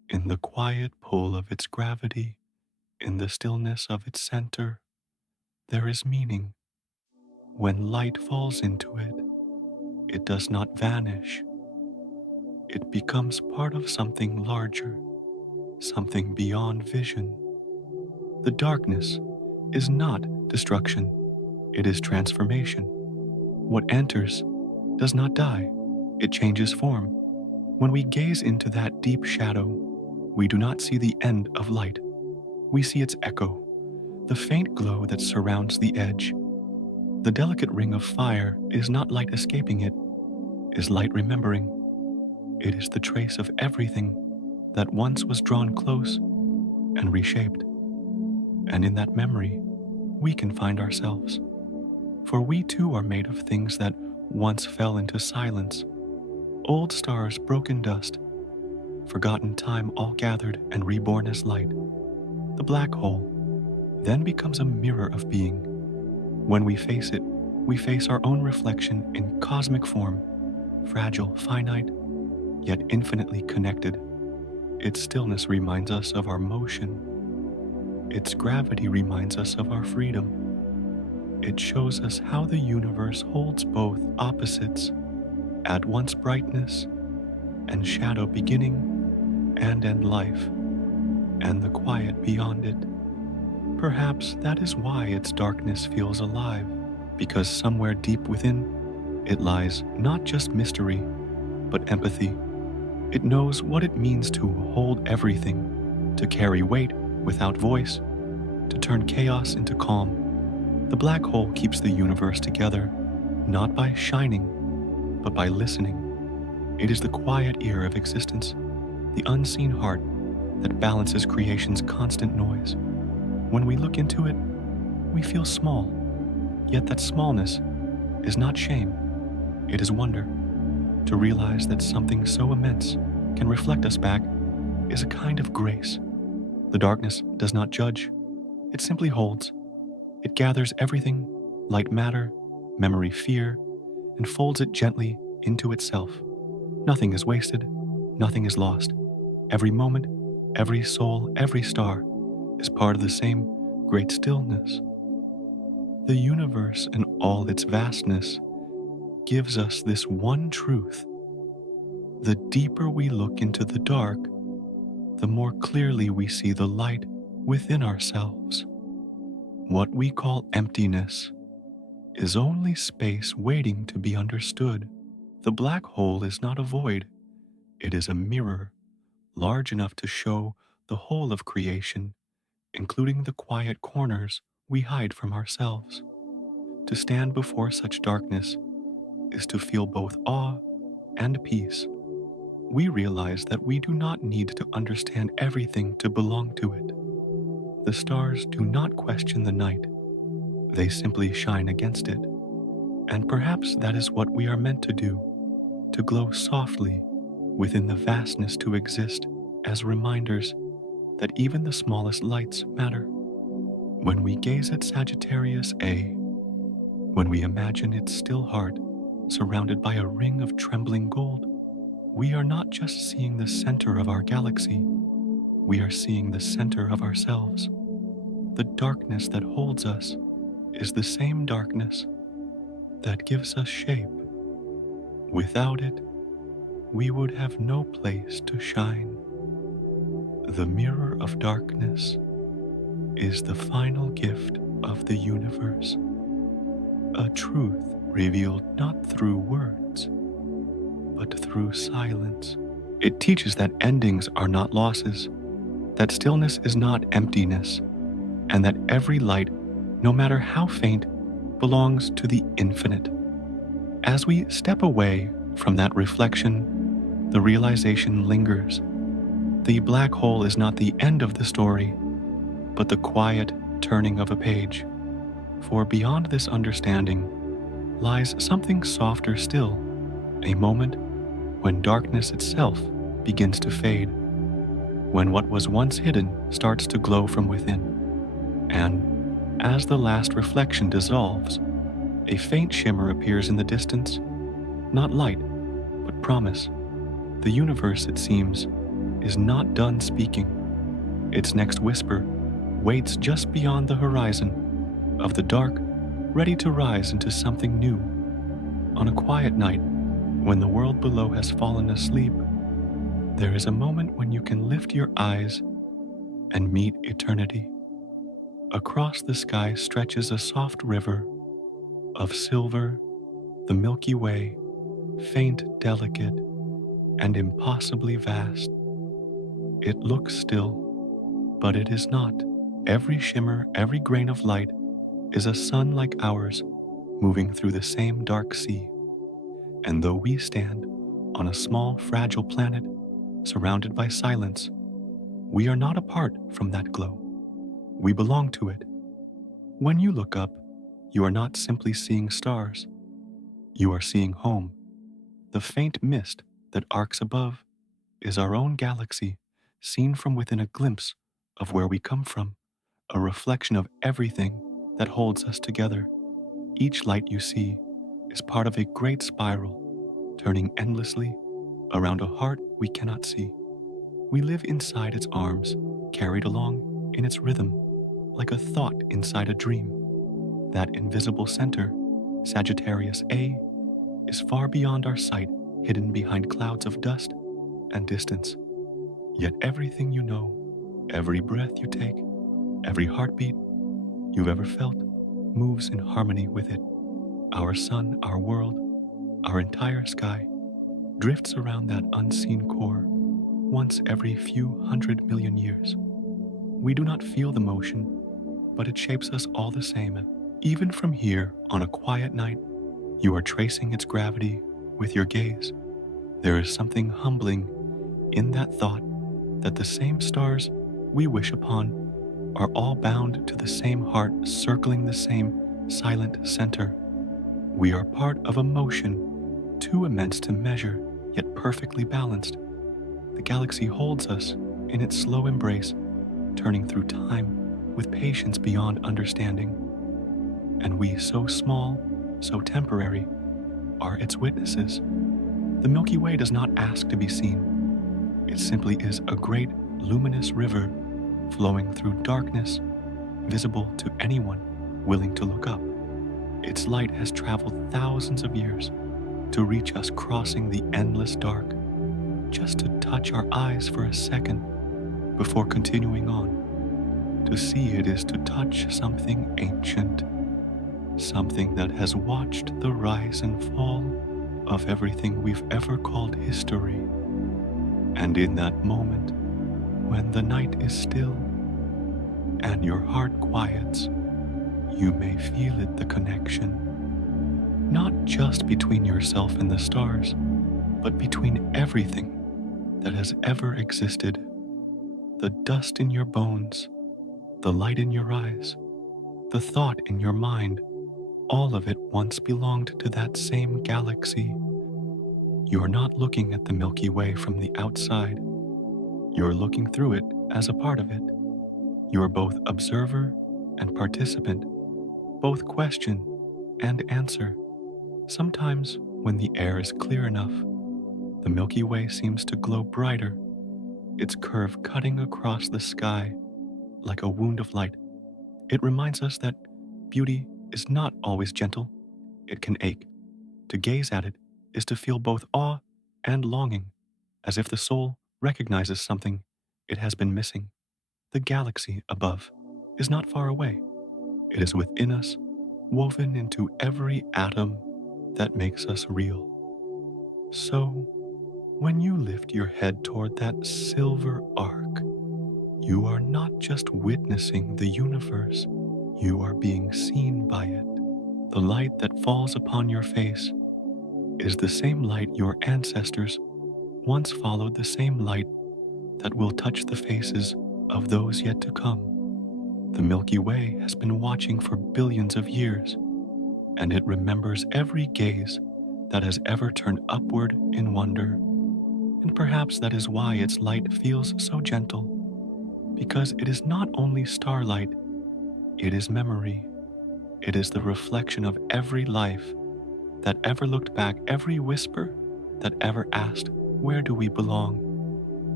In the quiet pull of its gravity, in the stillness of its center, there is meaning. When light falls into it, it does not vanish. It becomes part of something larger, something beyond vision. The darkness is not destruction, it is transformation. What enters does not die, it changes form. When we gaze into that deep shadow, we do not see the end of light. We see its echo, the faint glow that surrounds the edge. The delicate ring of fire is not light escaping it, is light remembering. It is the trace of everything that once was drawn close and reshaped. And in that memory, we can find ourselves. For we too are made of things that once fell into silence. Old stars, broken dust, forgotten time all gathered and reborn as light. The black hole then becomes a mirror of being. When we face it, we face our own reflection in cosmic form, fragile, finite, yet infinitely connected. Its stillness reminds us of our motion. Its gravity reminds us of our freedom. It shows us how the universe holds both opposites, at once brightness and shadow, beginning and end life, and the quiet beyond it. Perhaps that is why its darkness feels alive, because somewhere deep within it lies not just mystery, but empathy. It knows what it means to hold everything, to carry weight without voice, to turn chaos into calm. The black hole keeps the universe together, not by shining, but by listening. It is the quiet ear of existence, the unseen heart that balances creation's constant noise. When we look into it, we feel small, yet that smallness is not shame, it is wonder. To realize that something so immense can reflect us back is a kind of grace. The darkness does not judge, it simply holds. It gathers everything, light, matter, memory, fear, and folds it gently into itself. Nothing is wasted, nothing is lost. Every moment, every soul, every star is part of the same great stillness. The universe in all its vastness gives us this one truth. The deeper we look into the dark, the more clearly we see the light within ourselves. What we call emptiness is only space waiting to be understood. The black hole is not a void, it is a mirror, large enough to show the whole of creation, including the quiet corners we hide from ourselves. To stand before such darkness is to feel both awe and peace. We realize that we do not need to understand everything to belong to it. The stars do not question the night, they simply shine against it. And perhaps that is what we are meant to do, to glow softly within the vastness, to exist as reminders that even the smallest lights matter. When we gaze at Sagittarius A, when we imagine its still heart surrounded by a ring of trembling gold, we are not just seeing the center of our galaxy, we are seeing the center of ourselves. The darkness that holds us is the same darkness that gives us shape. Without it, we would have no place to shine. The mirror of darkness is the final gift of the universe, a truth revealed not through words, but through silence. It teaches that endings are not losses, that stillness is not emptiness, and that every light, no matter how faint, belongs to the infinite. As we step away from that reflection, the realization lingers. The black hole is not the end of the story, but the quiet turning of a page. For beyond this understanding lies something softer still, a moment when darkness itself begins to fade, when what was once hidden starts to glow from within. And as the last reflection dissolves, a faint shimmer appears in the distance, not light, but promise. The universe, it seems, is not done speaking. Its next whisper waits just beyond the horizon of the dark, ready to rise into something new. On a quiet night, when the world below has fallen asleep, there is a moment when you can lift your eyes and meet eternity. Across the sky stretches a soft river of silver, the Milky Way, faint, delicate, and impossibly vast. It looks still, but it is not. Every shimmer, every grain of light is a sun like ours, moving through the same dark sea. And though we stand on a small, fragile planet surrounded by silence, we are not apart from that glow. We belong to it. When you look up, you are not simply seeing stars. You are seeing home. The faint mist that arcs above is our own galaxy, seen from within, a glimpse of where we come from, a reflection of everything that holds us together. Each light you see is part of a great spiral, turning endlessly around a heart we cannot see. We live inside its arms, carried along in its rhythm, like a thought inside a dream. That invisible center, Sagittarius A, is far beyond our sight, hidden behind clouds of dust and distance. Yet everything you know, every breath you take, every heartbeat you've ever felt moves in harmony with it. Our sun, our world, our entire sky drifts around that unseen core once every few 100 million years. We do not feel the motion, but it shapes us all the same. Even from here, on a quiet night, you are tracing its gravity with your gaze. There is something humbling in that thought that the same stars we wish upon are all bound to the same heart, circling the same silent center. We are part of a motion too immense to measure, yet perfectly balanced. The galaxy holds us in its slow embrace, turning through time with patience beyond understanding. And we, so small, so temporary, are its witnesses. The Milky Way does not ask to be seen. It simply is a great, luminous river flowing through darkness, visible to anyone willing to look up. Its light has traveled thousands of years to reach us, crossing the endless dark, just to touch our eyes for a second before continuing on. To see it is to touch something ancient, something that has watched the rise and fall of everything we've ever called history. And in that moment, when the night is still and your heart quiets, you may feel it, the connection, not just between yourself and the stars, but between everything that has ever existed. The dust in your bones, the light in your eyes, the thought in your mind, all of it once belonged to that same galaxy. You are not looking at the Milky Way from the outside. You are looking through it as a part of it. You are both observer and participant, both question and answer. Sometimes, when the air is clear enough, the Milky Way seems to glow brighter, its curve cutting across the sky like a wound of light. It reminds us that beauty is not always gentle. It can ache. To gaze at it is to feel both awe and longing, as if the soul recognizes something it has been missing. The galaxy above is not far away. It is within us, woven into every atom that makes us real. So, when you lift your head toward that silver arc, you are not just witnessing the universe, you are being seen by it. The light that falls upon your face is the same light your ancestors once followed, the same light that will touch the faces of those yet to come. The Milky Way has been watching for billions of years, and it remembers every gaze that has ever turned upward in wonder. And perhaps that is why its light feels so gentle, because it is not only starlight, it is memory. It is the reflection of every life that ever looked back, every whisper that ever asked, where do we belong?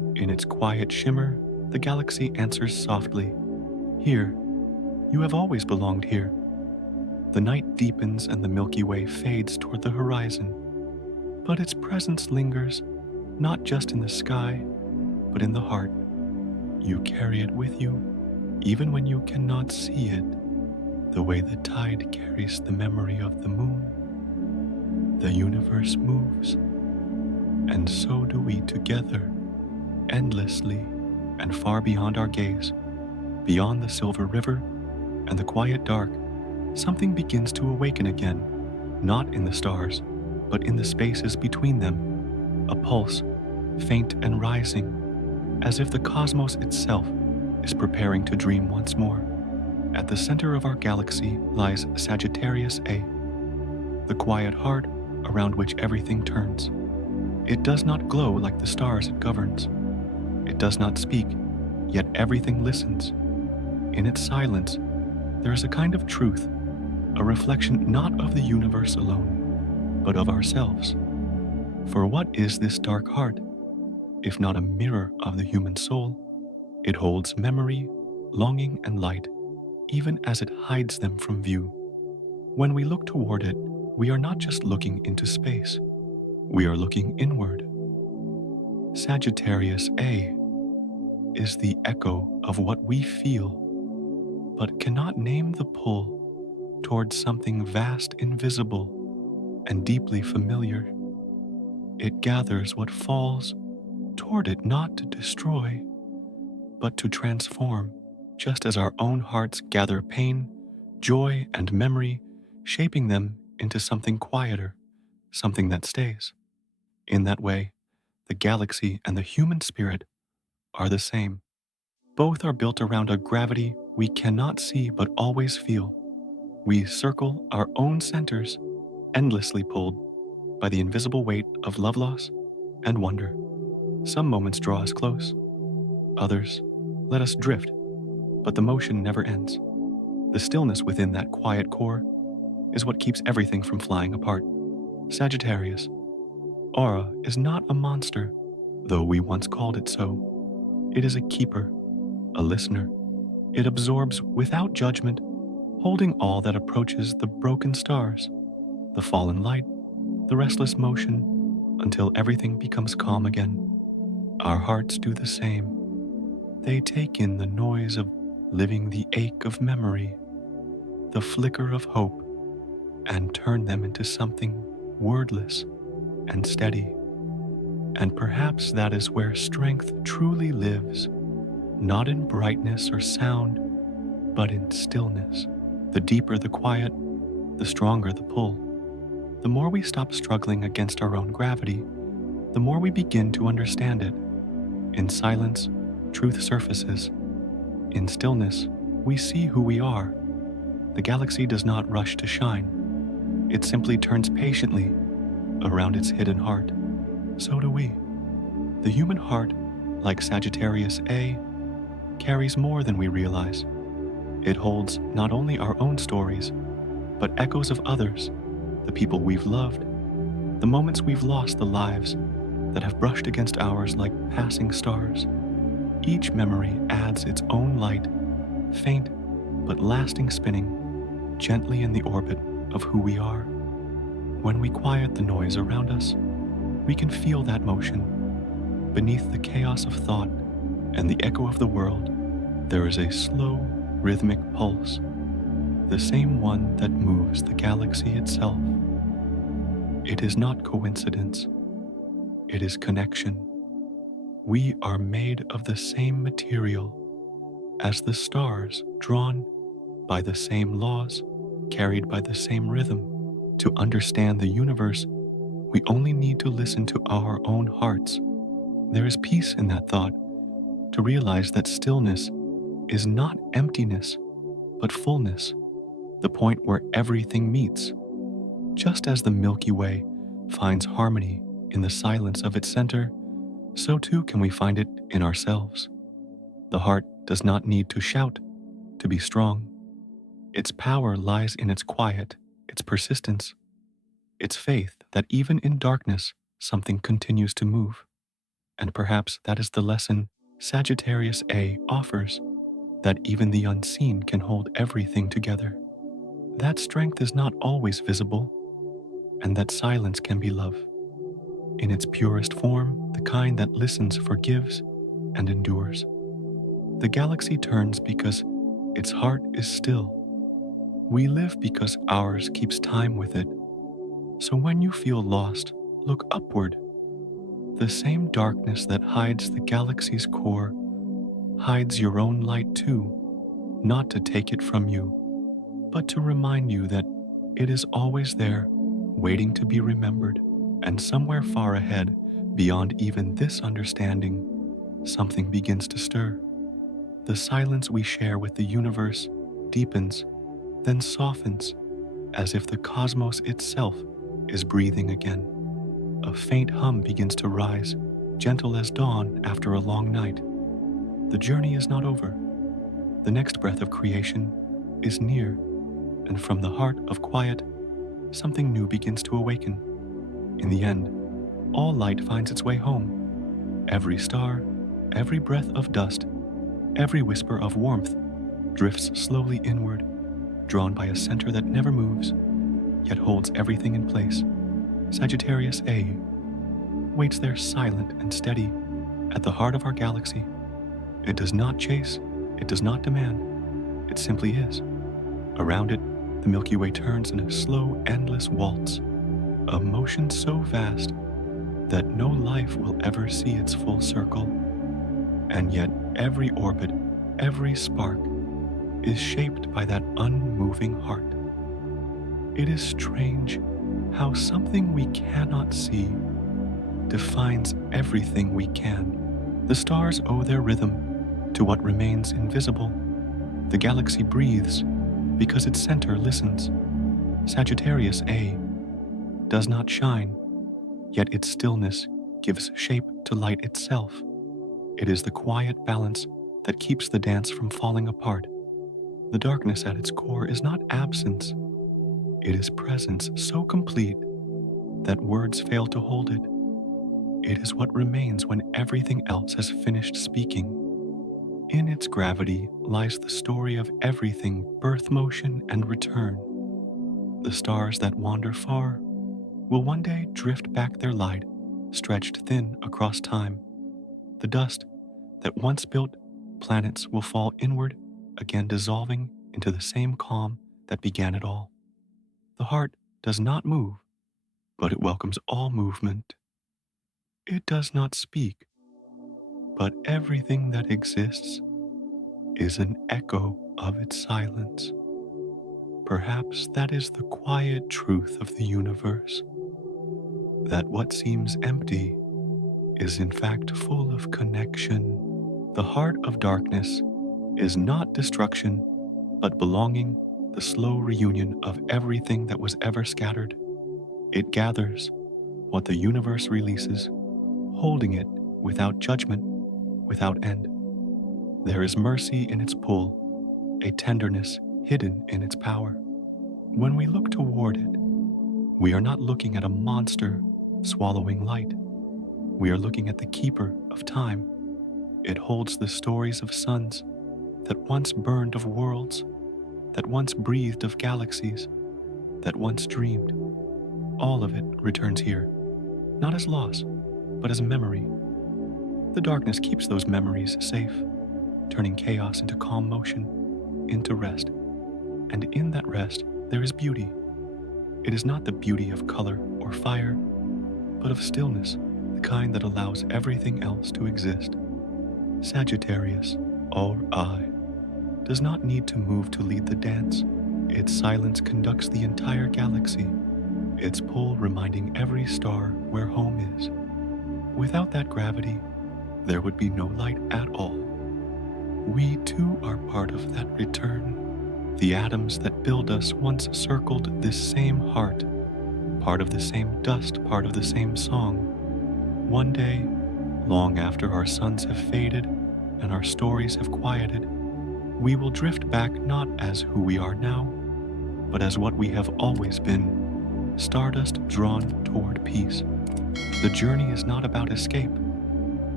In its quiet shimmer, the galaxy answers softly, "Here, you have always belonged here." The night deepens and the Milky Way fades toward the horizon, but its presence lingers not just in the sky, but in the heart. You carry it with you, even when you cannot see it, the way the tide carries the memory of the moon. The universe moves, and so do we together, endlessly and far beyond our gaze. Beyond the silver river and the quiet dark, something begins to awaken again, not in the stars, but in the spaces between them, a pulse, faint and rising, as if the cosmos itself is preparing to dream once more. At the center of our galaxy lies Sagittarius A, the quiet heart around which everything turns. It does not glow like the stars it governs. It does not speak, yet everything listens. In its silence, there is a kind of truth, a reflection not of the universe alone, but of ourselves. For what is this dark heart, if not a mirror of the human soul? It holds memory, longing, and light, even as it hides them from view. When we look toward it, we are not just looking into space, we are looking inward. Sagittarius A is the echo of what we feel, but cannot name the pull towards something vast, invisible, and deeply familiar. It gathers what falls toward it not to destroy, but to transform, just as our own hearts gather pain, joy, and memory, shaping them into something quieter, something that stays. In that way, the galaxy and the human spirit are the same. Both are built around a gravity we cannot see but always feel. We circle our own centers, endlessly pulled by the invisible weight of love loss and wonder. Some moments draw us close, others let us drift, but the motion never ends. The stillness within that quiet core is what keeps everything from flying apart. Sagittarius, Aura, is not a monster, though we once called it so. It is a keeper, a listener. It absorbs without judgment, holding all that approaches the broken stars, the fallen light, the restless motion, until everything becomes calm again. Our hearts do the same. They take in the noise of living, the ache of memory, the flicker of hope, and turn them into something wordless and steady. And perhaps that is where strength truly lives, not in brightness or sound, but in stillness. The deeper the quiet, the stronger the pull. The more we stop struggling against our own gravity, the more we begin to understand it. In silence, truth surfaces. In stillness, we see who we are. The galaxy does not rush to shine. It simply turns patiently around its hidden heart. So do we. The human heart, like Sagittarius A, carries more than we realize. It holds not only our own stories, but echoes of others, the people we've loved, the moments we've lost, the lives that have brushed against ours like passing stars. Each memory adds its own light, faint but lasting, spinning gently in the orbit of who we are. When we quiet the noise around us, we can feel that motion. Beneath the chaos of thought and the echo of the world, there is a slow, rhythmic pulse, the same one that moves the galaxy itself. It is not coincidence. It is connection. We are made of the same material as the stars, drawn by the same laws, carried by the same rhythm. To understand the universe, we only need to listen to our own hearts. There is peace in that thought, to realize that stillness is not emptiness, but fullness, the point where everything meets. Just as the Milky Way finds harmony in the silence of its center, so too can we find it in ourselves. The heart does not need to shout to be strong. Its power lies in its quiet, its persistence, its faith that even in darkness, something continues to move. And perhaps that is the lesson Sagittarius A offers, that even the unseen can hold everything together. That strength is not always visible, and that silence can be love. In its purest form, the kind that listens, forgives, and endures. The galaxy turns because its heart is still. We live because ours keeps time with it. So when you feel lost, look upward. The same darkness that hides the galaxy's core hides your own light too, not to take it from you, but to remind you that it is always there, waiting to be remembered. And somewhere far ahead, beyond even this understanding, something begins to stir. The silence we share with the universe deepens, then softens, as if the cosmos itself is breathing again. A faint hum begins to rise, gentle as dawn after a long night. The journey is not over. The next breath of creation is near, and from the heart of quiet, something new begins to awaken. In the end, all light finds its way home. Every star, every breath of dust, every whisper of warmth drifts slowly inward, drawn by a center that never moves, yet holds everything in place. Sagittarius A waits there silent and steady at the heart of our galaxy. It does not chase, it does not demand, it simply is. Around it, the Milky Way turns in a slow, endless waltz, a motion so vast that no life will ever see its full circle. And yet every orbit, every spark, is shaped by that unmoving heart. It is strange how something we cannot see defines everything we can. The stars owe their rhythm to what remains invisible. The galaxy breathes because its center listens. Sagittarius A does not shine, yet its stillness gives shape to light itself. It is the quiet balance that keeps the dance from falling apart. The darkness at its core is not absence. It is presence so complete that words fail to hold it. It is what remains when everything else has finished speaking. In its gravity lies the story of everything, birth, motion, and return. The stars that wander far will one day drift back their light, stretched thin across time. The dust that once built planets will fall inward, again dissolving into the same calm that began it all. The heart does not move, but it welcomes all movement. It does not speak, but everything that exists is an echo of its silence. Perhaps that is the quiet truth of the universe, that what seems empty is in fact full of connection. The heart of darkness is not destruction, but belonging, the slow reunion of everything that was ever scattered. It gathers what the universe releases, holding it without judgment, without end. There is mercy in its pull, a tenderness hidden in its power. When we look toward it, we are not looking at a monster swallowing light. We are looking at the keeper of time. It holds the stories of suns that once burned, of worlds that once breathed, of galaxies that once dreamed. All of it returns here, not as loss, but as memory. The darkness keeps those memories safe, turning chaos into calm motion, into rest. And in that rest, there is beauty. It is not the beauty of color or fire, but of stillness, the kind that allows everything else to exist. Sagittarius, or I, does not need to move to lead the dance. Its silence conducts the entire galaxy, its pull reminding every star where home is. Without that gravity, there would be no light at all. We too are part of that return. The atoms that build us once circled this same heart, part of the same dust, part of the same song. One day, long after our suns have faded and our stories have quieted, we will drift back not as who we are now, but as what we have always been, stardust drawn toward peace. The journey is not about escape.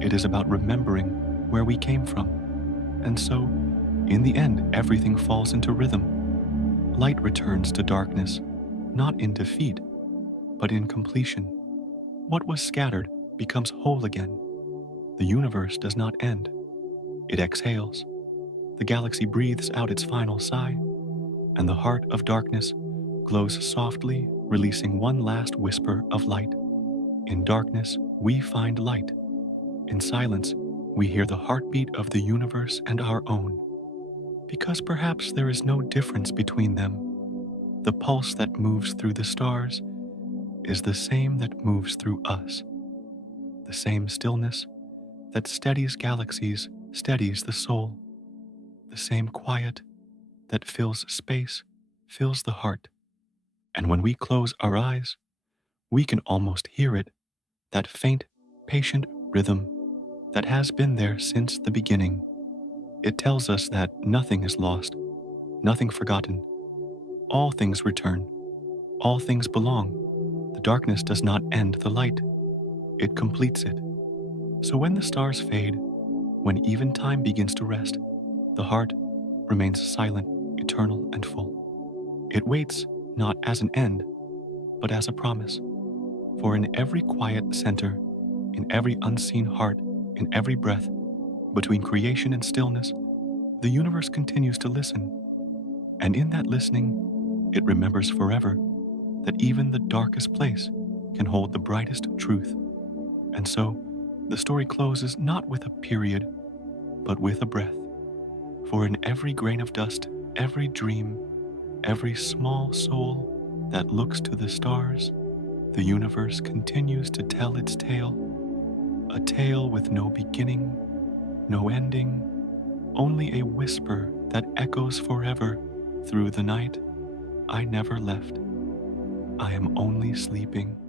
It is about remembering where we came from. And so, in the end, everything falls into rhythm. Light returns to darkness, not in defeat, but in completion. What was scattered becomes whole again. The universe does not end, it exhales. The galaxy breathes out its final sigh, and the heart of darkness glows softly, releasing one last whisper of light. In darkness, we find light. In silence, we hear the heartbeat of the universe and our own. Because perhaps there is no difference between them. The pulse that moves through the stars is the same that moves through us. The same stillness that steadies galaxies steadies the soul. The same quiet that fills space fills the heart. And when we close our eyes, we can almost hear it, that faint, patient rhythm that has been there since the beginning. It tells us that nothing is lost, nothing forgotten. All things return, all things belong. The darkness does not end the light, it completes it. So when the stars fade, when even time begins to rest, the heart remains silent, eternal, and full. It waits not as an end, but as a promise. For in every quiet center, in every unseen heart, in every breath, between creation and stillness, the universe continues to listen. And in that listening, it remembers forever that even the darkest place can hold the brightest truth. And so, the story closes not with a period, but with a breath. For in every grain of dust, every dream, every small soul that looks to the stars, the universe continues to tell its tale, a tale with no beginning, no ending, only a whisper that echoes forever through the night. I never left. I am only sleeping.